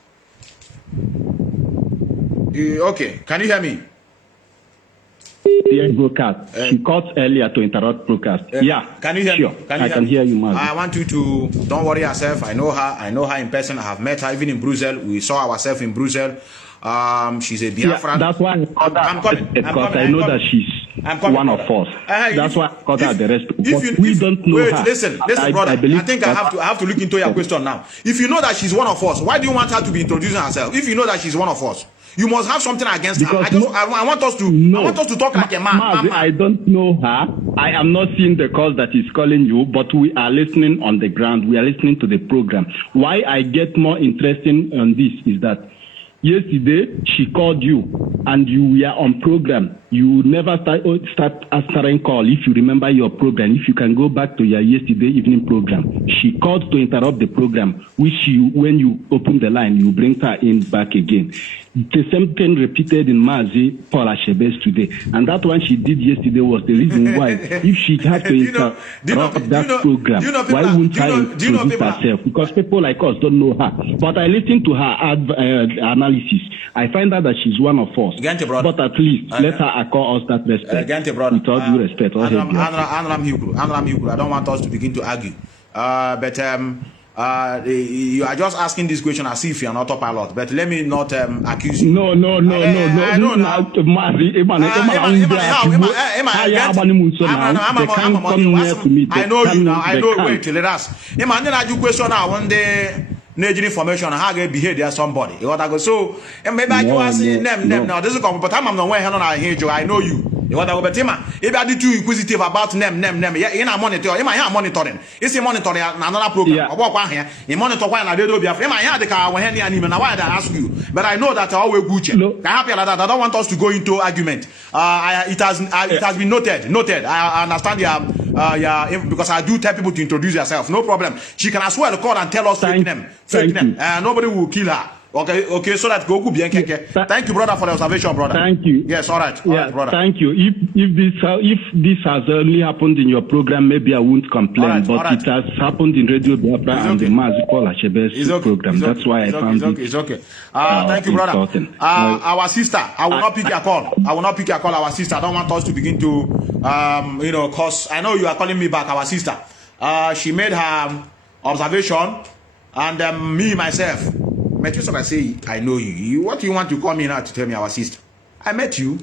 Okay. Can you hear me? The broadcast. She called earlier to interrupt broadcast. Yeah. Can you hear sure. me? I can hear you, man. I want you to don't worry yourself. I know her in person. I have met her even in Brussels. We saw ourselves in Brussels. She's a Biafran. Yeah, that's why I'm coming. Because I know that she's one of us. That's why I called her the rest. But we don't know her. Listen, brother. I think I have to look into your question now. If you know that she's one of us, why do you want her to be introducing herself? If you know that she's one of us, you must have something against her. I want us to talk like a man. I don't know her. I am not seeing the call that is calling you, but we are listening on the ground. We are listening to the program. Why I get more interested on this is that yesterday she called you and you were on program. You never start answering call if you remember your program. If you can go back to your yesterday evening program, she called to interrupt the program, which when you open the line, you bring her in back again. The same thing repeated in MAZI Hausa-Service today. And that one she did yesterday was the reason why, if she had to interrupt that program, why wouldn't I introduce herself? Because people like us don't know her. But I listened to her analysis. I find out that she's one of us. But at least let her accord us that respect. With all due respect. I don't want us to begin to argue. You are just asking this question as if you are not autopilot, but let me not accuse you. No. I know you now. I know. Wait, let us. You question now one day. Need information on how they behave there somebody. You want to go so and maybe you are saying them now. This is but I'm not when I know you. You want to go but if I did too inquisitive about them. Yeah, in a monitor, in my monitoring. It's a monitoring another program. I walk here. You monitor when I do Biafra. My hand the car when any and why I ask you. But I know that I always good. I happy like that. I don't want us to go into argument. It has been noted. I understand because I do tell people to introduce yourself. No problem. She can as well call and tell us fake name. Nobody will kill her. Okay, so that go bien keke. Thank you, brother, for the observation, brother. Thank you. Yes, all right, brother. Thank you. If this has only happened in your program, maybe I won't complain. But it has happened in Radio Biafra and the MAZI Hausa-Service program. That's why I found it. It's okay. Thank you, brother. Our sister, I will not pick your call. Our sister, I don't want us to begin to, cause I know you are calling me back. Our sister, she made her observation, and me myself. Methuselah say, I know you. What do you want to call me now to tell me our sister? I met you.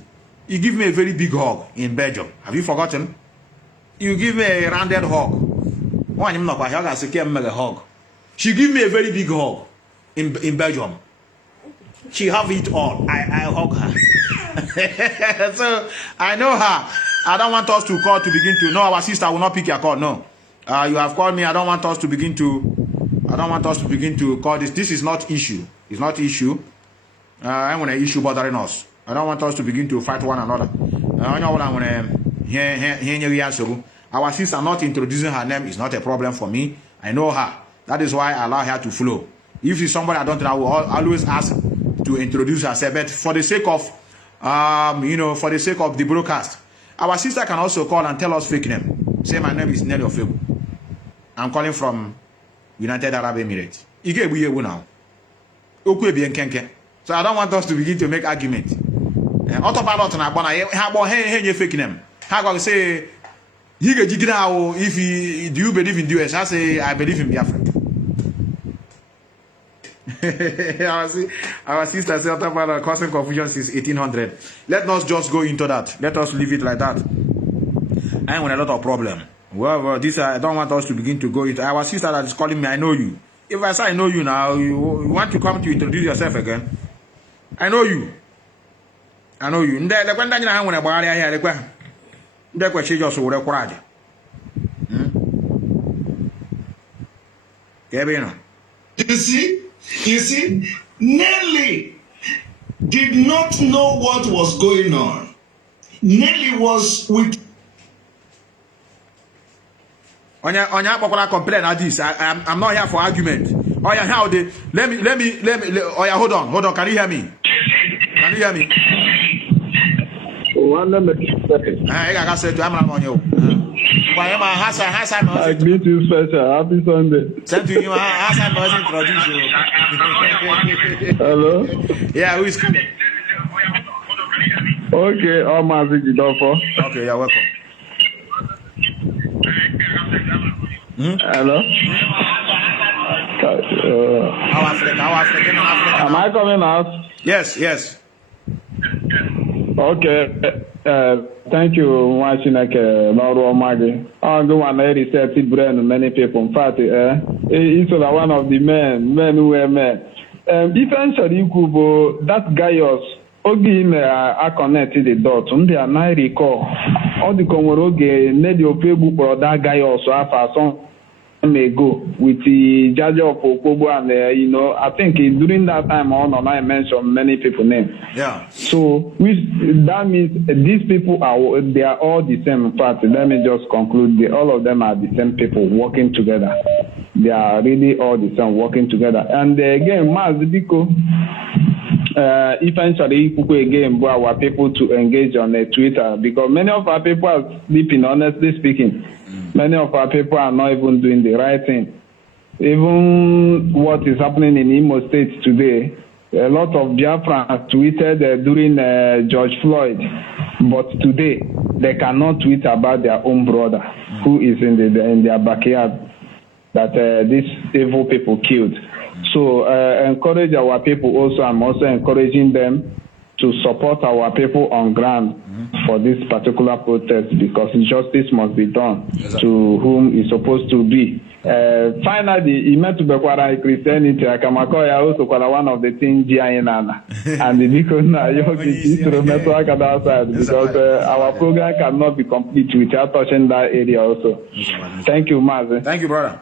You give me a very big hug in Belgium. Have you forgotten? You give me a rounded hug. She give me a very big hug in Belgium. She have it all. I hug her. So I know her. I don't want us to call to begin to. No, our sister will not pick your call. No. You have called me. I don't want us to begin to call this. This is not issue. It's not issue. I'm going to issue bothering us. I don't want us to begin to fight one another. Our sister not introducing her name is not a problem for me. I know her. That is why I allow her to flow. If she's somebody I don't know, I will always ask to introduce herself. But for the sake of, for the sake of the broadcast, our sister can also call and tell us fake name. Say my name is Nelly Ofegu. I'm calling from United Arab Emirates. Now. So I don't want us to begin to make argument. Autopilot na bona fake name. How go say If do you believe in the US? I say I believe in Biafra. Our sister said about causing confusion since 1800. Let us just go into that. Let us leave it like that. I am with a lot of problem. Well, this I don't want us to begin to go into. Our sister that is calling me, I know you. If I say I know you now, you want to come to introduce yourself again? I know you. I know you. You see, Nelly did not know what was going on. Nelly was with. Onya complain at this. I'm not here for argument. Oh yeah, how they let me oh yeah, hold on. Can you hear me? Can you hear me? I got said to I'm on you. I greet you special. Happy Sunday. Send to you. Hassan was introduced you. Hello? Yeah, who is calling? Okay, all my Vidofo. Okay, you're welcome. Hello? How African. Am I coming out? Yes. Okay. Thank you, Machineke, Lord Maggie. I'm the one that reset brain many people. In fact, it's one of the men who were men. Eventually, that Gaius, Ogi I connected the dots. They are not recall. All the Komoroge, Nedio Pebu, or that Gaius, after some ago with the judge of Opobo, and I think during that time I mentioned many people names. Yeah. So that means these people they are all the same. In fact, let me just conclude. All of them are the same people working together. They are really all the same working together. And again, Mazibiko, eventually people again our people to engage on Twitter, because many of our people are sleeping, honestly speaking. Many of our people are not even doing the right thing. Even what is happening in Imo State today, a lot of Biafrans tweeted during George Floyd, but today they cannot tweet about their own brother who is in their backyard that these evil people killed. So encourage our people also. I'm also encouraging them to support our people on ground for this particular protest, because justice must be done to whom it's supposed to be. Finally, Christianity, also one of the things and because our program cannot be complete without touching that area also. Thank you, Mazi. Thank you, brother.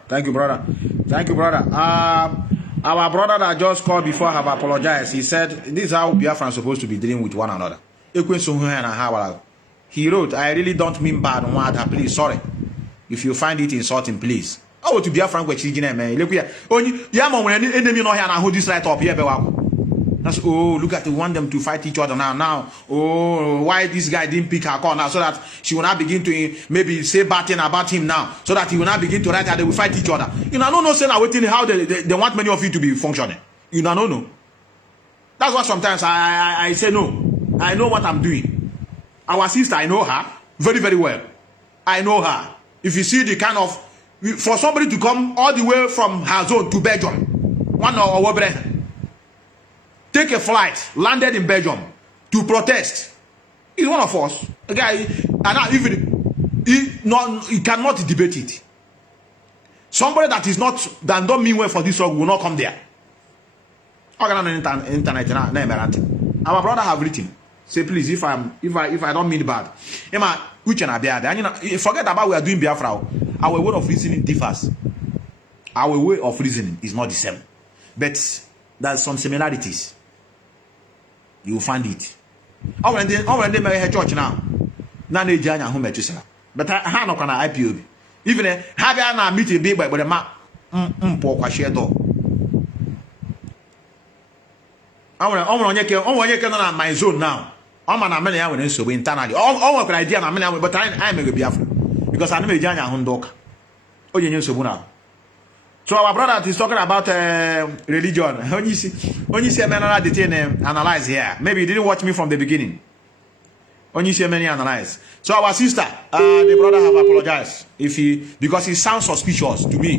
Our brother that just called before have apologized. He said this is how Biafra are supposed to be dealing with one another. He wrote, I really don't mean bad on what, please, sorry. If you find it insulting, please. Oh, to Biafra, man. Look here. Only when enemy no here and hold this right up here. That's look at, they want them to fight each other now. Oh, why this guy didn't pick her call now, so that she will not begin to maybe say bad thing about him now, so that he will not begin to write her, they will fight each other. No saying I waiting how they want many of you to be functioning. No. That's why sometimes I say no. I know what I'm doing. Our sister, I know her very, very well. I know her. If you see the kind of, for somebody to come all the way from her zone to Belgium, one or take a flight, landed in Belgium to protest. He's one of us. A guy, and even he cannot debate it. Somebody that don't mean well for this work will not come there. Internet. Our brother have written. Say please, if I don't mean bad, forget about we are doing Biafra. Our way of reasoning differs. Our way of reasoning is not the same, but there's some similarities. You will find it. Already make church now. None of Janya who Methuselah. But I no kana Ipob. Even have you na meet a big by the map. Kwa share door. I na my zone now. I'm an Amelia when so internally. All my idea na but I make a Biafra. Because I know Janya Hundok. Oh, you know so. So our brother is talking about religion. When you see man detain analyze here. Maybe you didn't watch me from the beginning. Only say many analyze. So our sister, the brother have apologized because he sounds suspicious to me.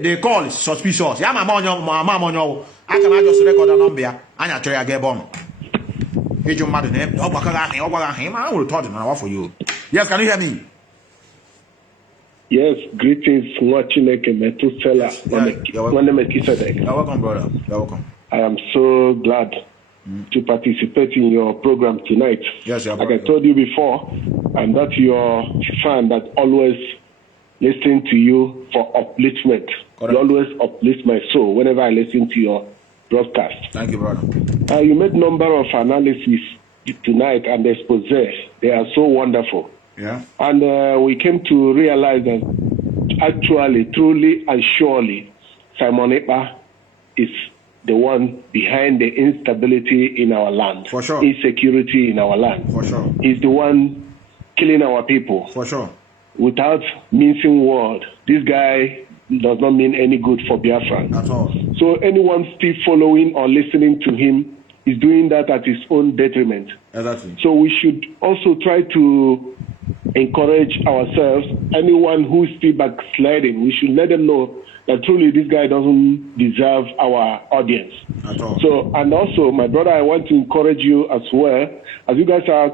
The call is suspicious. Yeah, my mom, I can just record a number and I try to get bomb. Hey, your mother name. I will talk for you. Yes, can you hear me? Yes, greetings, Chineke Methuselah. You're welcome, brother. You're welcome. I am so glad to participate in your program tonight. Yes, like I told you before, I'm not your fan that always listen to you for upliftment. Correct. You always uplift my soul whenever I listen to your broadcast. Thank you, brother. You made number of analysis tonight and expose. They are so wonderful. Yeah. And we came to realize that actually, truly and surely, Simon Ekpa is the one behind the instability in our land. For sure. Insecurity in our land. For sure. He's the one killing our people. For sure. Without mincing word, this guy does not mean any good for Biafra. At all. So anyone still following or listening to him is doing that at his own detriment. Exactly. So we should also try to encourage ourselves. Anyone who is still backsliding, we should let them know that truly this guy doesn't deserve our audience. At all. So, and also, my brother, I want to encourage you as well, as you guys are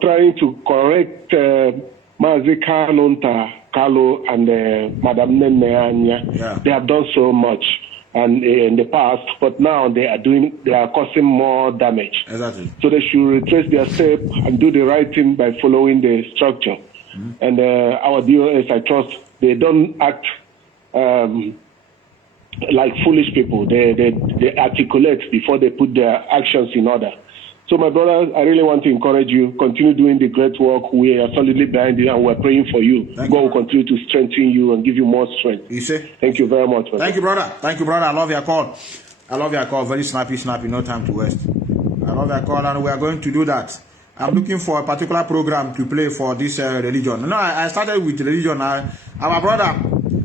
trying to correct Mazi Kanu and Madam Nene. Yeah. They have done so much and in the past, but now they are causing more damage. Exactly. So they should retrace their step and do the right thing by following the structure. Mm-hmm. And our DOS, I trust, they don't act like foolish people. They articulate before they put their actions in order. So my brother, I really want to encourage you. Continue doing the great work. We are solidly behind you and we're praying for you. God will continue to strengthen you and give you more strength. You see? Thank you very much. Brother. Thank you, brother. Thank you, brother. I love your call. I love your call. Very snappy. No time to waste. I love your call and we are going to do that. I'm looking for a particular program to play for this religion. No, I started with religion. Our brother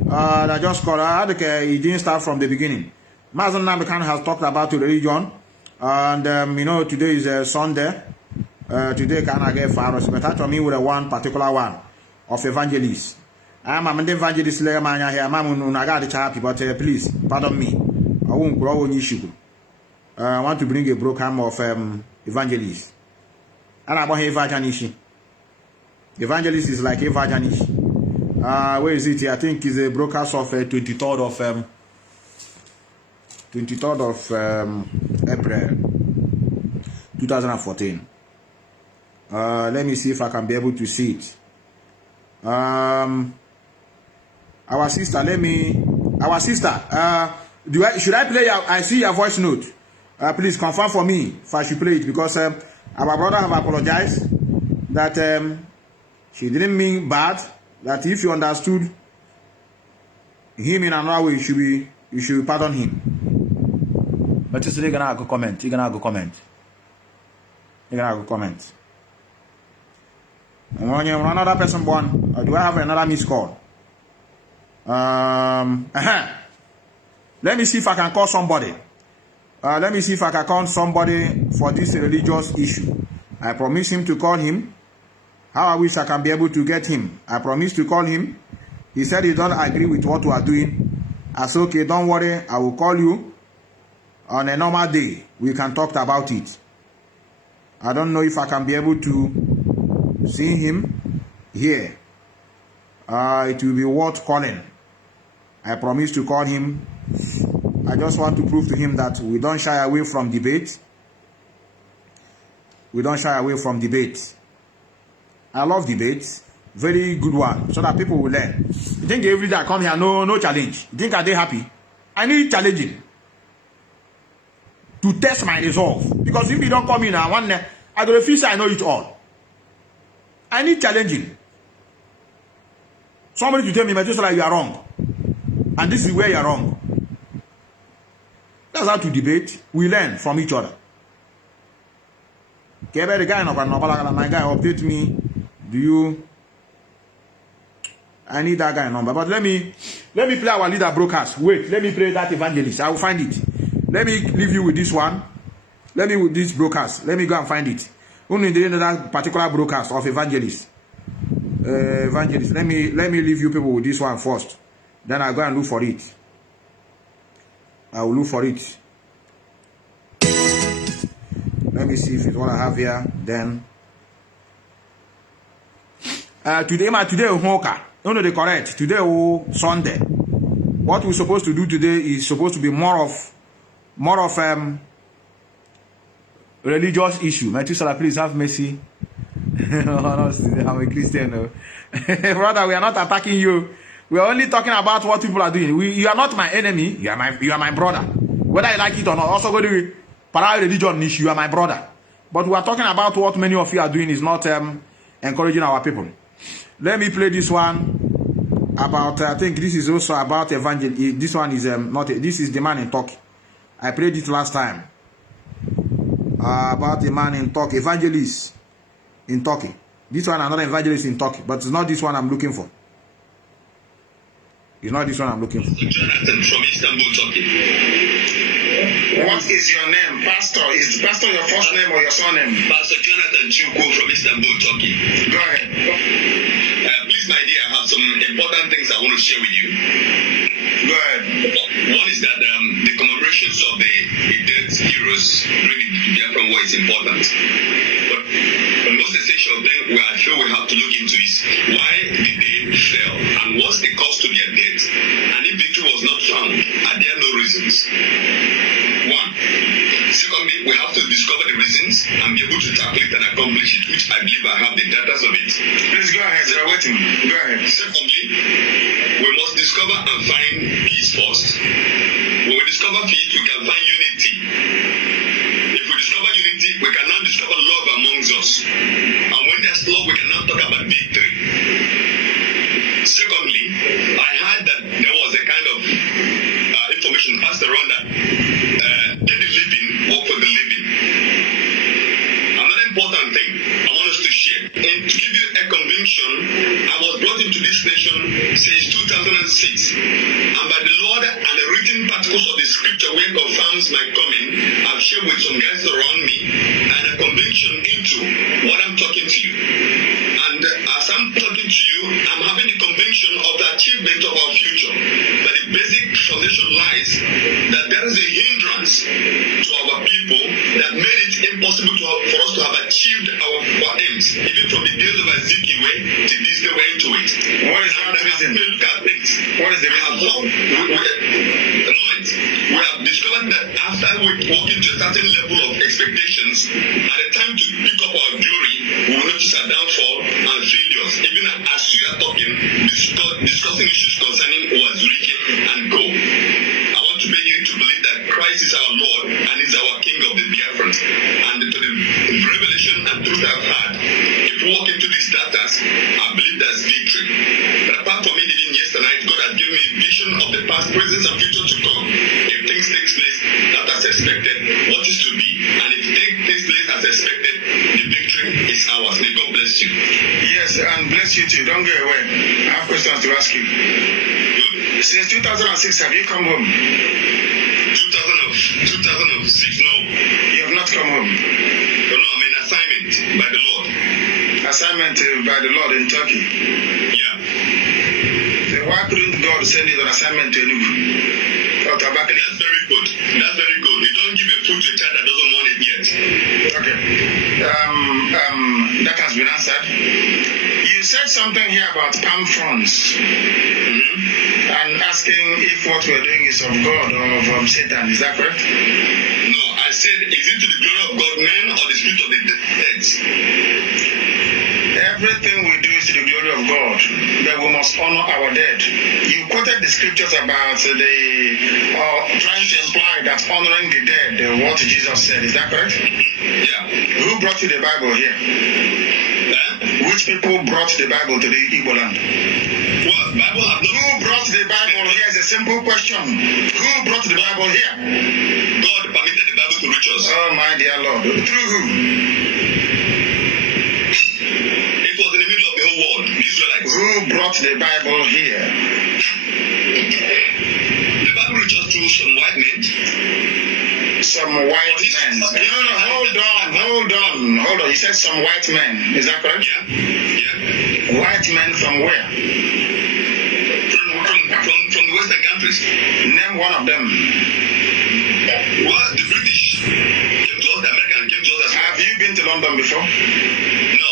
that just called, he didn't start from the beginning. Mazi Nnamdi has talked about religion. And today is Sunday. Today can I get Pharaohs, but after me with one particular one of evangelists. I'm an evangelist here. I'm happy, but please pardon me. I won't grow an issue. I want to bring a program of evangelists. And I want evangelist. Evangelist is like evangelist. Where is it? I think it's a broadcast of 23rd of April 2014. Let me see if I can be able to see it. Our sister, should I play? I see your voice note. Please confirm for me if I should play it, because our brother have apologized that she didn't mean bad. That if you understood him in another way, you should pardon him. But you're gonna go comment. You're gonna go comment. Another person born. Or do I have another missed call? Let me see if I can call somebody. Let me see if I can call somebody for this religious issue. I promise him to call him. How I wish I can be able to get him. I promised to call him. He said he don't agree with what we are doing. I said, okay, don't worry. I will call you. On a normal day, we can talk about it. I don't know if I can be able to see him here. It will be worth calling. I promise to call him. I just want to prove to him that we don't shy away from debate. I love debates. Very good one, so that people will learn. You think every day I come here, no challenge? You think are they happy? I need challenging to test my resolve. Because if you don't come in now, one day, I go to feel I know it all. I need challenging. Somebody to tell me, Methuselah, you are wrong. And this is where you are wrong. That's how to debate. We learn from each other. Okay, the guy, my guy, update me. I need that guy number. But let me play our leader broadcast. Wait, let me play that evangelist. I will find it. Let me leave you with this one. Let me with this broadcast. Let me go and find it. Only during that particular broadcast of evangelists. Evangelists. Let me leave you people with this one first. Then I'll go and look for it. I will look for it. Let me see if it's what I have here. Then today Hoka. No, they correct. Today Sunday. What we're supposed to do today is supposed to be more of religious issue. Methuselah, please have mercy. I'm a Christian. Brother, we are not attacking you. We are only talking about what people are doing. You are not my enemy. You are my brother. Whether you like it or not. Also go to religion issue. You are my brother. But we are talking about what many of you are doing is not encouraging our people. Let me play this one about. I think this is also about evangelism. This one is not. This is the man in Turkey. I played it last time. About a man in Turkey, evangelist in Turkey. This one, another evangelist in Turkey, but it's not this one I'm looking for. It's not this one I'm looking for. Jonathan from Istanbul, Turkey. What is your name, Pastor? Is Pastor your first name or your surname? Pastor Jonathan Chukwu from Istanbul, Turkey. Go ahead. Please, my dear, I have some important things I want to share with you. Go ahead. One is that the commemorations of the dead heroes during the Biafran war is important. But the most essential thing I feel we have to look into is why did they fail and what's the cause to their death? And if victory was not found, are there no reasons? One. Secondly, we have to discover the reasons and be able to tackle it and accomplish it, which I believe I have the data of it. Please go ahead, sir. Waiting. Go ahead. Secondly, we must discover and find peace first. When we discover peace, we can find unity. If we discover unity, we can now discover love amongst us. And when there's love, we can now talk about victory. Secondly, I heard that there was a kind of information passed around that let the living work for the living. Another important thing I want us to share, and to give you a conviction, I was brought into this nation since 2006, and by the Lord and the written particles of the scripture where confirms my coming, I've shared with some guys around me, and a conviction into what I'm talking to you. And as I'm talking to you, I'm having the conviction of the achievement of our future. That the basic foundation lies that there is a hindrance to our people that made it impossible for us to have achieved our aims, even from the days of Ezekiel to this day we're into it. What is that reason? What is the reason? We have discovered that after we walk into a certain level of expectations, at the time to pick up our glory, we will notice a downfall and failures. Even as you are talking, discussing issues concerning Wazurike and go. I want to beg you to believe that Christ is our Lord and is our King of the Biafrans. And to the revelation and truth I've had, if we walk into these data, I believe there's victory. But apart from it, even yesterday, God has given me a vision of the past, present, and future to come. If things take place not as expected, what is to be? And if things take place as expected, the victory is ours. May God bless you. Yes, and bless you too. Don't go away. I have questions to ask you. Since 2006, have you come home? 2006, no. You have not come home? No, I'm in assignment by the Lord. Assignment by the Lord in Turkey? Yeah. So why couldn't God send you an assignment to Enugu? That's very good. That's very good. You don't give a food to a child that doesn't want it yet. Okay. That has been answered. You said something here about palm fronds. And asking if what we're doing is of God or from Satan. Is that correct? No, I said, is it to the glory of God, man, or the spirit of the dead? Everything we do is to the glory of God, but we must honor our dead. You quoted the scriptures about trying to imply that honoring the dead, what Jesus said. Is that correct? Yeah. Who brought you the Bible here? Which people brought the Bible to the Igbo land? Well, Bible have not. Who brought the Bible here? Is a simple question. Who brought the Bible here? God permitted the Bible to reach us. Oh my dear Lord. Through who? It was in the middle of the whole world. The Israelites. Who brought the Bible here? The Bible reached us through some white men. So some white men. No, hold on. You said some white men. Is that correct? Yeah. White men from where? From the Western countries. Name one of them. Well, the British came to us, the Americans came to us. Have you been to London before? No.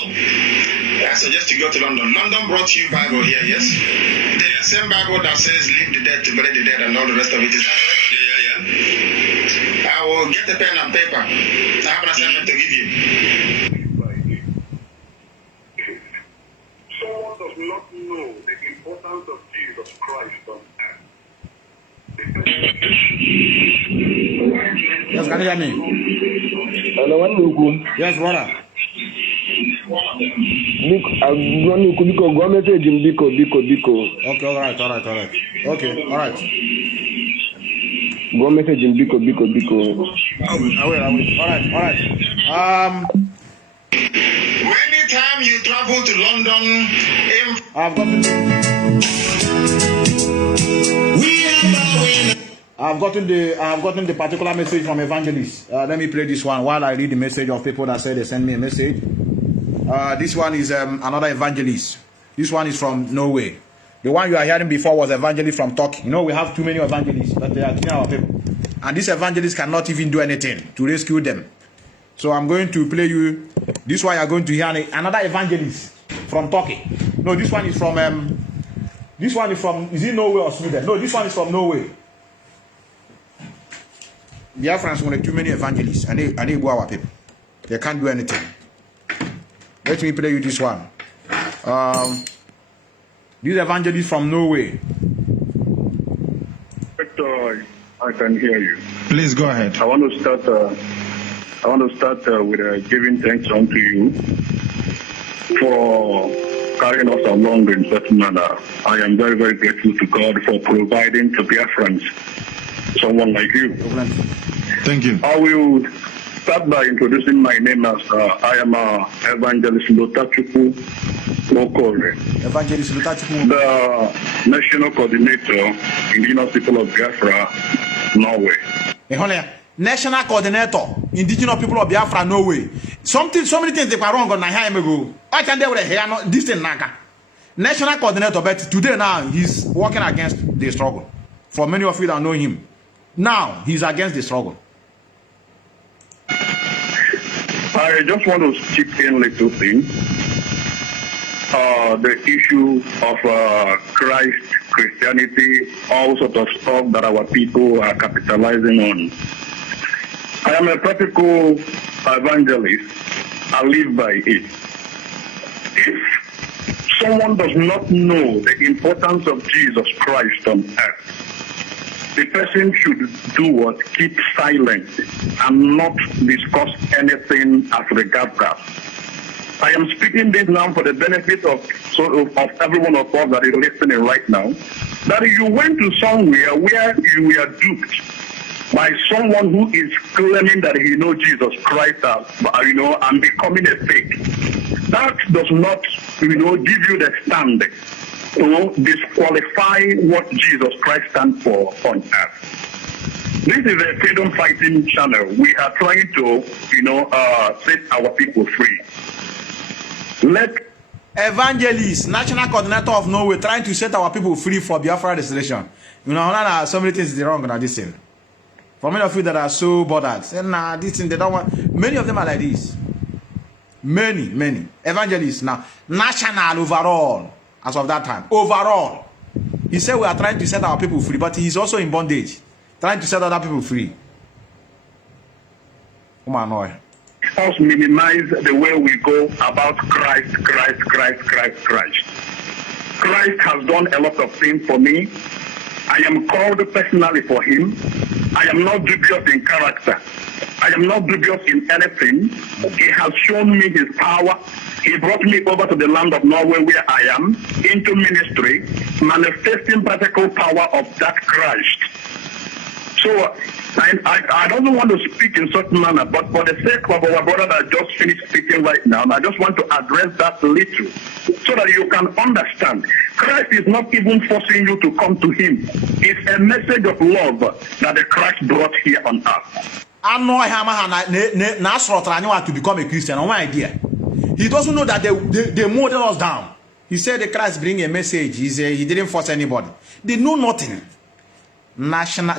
I suggest you go to London. London brought you Bible here, yes? The same Bible that says leave the dead to bury the dead and all the rest of it. Is that correct? Yeah. I will get a pen and paper. I have an assignment to give you. Someone does not know the importance of Jesus Christ on earth. Yes, can you hear me? Hello, yes, brother. Biko, go message him, Biko. Okay, all right. Okay, all right. Go message him, Biko. I will. All right. Anytime you travel to London, I've gotten the particular message from evangelists. Let me play this one while I read the message of people that said they sent me a message. This one is another evangelist. This one is from Norway. The one you are hearing before was evangelist from Turkey. You know, we have too many evangelists, but they are killing our people. And these evangelists cannot even do anything to rescue them. So I'm going to play you. This one you are going to hear another evangelist from Turkey. No, this one is from is it Norway or Sweden? No, this one is from Norway. Biafrans want too many evangelists and they go our people. They can't do anything. Let me play you this one. This evangelist from Norway. Victor, I can hear you. Please go ahead. I want to start with giving thanks unto you for carrying us along in such manner. I am very, very grateful to God for providing to Biafrans someone like you. Thank you. I will start by introducing my name as I am Evangelist Lotachuku Okore, the National Coordinator, Indigenous People of Biafra, Norway. National Coordinator, Indigenous People of Biafra, Norway. So many things they were wrong on Nahime. I can do this thing. National Coordinator, but today now he's working against the struggle. For many of you that know him, now he's against the struggle. I just want to chip in a little thing. The issue of Christ, Christianity, all sorts of stuff that our people are capitalizing on. I am a practical evangelist. I live by it. If someone does not know the importance of Jesus Christ on earth, the person should do what? Keep silent and not discuss anything as regards that. I am speaking this now for the benefit of every one of us that is listening right now, that you went to somewhere where you were duped by someone who is claiming that he knows Jesus Christ, and becoming a fake. That does not, give you the stand to disqualify what Jesus Christ stands for on earth. This is a freedom fighting channel. We are trying to, set our people free. Evangelist, National Coordinator of Norway, trying to set our people free for Biafra restoration. So many things is wrong on this thing. For many of you that are so bothered, say, nah, this thing they don't want. Many of them are like this. Many evangelists now, national overall, as of that time, overall. He said we are trying to set our people free, but he's also in bondage, trying to set other people free. Come on, boy. Us minimize the way we go about Christ. Christ has done a lot of things for me. I am called personally for him. I am not dubious in character. I am not dubious in anything. He has shown me his power. He brought me over to the land of Norway where I am, into ministry, manifesting practical power of that Christ. So I don't want to speak in such manner, but for the sake of our brother that just finished speaking right now, I just want to address that little so that you can understand. Christ is not even forcing you to come to him. It's a message of love that the Christ brought here on earth. annoy him to become a Christian. No idea. He doesn't know that they molded us down. He said the Christ bring a message. He didn't force anybody. They know nothing. National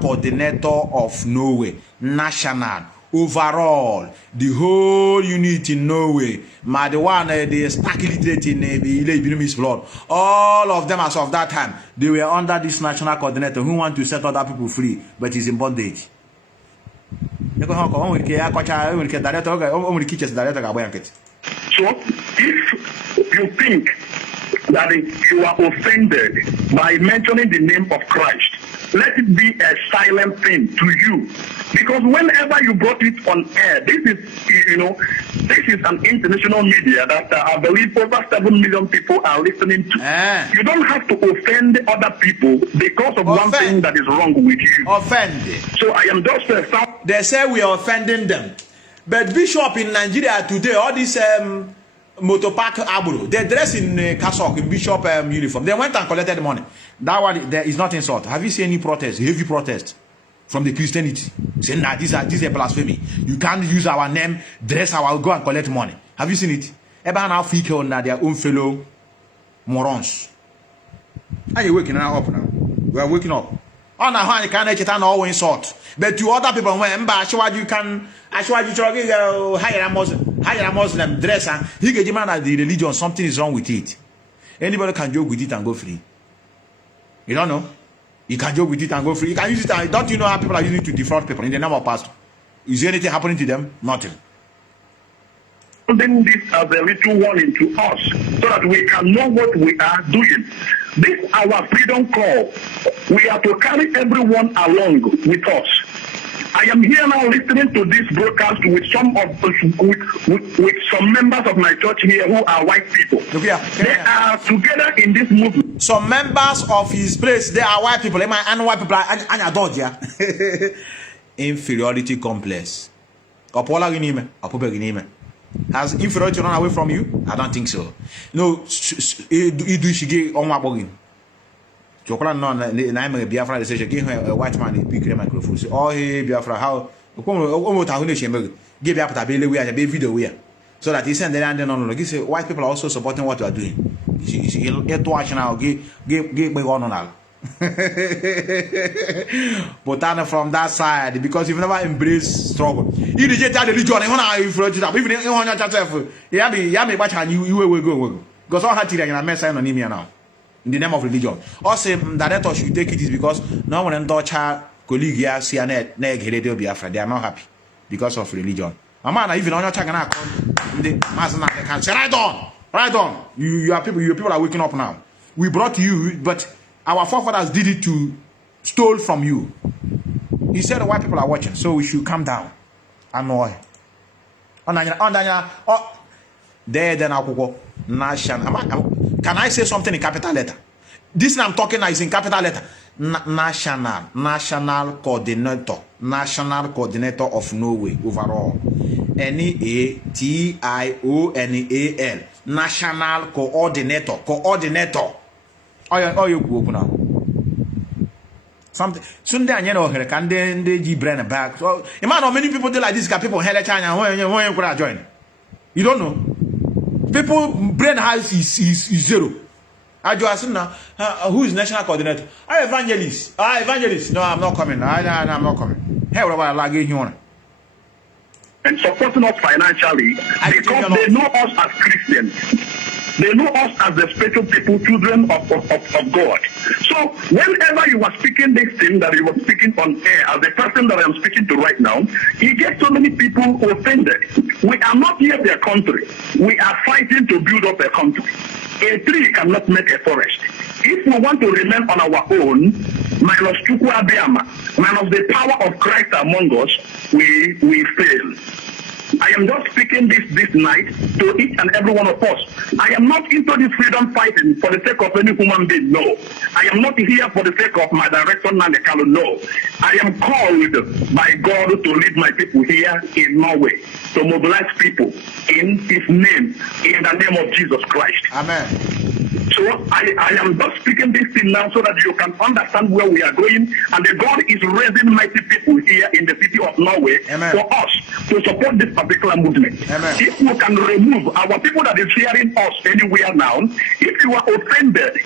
coordinator of Norway. National. Overall, the whole unit in Norway, the one they stark illiterate in Ibinumi's blood, all of them as of that time, they were under this national coordinator who want to set other people free, but he's in bondage. So if you think that you are offended by mentioning the name of Christ, let it be a silent thing to you. Because whenever you brought it on air, this is an international media that I believe over 7 million people are listening to. You don't have to offend other people because of one thing that is wrong with you. Offended. So I am just they say we are offending them. But Bishop in Nigeria today, all these motopark aburo, they dress in cassock, in Bishop uniform. They went and collected money. That one there is not insult. Have you seen any protest, heavy protest from the Christianity saying that this is a blasphemy? You can't use our name, dress our, go and collect money. Have you seen it? Ever now fake on their own fellow morons. Are you waking up now? We are waking up. On a hand, you can't always insult. But to other people, when you can hire a Muslim dresser, he can demand that the religion, something is wrong with it. Anybody can joke with it and go free. You don't know? You can joke with it and go free. You can use it. And don't you know how people are using it to defraud people in the name of pastor? Is there anything happening to them? Nothing. Then this as a little warning to us so that we can know what we are doing. This our freedom call. We are to carry everyone along with us. I am here now listening to this broadcast with some members of my church here who are white people. They are together in this movement. Some members of his place, they are white people. And white people are inferiority complex. Has inferiority run away from you? I don't think so. No, Chocolate non a Biafra, they say, give a white man a big microphone. So, oh, hey, Biafra, how? Give up a baby, we are a baby video here. So that he sent the land on. He said, white people are also supporting what you are doing. Get to watch now, give me on now. But from that side, because you've never embraced struggle. You reject the religion, even if you want to Yami, watch how you will go. Because all had to a mess on him now. In the name of religion. Also, director should take it is because no one and daughter colleague here see an egg radio Biafra. They are not happy because of religion. A man, even on your check the master can say, right on. You are people are waking up now. We brought you, but our forefathers did it to steal from you. He said white people are watching, so we should calm down. Annoy. There then I'll go. Can I say something in capital letter? This I'm talking now is in capital letter. National coordinator of Norway overall. NATIONAL. National coordinator. Oh, you go now. Something Sunday and you know can they give brain back. So imagine many people do like this. People hell China when you join. You don't know. People brain house is zero. I just now who is national coordinator? Evangelist. Evangelist. No, I'm not coming. I'm not coming. Hey, what about like here? And supporting us financially because they know us as Christians. They know us as the spiritual people, children of God. So whenever you are speaking this thing that you were speaking on air, as the person that I'm speaking to right now, you get so many people offended. We are not here their country. We are fighting to build up a country. A tree cannot make a forest. If we want to remain on our own, minus Chukwu Abiyama, minus the power of Christ among us, we fail. I am just speaking this night to each and every one of us. I am not into this freedom fighting for the sake of any human being, no. I am not here for the sake of my director, Nnamdi, no. I am called by God to lead my people here in Norway, to mobilize people in His name, in the name of Jesus Christ. Amen. So I am just speaking this thing now so that you can understand where we are going. And the God is raising mighty people here in the city of Norway for us to support this particular movement. If we can remove our people that is hearing us anywhere now, if you are offended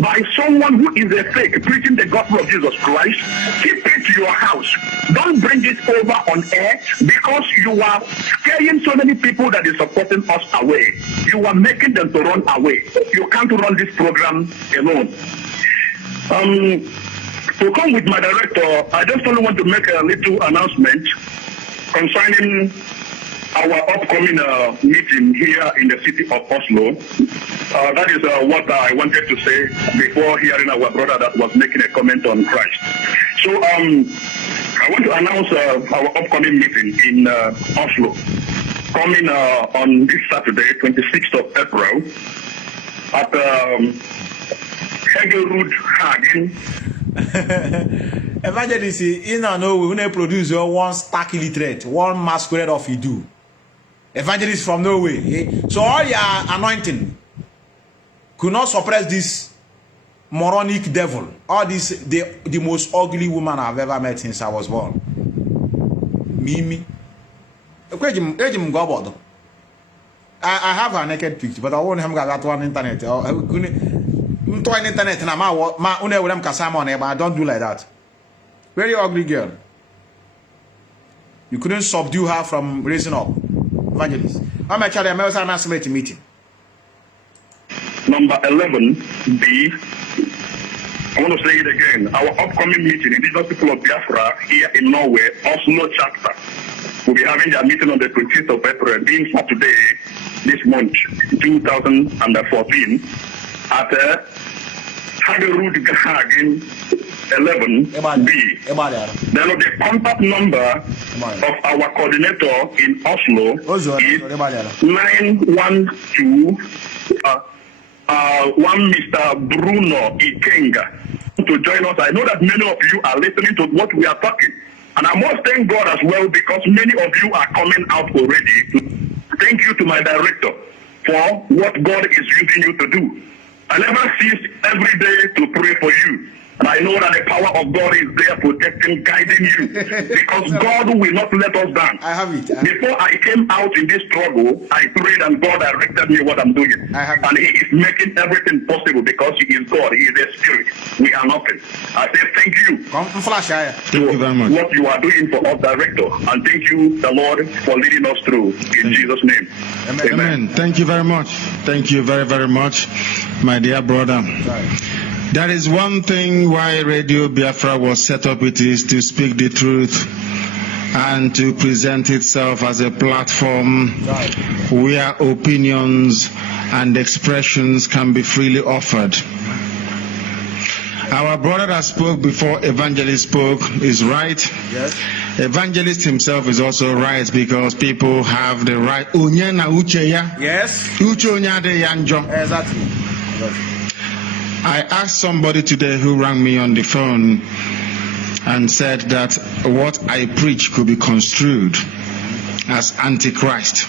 by someone who is a fake preaching the gospel of Jesus Christ, keep it to your house. Don't bring it over on air because you are scaring so many people that is supporting us away. You are making them to run away. You can't run this program alone. To come with my director, I just only want to make a little announcement concerning our upcoming meeting here in the city of Oslo. That is what I wanted to say before hearing our brother that was making a comment on Christ. So I want to announce our upcoming meeting in Oslo, coming on this Saturday, 26th of April, at Hegelrud Hagen. Evangelist, you know, we want to produce one stark illiterate, one masquerade of Idu. Evangelist from Norway. So all your anointing could not suppress this moronic devil. All this, the most ugly woman I've ever met since I was born. Mimi. I have a naked picture, but I won't have that one internet. Internet and I don't do like that. Very ugly girl. You couldn't subdue her from raising up. Evangelist. I'm actually a announcement meeting. Number 11B. I want to say it again. Our upcoming meeting, Indigenous People of Biafra here in Norway, Oslo chapter, will be having their meeting on the 20th of April, being Saturday this month, 2014, at Hagerud Hagen 11B. Then the contact number of our coordinator in Oslo is 912 one Mr. Bruno Ikenga to join us. I know that many of you are listening to what we are talking. And I must thank God as well because many of you are coming out already. Thank you to my director for what God is using you to do. I never cease every day to pray for you. And I know that the power of God is there protecting, guiding you. Because God will not let us down. I have it. Before I came out in this struggle, I prayed and God directed me what I'm doing. And He is making everything possible because He is God. He is a spirit. We are nothing. I say thank you. Thank you very much. What you are doing for us, director. And thank you, the Lord, for leading us through. In Jesus' name. Amen. Amen. Thank you very much. Thank you very, very much, my dear brother. There is one thing why Radio Biafra was set up, it is to speak the truth and to present itself as a platform where opinions and expressions can be freely offered. Our brother that spoke before Evangelist spoke is right. Yes. Evangelist himself is also right because people have the right. Yes. Exactly. I asked somebody today who rang me on the phone and said that what I preach could be construed as antichrist.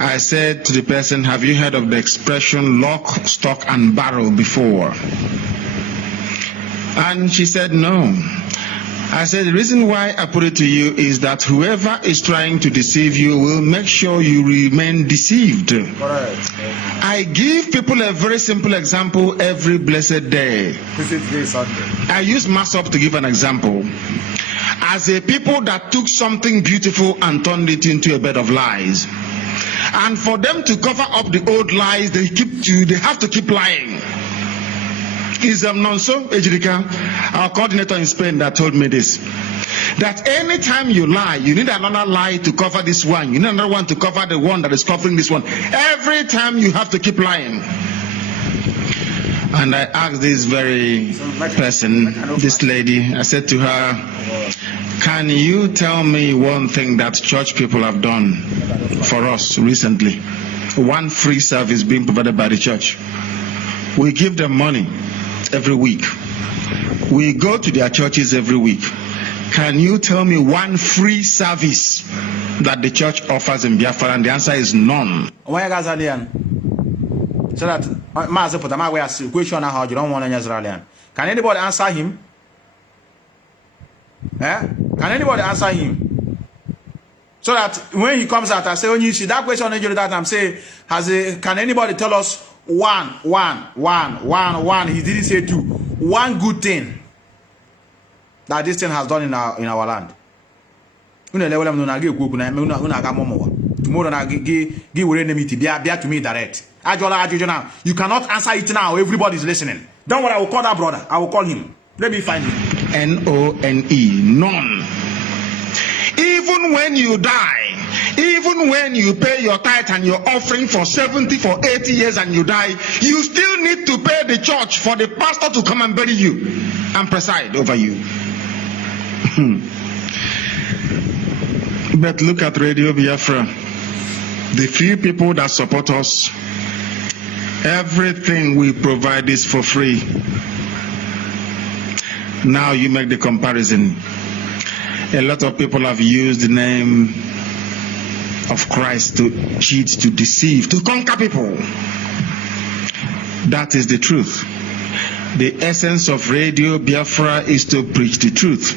I said to the person, have you heard of the expression lock, stock and barrel before? And she said no. I said the reason why I put it to you is that whoever is trying to deceive you will make sure you remain deceived. Correct. I give people a very simple example every blessed day. I use MASOP to give an example. As a people that took something beautiful and turned it into a bed of lies. And for them to cover up the old lies, they have to keep lying. Is Nonso Ejirika, our coordinator in Spain, that told me this. That anytime you lie, you need another lie to cover this one. You need another one to cover the one that is covering this one. Every time you have to keep lying. And I asked this very person, this lady, I said to her, can you tell me one thing that church people have done for us recently? One free service being provided by the church. We give them money every week. We go to their churches every week. Can you tell me one free service that the church offers in Biafra? And the answer is none. So that Mazi Putama we ask question how you don't want any Israelian. Can anybody answer him? Can anybody answer him? So that when he comes out, I say, when you see that question that I'm saying, can anybody tell us one? He didn't say two. One good thing that this thing has done in our land. Tomorrow I give enemy to me direct. You cannot answer it now. Everybody's listening. Don't worry, I will call that brother. I will call him. Let me find him. N-O-N-E. None. Even when you die, even when you pay your tithe and your offering for 70, for 80 years and you die, you still need to pay the church for the pastor to come and bury you and preside over you. But look at Radio Biafra. The few people that support us, everything we provide is for free. Now you make the comparison. A lot of people have used the name of Christ to cheat, to deceive, to conquer people. That is the truth. The essence of Radio Biafra is to preach the truth,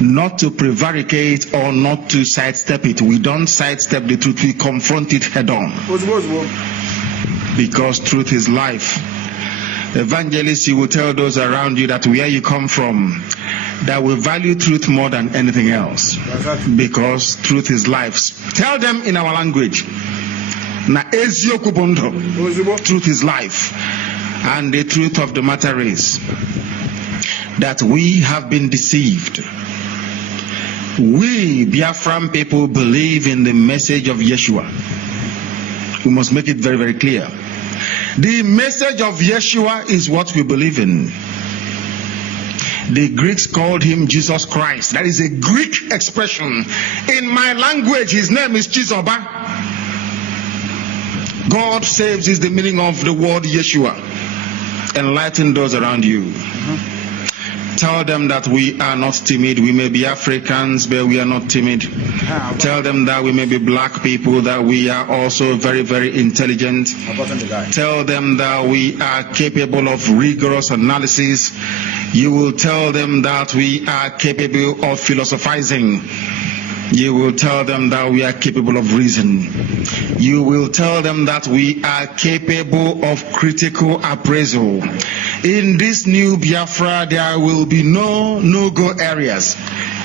not to prevaricate or not to sidestep it. We don't sidestep the truth, we confront it head on. Because truth is life. Evangelists, you will tell those around you that where you come from, that we value truth more than anything else. Because truth is life. Tell them in our language, truth is life. And the truth of the matter is that we have been deceived. We Biafran people believe in the message of Yeshua. We must make it very, very clear. The message of Yeshua is what we believe in. The Greeks called him Jesus Christ. That is a Greek expression. In my language, his name is Chizoba. God saves is the meaning of the word Yeshua. Enlighten those around you. Tell them that we are not timid. We may be Africans, but we are not timid. Tell them that we may be black people, that we are also very, very intelligent. Tell them that we are capable of rigorous analysis. You will tell them that we are capable of philosophizing. You will tell them that we are capable of reason. You will tell them that we are capable of critical appraisal. In this new Biafra, there will be no no-go areas.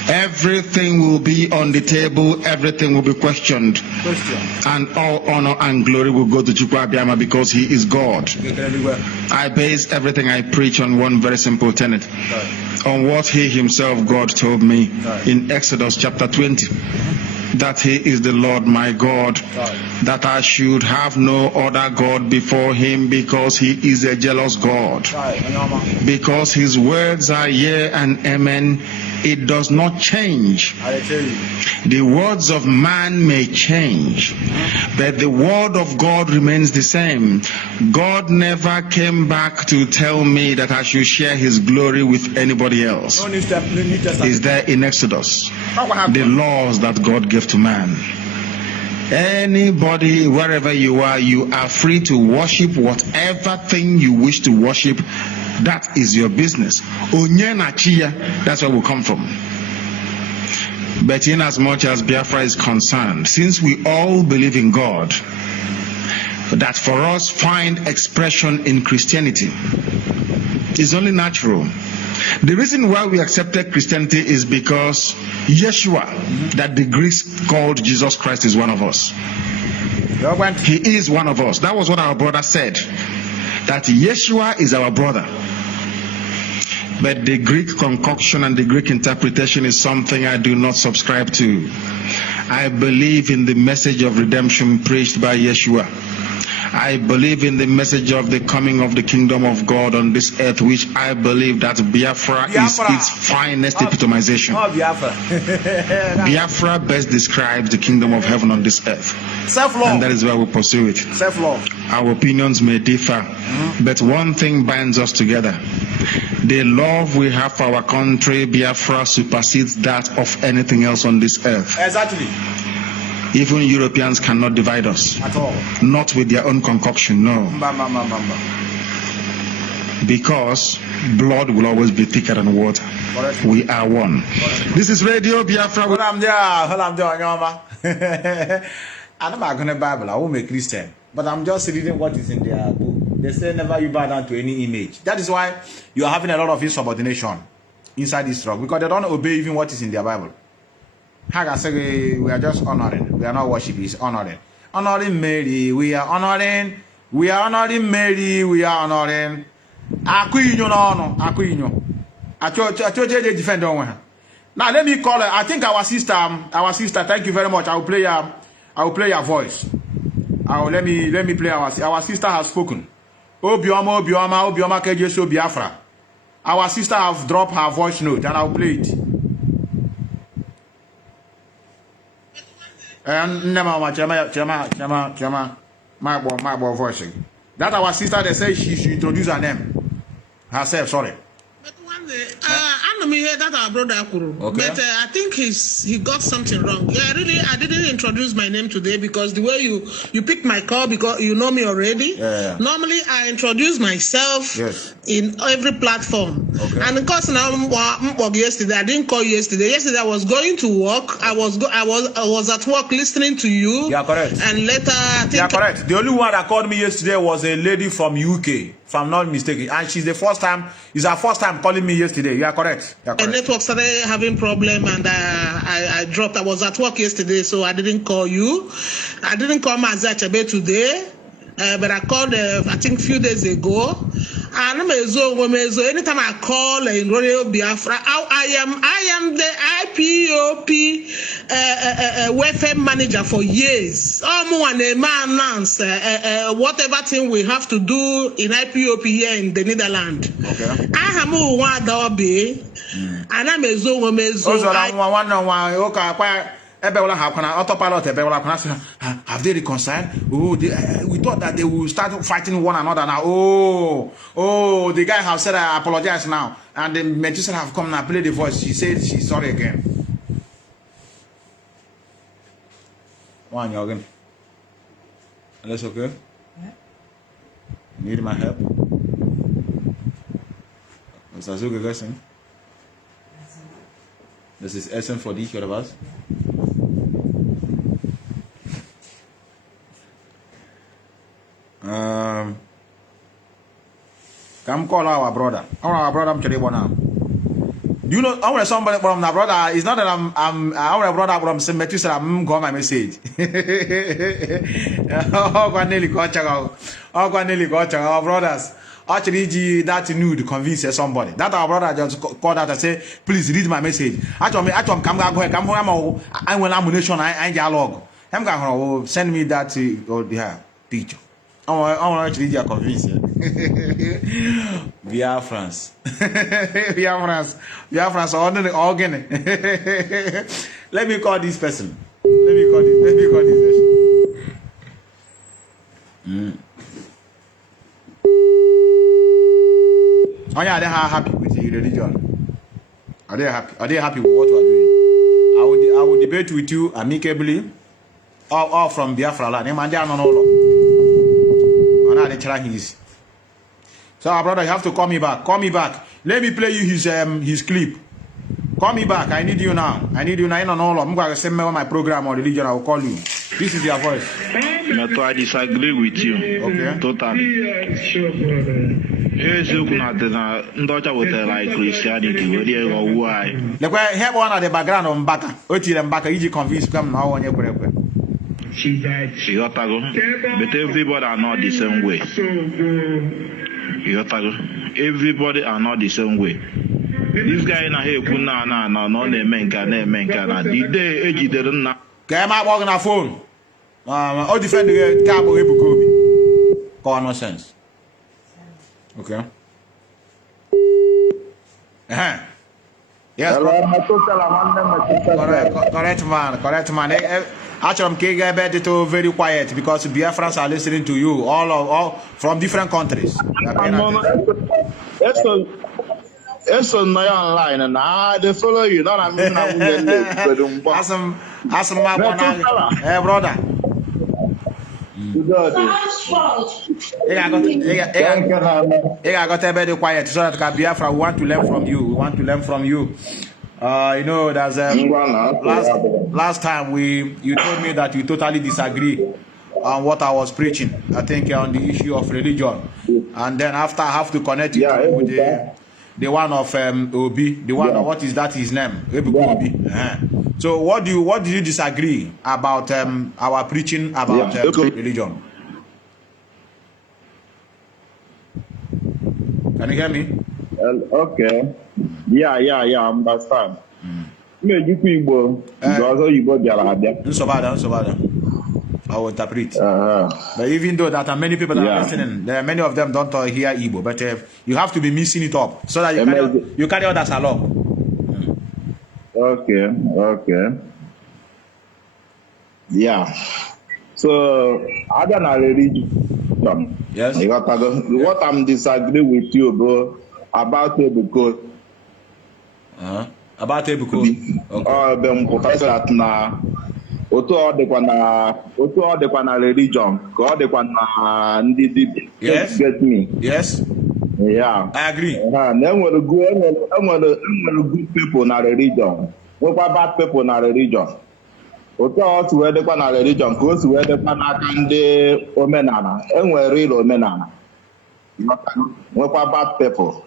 Everything will be on the table. Everything will be questioned. And all honor and glory will go to Chukwu Abiyama because he is God. I base everything I preach on one very simple tenet. On what he himself, God, told me in Exodus chapter 20. That he is the Lord my God, that I should have no other God before him, because he is a jealous God. Because his words are yea and amen, it does not change. The words of man may change, but the word of God remains the same. God never came back to tell me that I should share his glory with anybody else. Is there in Exodus the laws that God gave to man? Anybody, wherever you are free to worship whatever thing you wish to worship. That is your business. That's where we come from. But in as much as Biafra is concerned, since we all believe in God, that for us find expression in Christianity is only natural. The reason why we accepted Christianity is because Yeshua, that the Greeks called Jesus Christ, is one of us. He is one of us. That was what our brother said, that Yeshua is our brother. But the Greek concoction and the Greek interpretation is something I do not subscribe to. I believe in the message of redemption preached by Yeshua. I believe in the message of the coming of the kingdom of God on this earth, which I believe that Biafra is its finest epitomization. Biafra best describes the kingdom of heaven on this earth. Self-love. And that is why we pursue it. Self-love. Our opinions may differ, but one thing binds us together. The love we have for our country, Biafra, supersedes that of anything else on this earth. Exactly. Even Europeans cannot divide us. At all. Not with their own concoction, no. Because blood will always be thicker than water. Correct. We are one. Correct. This is Radio Biafra. I'm not going to Bible. I won't be Christian. But I'm just reading what is in their book. They say never you bow down to any image. That is why you are having a lot of insubordination inside this struggle. Because they don't obey even what is in their Bible. Haga say we are just honoring. We are not worshiping. It's honoring. Honoring Mary. We are honoring. We are honoring Mary. We are honoring. Akuinyo no. Akuinyo. Acho defend on one. Now let me call her. I think our sister. Thank you very much. I will play your voice. Let me play our sister has spoken. Obioma Kejeso Biafra. Our sister have dropped her voice note and I'll play it. And my boy voicing. That our sister they say she should introduce her name herself. Sorry. But one day, I know me hear that our brother Akuru. Okay. But I think he got something wrong. Yeah, really, I didn't introduce my name today because the way you picked my call because you know me already. Yeah. Normally, I introduce myself in every platform. Okay. And because now yesterday, I didn't call you yesterday. Yesterday, I was going to work. I was at work listening to you. Yeah, correct. And later, I think correct. The only one that called me yesterday was a lady from UK, if I'm not mistaken, and she's the first time. It's her first time calling me yesterday. You are correct. The network started having problem and I dropped. I was at work yesterday, so I didn't call you. I didn't call MAZI today, but I called I think a few days ago. And anytime I call in Radio Biafra, I am the IPOP welfare manager for years. Announce whatever thing we have to do in IPOP here in the Netherlands. Okay. I am one and I'm a have they reconciled? Oh, we thought that they will start fighting one another now. Oh, the guy has said I apologize now, and the Methuselah have come and played the voice. She said she's sorry again. One again. That's okay. Yeah. Need my help? What's that good guessing? This is essence for each of us. Come call our brother. Our brother, I'm now. Do you know? I want somebody from my brother. It's not that I'm our brother from St. Methuselah. I'm got my message. Our brothers. Actually, that nude convince somebody. That our brother just called out and say, please read my message. Actually, come home. I will ammunition. I dialogue. I'm going to send me that picture. I want to read your convince. Biafrans. Biafrans are organ. Let me call this person. Let me call this person. Oh yeah, they are happy with the religion. Are they happy? Are they happy with what we are doing? I will debate with you amicably. All from Biafra land. They are not all. So our brother, you have to call me back. Call me back. Let me play you his clip. Call me back. I need you now. I need you now. I'm going to send me on my program or religion. I will call you. This is your voice. I disagree with you. Okay. Totally. Yes, you cannot like Christianity. Look, I have one at the background on Baka. Oti and Baka, you convince come now on your prayer. But everybody are not the same way. Everybody are not the same way. This guy in here put no menka. The day age didn't know. Came out walking our phone. All defend the cabo Hipob. Common sense. Okay. Yes. Correct man. Actually, I'm very quiet because Biafrans are listening to you, all from different countries. eso na ya online na they follow you. No, I'm Awesome, hey brother. You got to be quiet so that Biafra, we want to learn from you. We want to learn from you. You know, there's last time you told me that you totally disagree on what I was preaching. I think on the issue of religion, and then after I have to connect it with the one of Obi, the one of what is that his name? Obi. So what do you disagree about our preaching about religion? Can you hear me? Okay. Yeah, I understand. I will interpret. But even though that are many people that are listening, there are many of them don't hear Igbo, but you have to be mixing it up so that you carry others along. Okay. Yeah. So I don't know religion. Yes. What I'm disagreeing with you, bro, about Ebuko. About Ebuko. Okay. Professor na otu ọ dịkwa na religion ka ọ dịkwa na ndị dibịa. Yes. Get me? Yes. Yeah. I agree. Na enwere good people na religion. Nwekwa bad people na religion. Otu ọ si wee dịkwa na religion ka o si wee dịkwa n'aka ndị omenala. Enwere real omenala. Nwekwa bad people.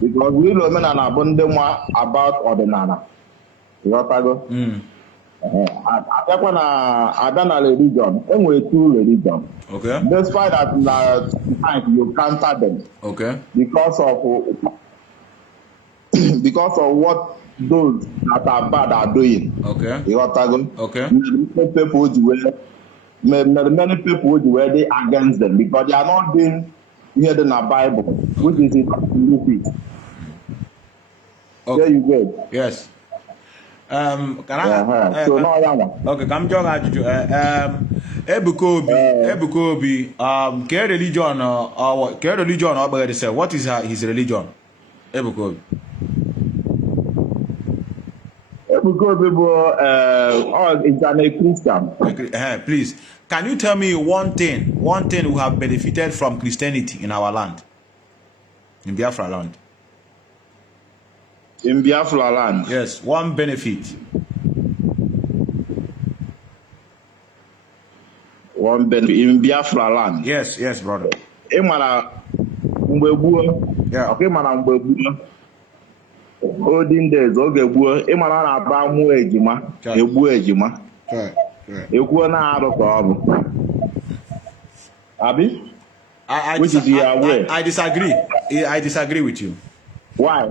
Because real omenala bụ ndị nwa about ọdịnala. Ịghọtago? Abịa na religion, enwere two religion. Okay. Despite that you counter them. Okay. Because of what those that are bad are doing. Okay. Okay. Many people would be against them because they are not doing here in the Bible, which is it. Okay. There you go. Yes. Can I? So no, okay. Come join Ajuju. Ebuko Obi. Care religion or care religion or what is his religion? Ebuko Obi. Ebuko Obi is a Christian. Please, can you tell me one thing we have benefited from Christianity in our land, in Biafra land? In Biafra land? Yes, one benefit. One benefit in Biafra land? Yes, brother. Imana Mbebuo. Yeah. Okay, Imana Mbebuo. Olden days, Ogebuo. Imana na Abramu Ejima. Ebu Ejima. Ekuo na arụ ka ọ bụ. Abi? Which is your way? I disagree. I disagree with you. Why?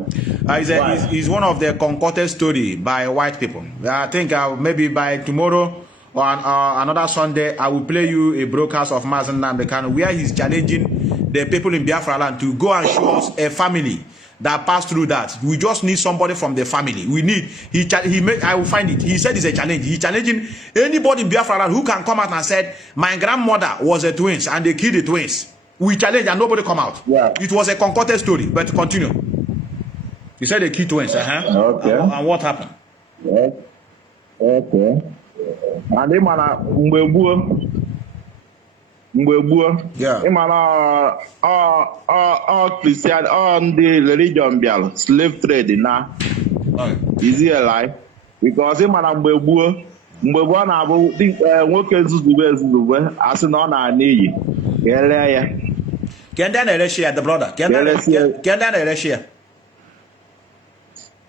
It's one of the concocted story by white people. I think maybe by tomorrow or another Sunday, I will play you a broadcast of MAZI Methuselah where he's challenging the people in Biafra land to go and show us a family that passed through that. We just need somebody from the family. We need. I will find it. He said it's a challenge. He's challenging anybody in Biafra land who can come out and said my grandmother was a twins and they killed the twins. We challenge and nobody come out. Yeah. It was a concocted story. But continue. You said they killed twins. Okay. And what happened? Yes. Okay. And they mana Mbebuo. Yeah. All Christian, all the religion bial, slave trade now. Is he alive? Because him and Mbebuo na abu nwoke zuzube asị na ọ na-aniyi. Kele ya. Kenda na Russia the brother. Kenda na Russia.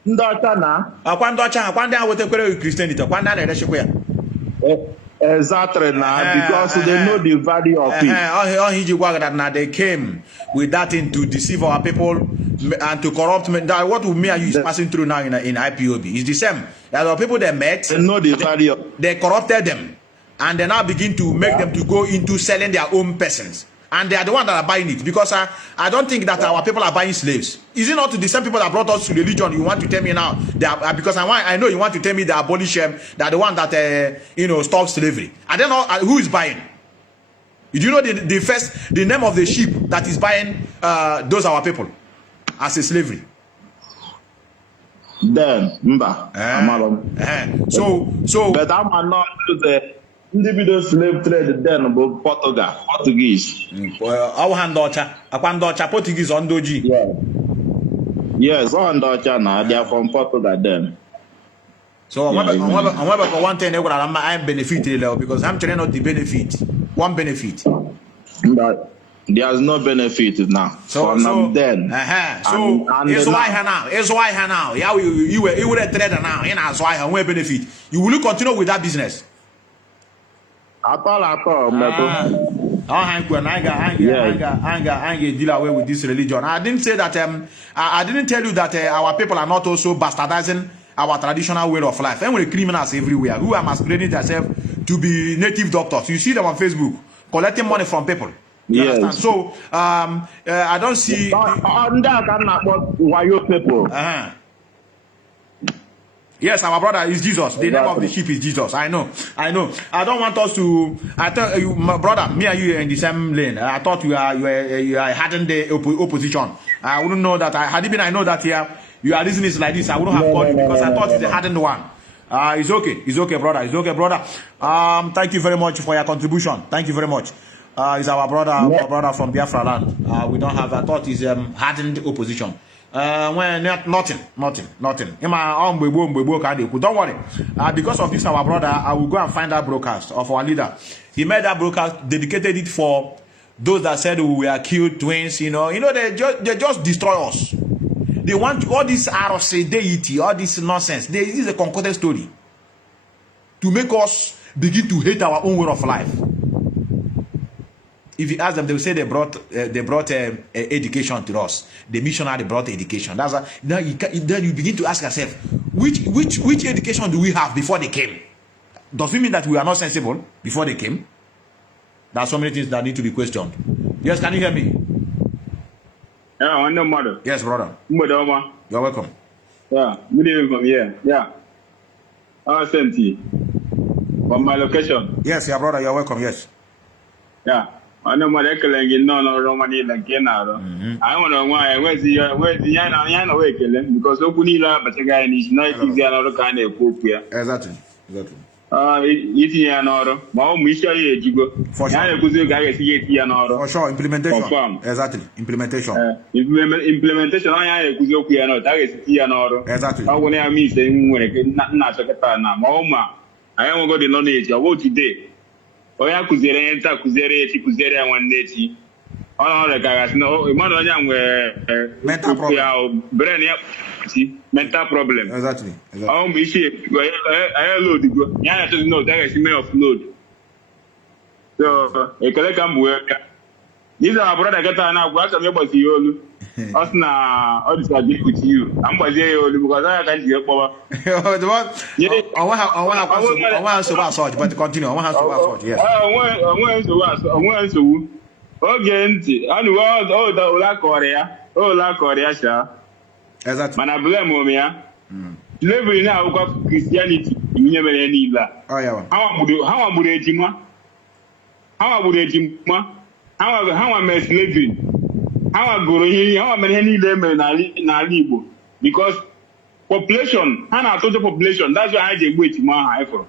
Ndị ọcha na akwa ndị ọcha akwa ndị ahụ wetekwere Christianity akwa ndị a na-ereshikwa ya. Exactly now, because they know the value of it. Now they came with that thing to deceive our people and to corrupt. What me and you is passing through now in IPOB is the same. There are people they met. They know the value. They corrupted them, and they now begin to make them to go into selling their own persons. And they are the ones that are buying it, because I don't think that our people are buying slaves. Is it not the same people that brought us to religion? You want to tell me now because I know you want to tell me they abolish them. They are the one that stop slavery. I don't know who is buying. Do you know the name of the sheep that is buying those our people as a slavery? Then, so, but I'm not the individual slave trade then about Portuguese. Our hand daughter, upon daughter Portuguese on Doji. Yes, on daughter now, they are from Portugal then. So, I'm one thing I'm benefited because I'm telling not the benefit. One benefit. But there's no benefit now. So then. So it's why now. Yeah, you were a trader now. And that's why I benefit. You will continue with that business. At all. I deal away with this religion. I didn't say that. I didn't tell you that our people are not also bastardizing our traditional way of life. And we're criminals everywhere who are masquerading themselves to be native doctors. You see them on Facebook collecting money from people. You understand? So I don't see. On that, I'm not why you people. Yes, our brother is Jesus. The name of the sheep is Jesus. I know. I don't want us to. I thought you, my brother, me and you are in the same lane. I thought you are hardened the opposition. I wouldn't know that. I know that here you are listening like this. I wouldn't have called you because I thought it's the hardened one. It's okay, brother. Thank you very much for your contribution. Thank you very much. It's our brother from Biafra land. We don't have. I thought it's hardened opposition. When nothing. Don't worry. Because of this, our brother, I will go and find that broadcast of our leader. He made that broadcast, dedicated it for those that said we were killed twins. You know, they just destroy us. They want all this ROC deity, all this nonsense. This is a concocted story to make us begin to hate our own way of life. If you ask them, they will say they brought education to us. The missionary brought education. That's a, then you begin to ask yourself, which education do we have before they came? Does it mean that we are not sensible before they came? There are so many things that need to be questioned. Yes, can you hear me? Yeah, I know, mother. Yes, brother. You're welcome. Yeah, good evening from here. Yeah. I sent you from my location. Yes, yeah, brother, you're welcome. Yes. Yeah. I know my colleague no Romani like Genaro. I want to know why where's the Yana waking because Okunila, but a guy is not easy another kind of poop here. Exactly. Eating an order. My own mission here, Jigo. For sure, implementation. Confirm. Exactly. Implementation. Implementation. I am Kuzoki and I an order. Exactly. I want to meet saying when not Sakatana. Mahoma. I am going to knowledge. I want today. Oya kuzere enta kuzere one neti. Ono regards no imano nyangwe mental problem. Brain mental problem. Exactly. Mishi I load go. Nyana to know that is me of load. So e kele kambu. These are brother get na gwa ka me bosi yolu. Us na all this agree with you. I'm bosi yolu because I can't hear power. The one I want to search but continue. I want to search. Yes. I want to okay, and all the la Korea sha. Exactly. Mana blame me ya. Slavery now got Christianity. You never need that. Oh yeah. How am I slavery? How am I because population, total population, that's why I just wait to my for.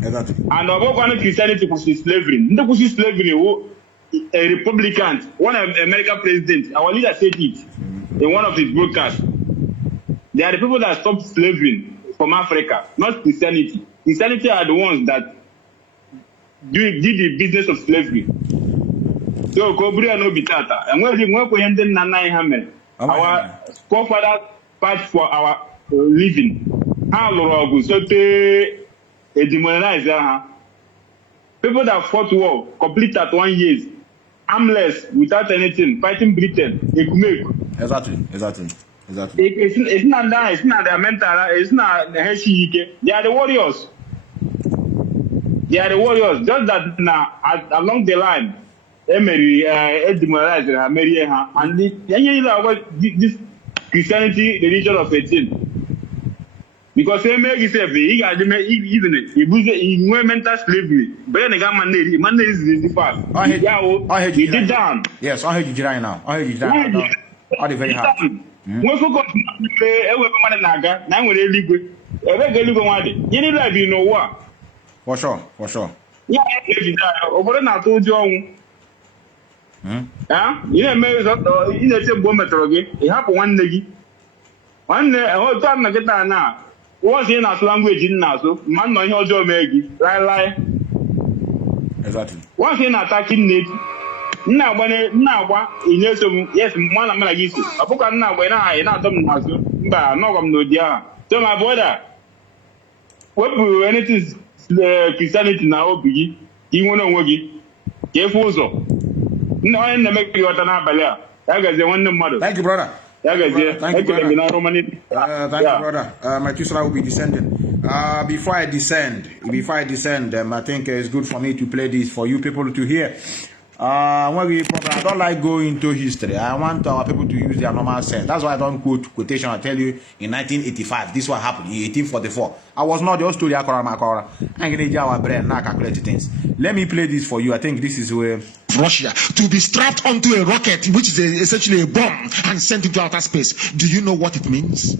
Exactly. And about one Christianity was slavery. No was slavery, a Republican, one American president, our leader said it in one of his broadcasts. They are the people that stopped slavery from Africa, not Christianity. Christianity are the ones that did the business of slavery. So Kobria no bitata. And when we ended Nanai Hamen, our forefathers fought for our living. How long so they demonize people that fought war, complete at 1 year, armless, without anything, fighting Britain, Exactly. It's not that, it's not their mental, it's not the Heshike. They are the warriors. Just that now, along the line, Emery, demoralized and this Christianity, the religion of 18. Because he got even he mental slavery. But then the man is the fast. He did down. Yes, I heard you right now. I heard you down. Very hard. When focus every naga, now we're illegal. Illegal one day. You need to be no what? For sure, for sure. Yeah, over na told you. You know, maybe you know, say bomb metroge. You have one legi. One whole time na get na. Once in a language in Naso, man no your job megi. Lie. Exactly. Once in attacking need. Now when yes, one am like this. I book now when I not them Naso. But no come no dia. So my brother. What will anything Christianity now be? You want to work it? Careful so. No, I never make you an abalia. That is the one mother. Thank you, brother. Thank you, brother. Thank you, brother. Methuselah will be descending. Before I descend, I think it's good for me to play this for you people to hear. I don't like going into history. I want our people to use their normal sense. That's why I don't quote quotation. I tell you, in 1985, this what happened. In 1844, I was not the story. I'm going to brain now calculate things. Let me play this for you. I think this is where Russia to be strapped onto a rocket, which is essentially a bomb, and sent into outer space. Do you know what it means?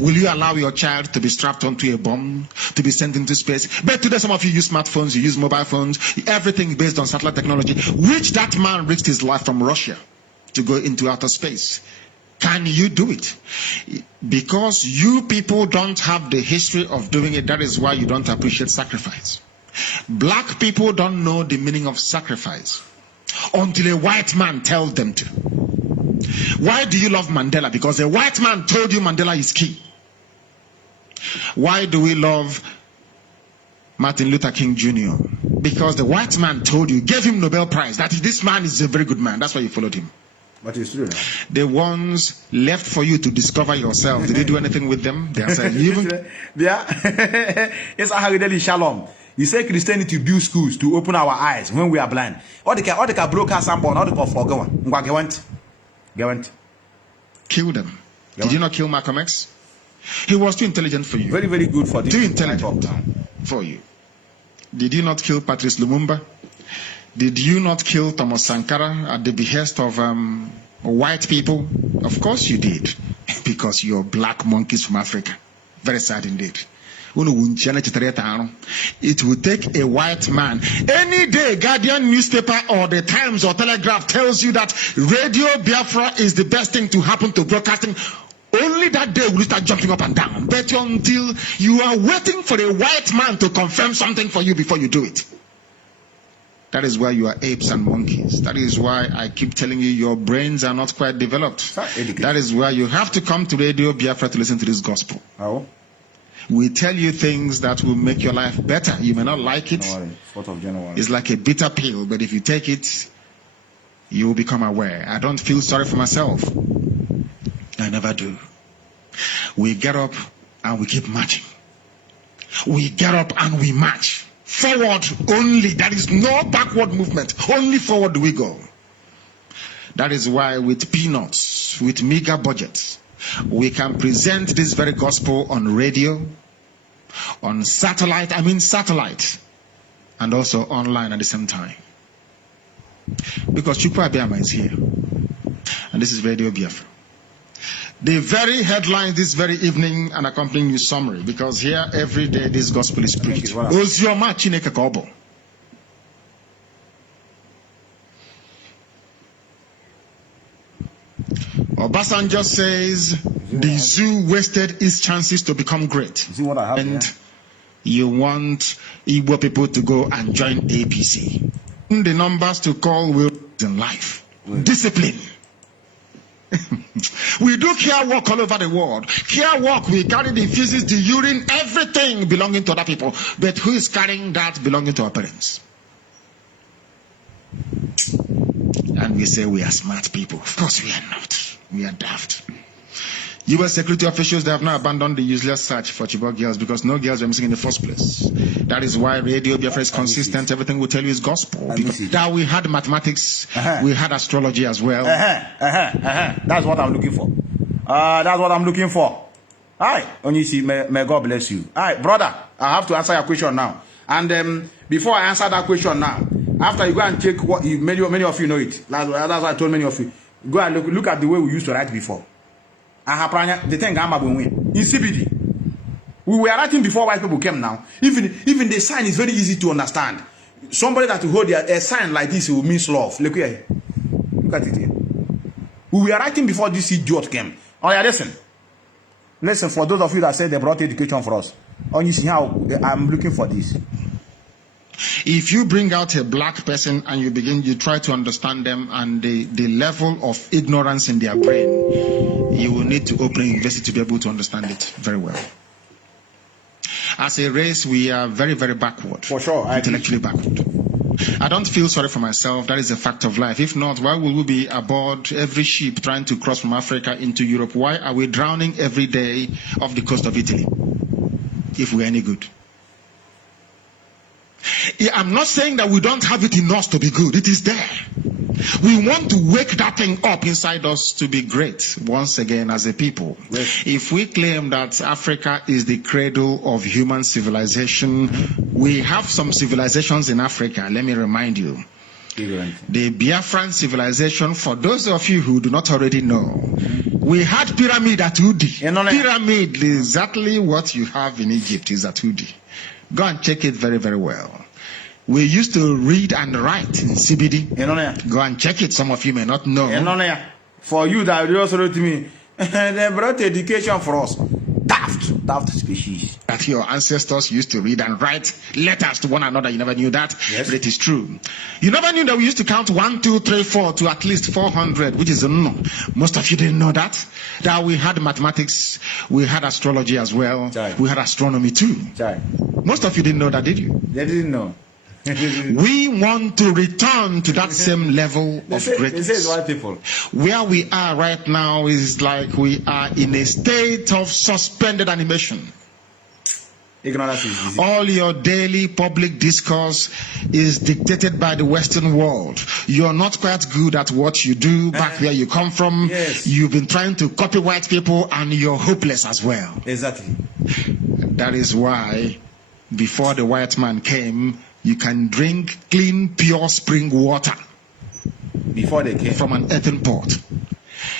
Will you allow your child to be strapped onto a bomb, to be sent into space? But today, some of you use smartphones, you use mobile phones, everything based on satellite technology, which that man risked his life from Russia to go into outer space. Can you do it? Because you people don't have the history of doing it, that is why you don't appreciate sacrifice. Black people don't know the meaning of sacrifice until a white man tells them to. Why do you love Mandela? Because a white man told you Mandela is key. Why do we love Martin Luther King Jr.? Because the white man told you, gave him Nobel Prize, that this man is a very good man. That's why you followed him. But it's true. The ones left for you to discover yourself, did you do anything with them? They answered, yeah. It's a Harideli Shalom. You say Christianity build schools to open our eyes when we are blind. All the broke us and born, all the forgotten. Kill them. Did you not kill Malcolm X? He was too intelligent for you. Very, very good for this. Too intelligent for you. Did you not kill Patrice Lumumba? Did you not kill Thomas Sankara at the behest of white people? Of course you did. Because you're black monkeys from Africa. Very sad indeed. It will take a white man. Any day, Guardian newspaper or the Times or Telegraph tells you that Radio Biafra is the best thing to happen to broadcasting. Only that day will you start jumping up and down. But until you are waiting for a white man to confirm something for you before you do it. That is why you are apes and monkeys. That is why I keep telling you your brains are not quite developed. That is why you have to come to Radio Biafra to listen to this gospel. How? We tell you things that will make your life better. You may not like it. January, 4th of January. It's like a bitter pill, but if you take it, you will become aware. I don't feel sorry for myself. I never do. We get up and we keep marching. We get up and we march. Forward only. There is no backward movement. Only forward do we go. That is why with peanuts, with meager budgets, we can present this very gospel on radio, on satellite, and also online at the same time. Because Chukwu Abiyama is here. And this is Radio Biafra. The very headlines this very evening and accompanying news summary, because here every day this gospel is preached. Ozioma Chineke ka ọ bụ. Obasanjo says the zoo wasted its chances to become great. See what I have and here? You want Igbo people to go and join APC. The numbers to call will in life. Discipline. We do care work all over the world. Care work, we carry the feces, the urine, everything belonging to other people. But who is carrying that belonging to our parents? And we say we are smart people. Of course we are not. We are daft. U.S. security officials, they have now abandoned the useless search for Chibok girls because no girls were missing in the first place. That is why Radio Biafra is consistent. Everything we tell you is gospel. That we had mathematics, we had astrology as well. That's what I'm looking for. That's what I'm looking for. Hi, Onyisi, may God bless you. All right, brother, I have to answer your question now. And before I answer that question now, after you go and check what many of you know it. That's why I told many of you. Go and look at the way we used to write before. The thing in CBD. We were writing before white people came now. Even the sign is very easy to understand. Somebody that will hold a sign like this will mean love. Look here. Look at it here. We were writing before this idiot came. Oh yeah, listen. Listen, for those of you that said they brought education for us. Oh, you see how I'm looking for this. If you bring out a black person and you try to understand them and the level of ignorance in their brain, you will need to open a university to be able to understand it very well. As a race, we are very, very backward. For sure. Intellectually backward. I don't feel sorry for myself. That is a fact of life. If not, why will we be aboard every ship trying to cross from Africa into Europe? Why are we drowning every day off the coast of Italy? If we're any good. Yeah, I'm not saying that we don't have it in us to be good. It is there. We want to wake that thing up inside us to be great once again as a people. Yes. If we claim that Africa is the cradle of human civilization, we have some civilizations in Africa. Let me remind you. The Biafran civilization, for those of you who do not already know, we had pyramid at Udi. Pyramid is exactly what you have in Egypt is at Udi. Go and check it very, very well. We used to read and write in CBD. Go and check it. Some of you may not know. For you that also wrote to me, they brought education for us. Daft species. That your ancestors used to read and write letters to one another. You never knew that, yes. But it is true. You never knew that we used to count 1, 2, 3, 4 to at least 400, which is no. Most of you didn't know that. That we had mathematics, we had astrology as well, we had astronomy too. Most of you didn't know that, did you? They didn't know. We want to return to that same level of greatness. They say white people. Where we are right now is like we are in a state of suspended animation. Ignorance is easy. All your daily public discourse is dictated by the Western world. You're not quite good at what you do back where you come from. Yes. You've been trying to copy white people and you're hopeless as well. Exactly. That is why before the white man came, you can drink clean, pure spring water before they came from an earthen pot.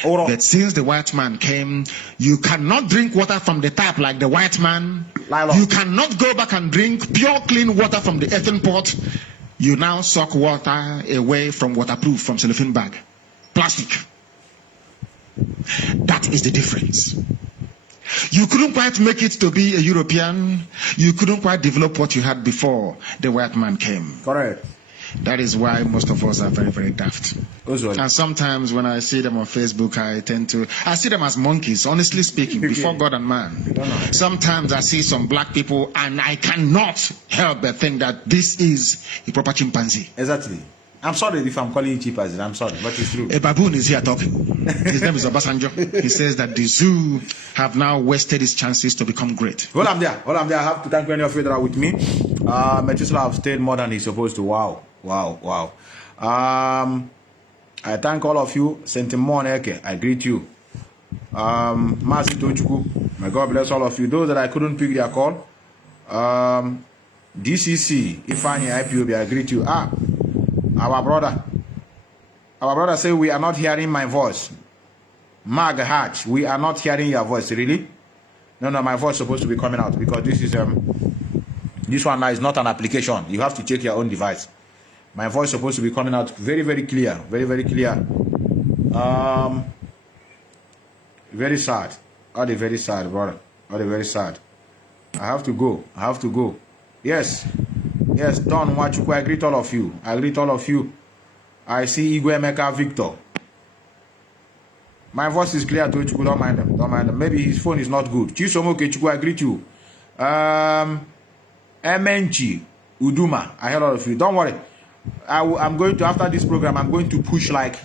But since the white man came, you cannot drink water from the tap like the white man. You cannot go back and drink pure, clean water from the earthen pot. You now suck water away from waterproof, from cellophane bag. Plastic. That is the difference. You couldn't quite make it to be a European. You couldn't quite develop what you had before the white man came. Correct. That is why most of us are very, very daft. And sometimes when I see them on Facebook, I see them as monkeys, honestly speaking, before God and man. Sometimes I see some black people and I cannot help but think that this is a proper chimpanzee. Exactly. I'm sorry if I'm calling you cheap as it. I'm sorry, but it's true. A baboon is here talking. His name is Obasanjo. He says that the zoo have now wasted its chances to become great. Hold on there. I have to thank any of you that are with me. Methuselah have stayed more than he's supposed to. Wow. I thank all of you. Sentimon Eke, I greet you. Mazi Tochuku, may God bless all of you. Those that I couldn't pick their call. DCC, Ifani Ipob, I greet you. Our brother say we are not hearing my voice. Mag Hatch, we are not hearing your voice. Really? No, my voice is supposed to be coming out because this is this one now is not an application. You have to check your own device. My voice is supposed to be coming out very, very clear. Very, very clear. Very sad. Very sad, brother. Very sad. I have to go. Yes, Don Wachuku, I greet all of you. I see Igwe Meka Victor. My voice is clear to Chuku, don't mind them. Maybe his phone is not good. Chisomoke Chuku, I greet you. MNG Uduma, I heard all of you. Don't worry. I'm going to, after this program, I'm going to push like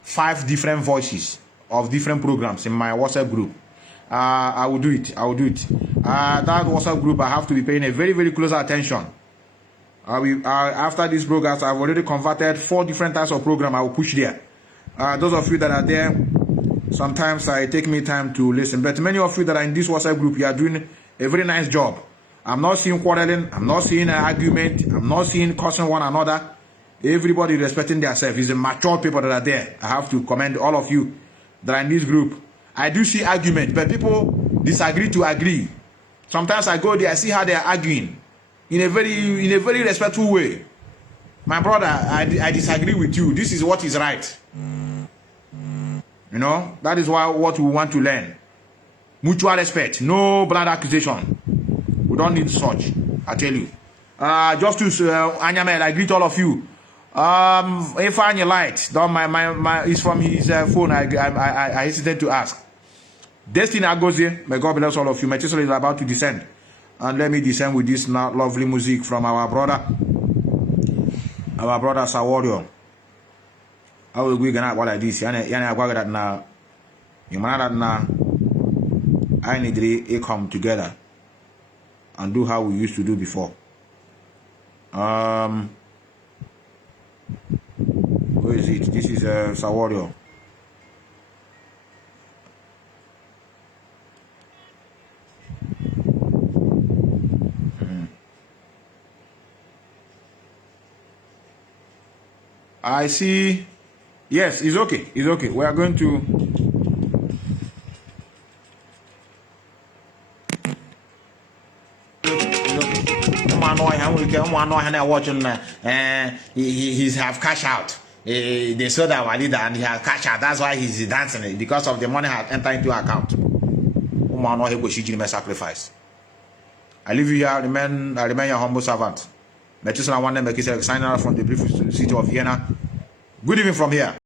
5 different voices of different programs in my WhatsApp group. I will do it. That WhatsApp group, I have to be paying a very, very close attention. After this program, I've already converted 4 different types of program. I will push there. Those of you that are there, sometimes I take me time to listen. But many of you that are in this WhatsApp group, you are doing a very nice job. I'm not seeing quarreling. I'm not seeing an argument. I'm not seeing cursing one another. Everybody respecting themselves. It's the mature people that are there. I have to commend all of you that are in this group. I do see argument, but people disagree to agree. Sometimes I go there, I see how they are arguing in a very respectful way. My brother, I disagree with you. This is what is right. You know, that is what we want to learn. Mutual respect, no blind accusation. We don't need such, I tell you. Justice Anyamel, I greet all of you. If I light, it's from his phone. I hesitate to ask. Destiny Agozie, may God bless all of you. Methuselah is about to descend, and let me descend with this lovely music from our brother Sawario. I will go get what like this. Yana go that now. You man that now. I need to come together and do how we used to do before. Where is it? This is Sawario. I see. Yes, it's okay. It's okay. We are going to. Watching. He's have cash out. They saw that our leader and he has cash out. That's why he's dancing because of the money has entered into account. Sacrifice. I leave you here. I remain your humble servant. Methuselah one name, signing out from the brief city of Vienna. Good evening from here.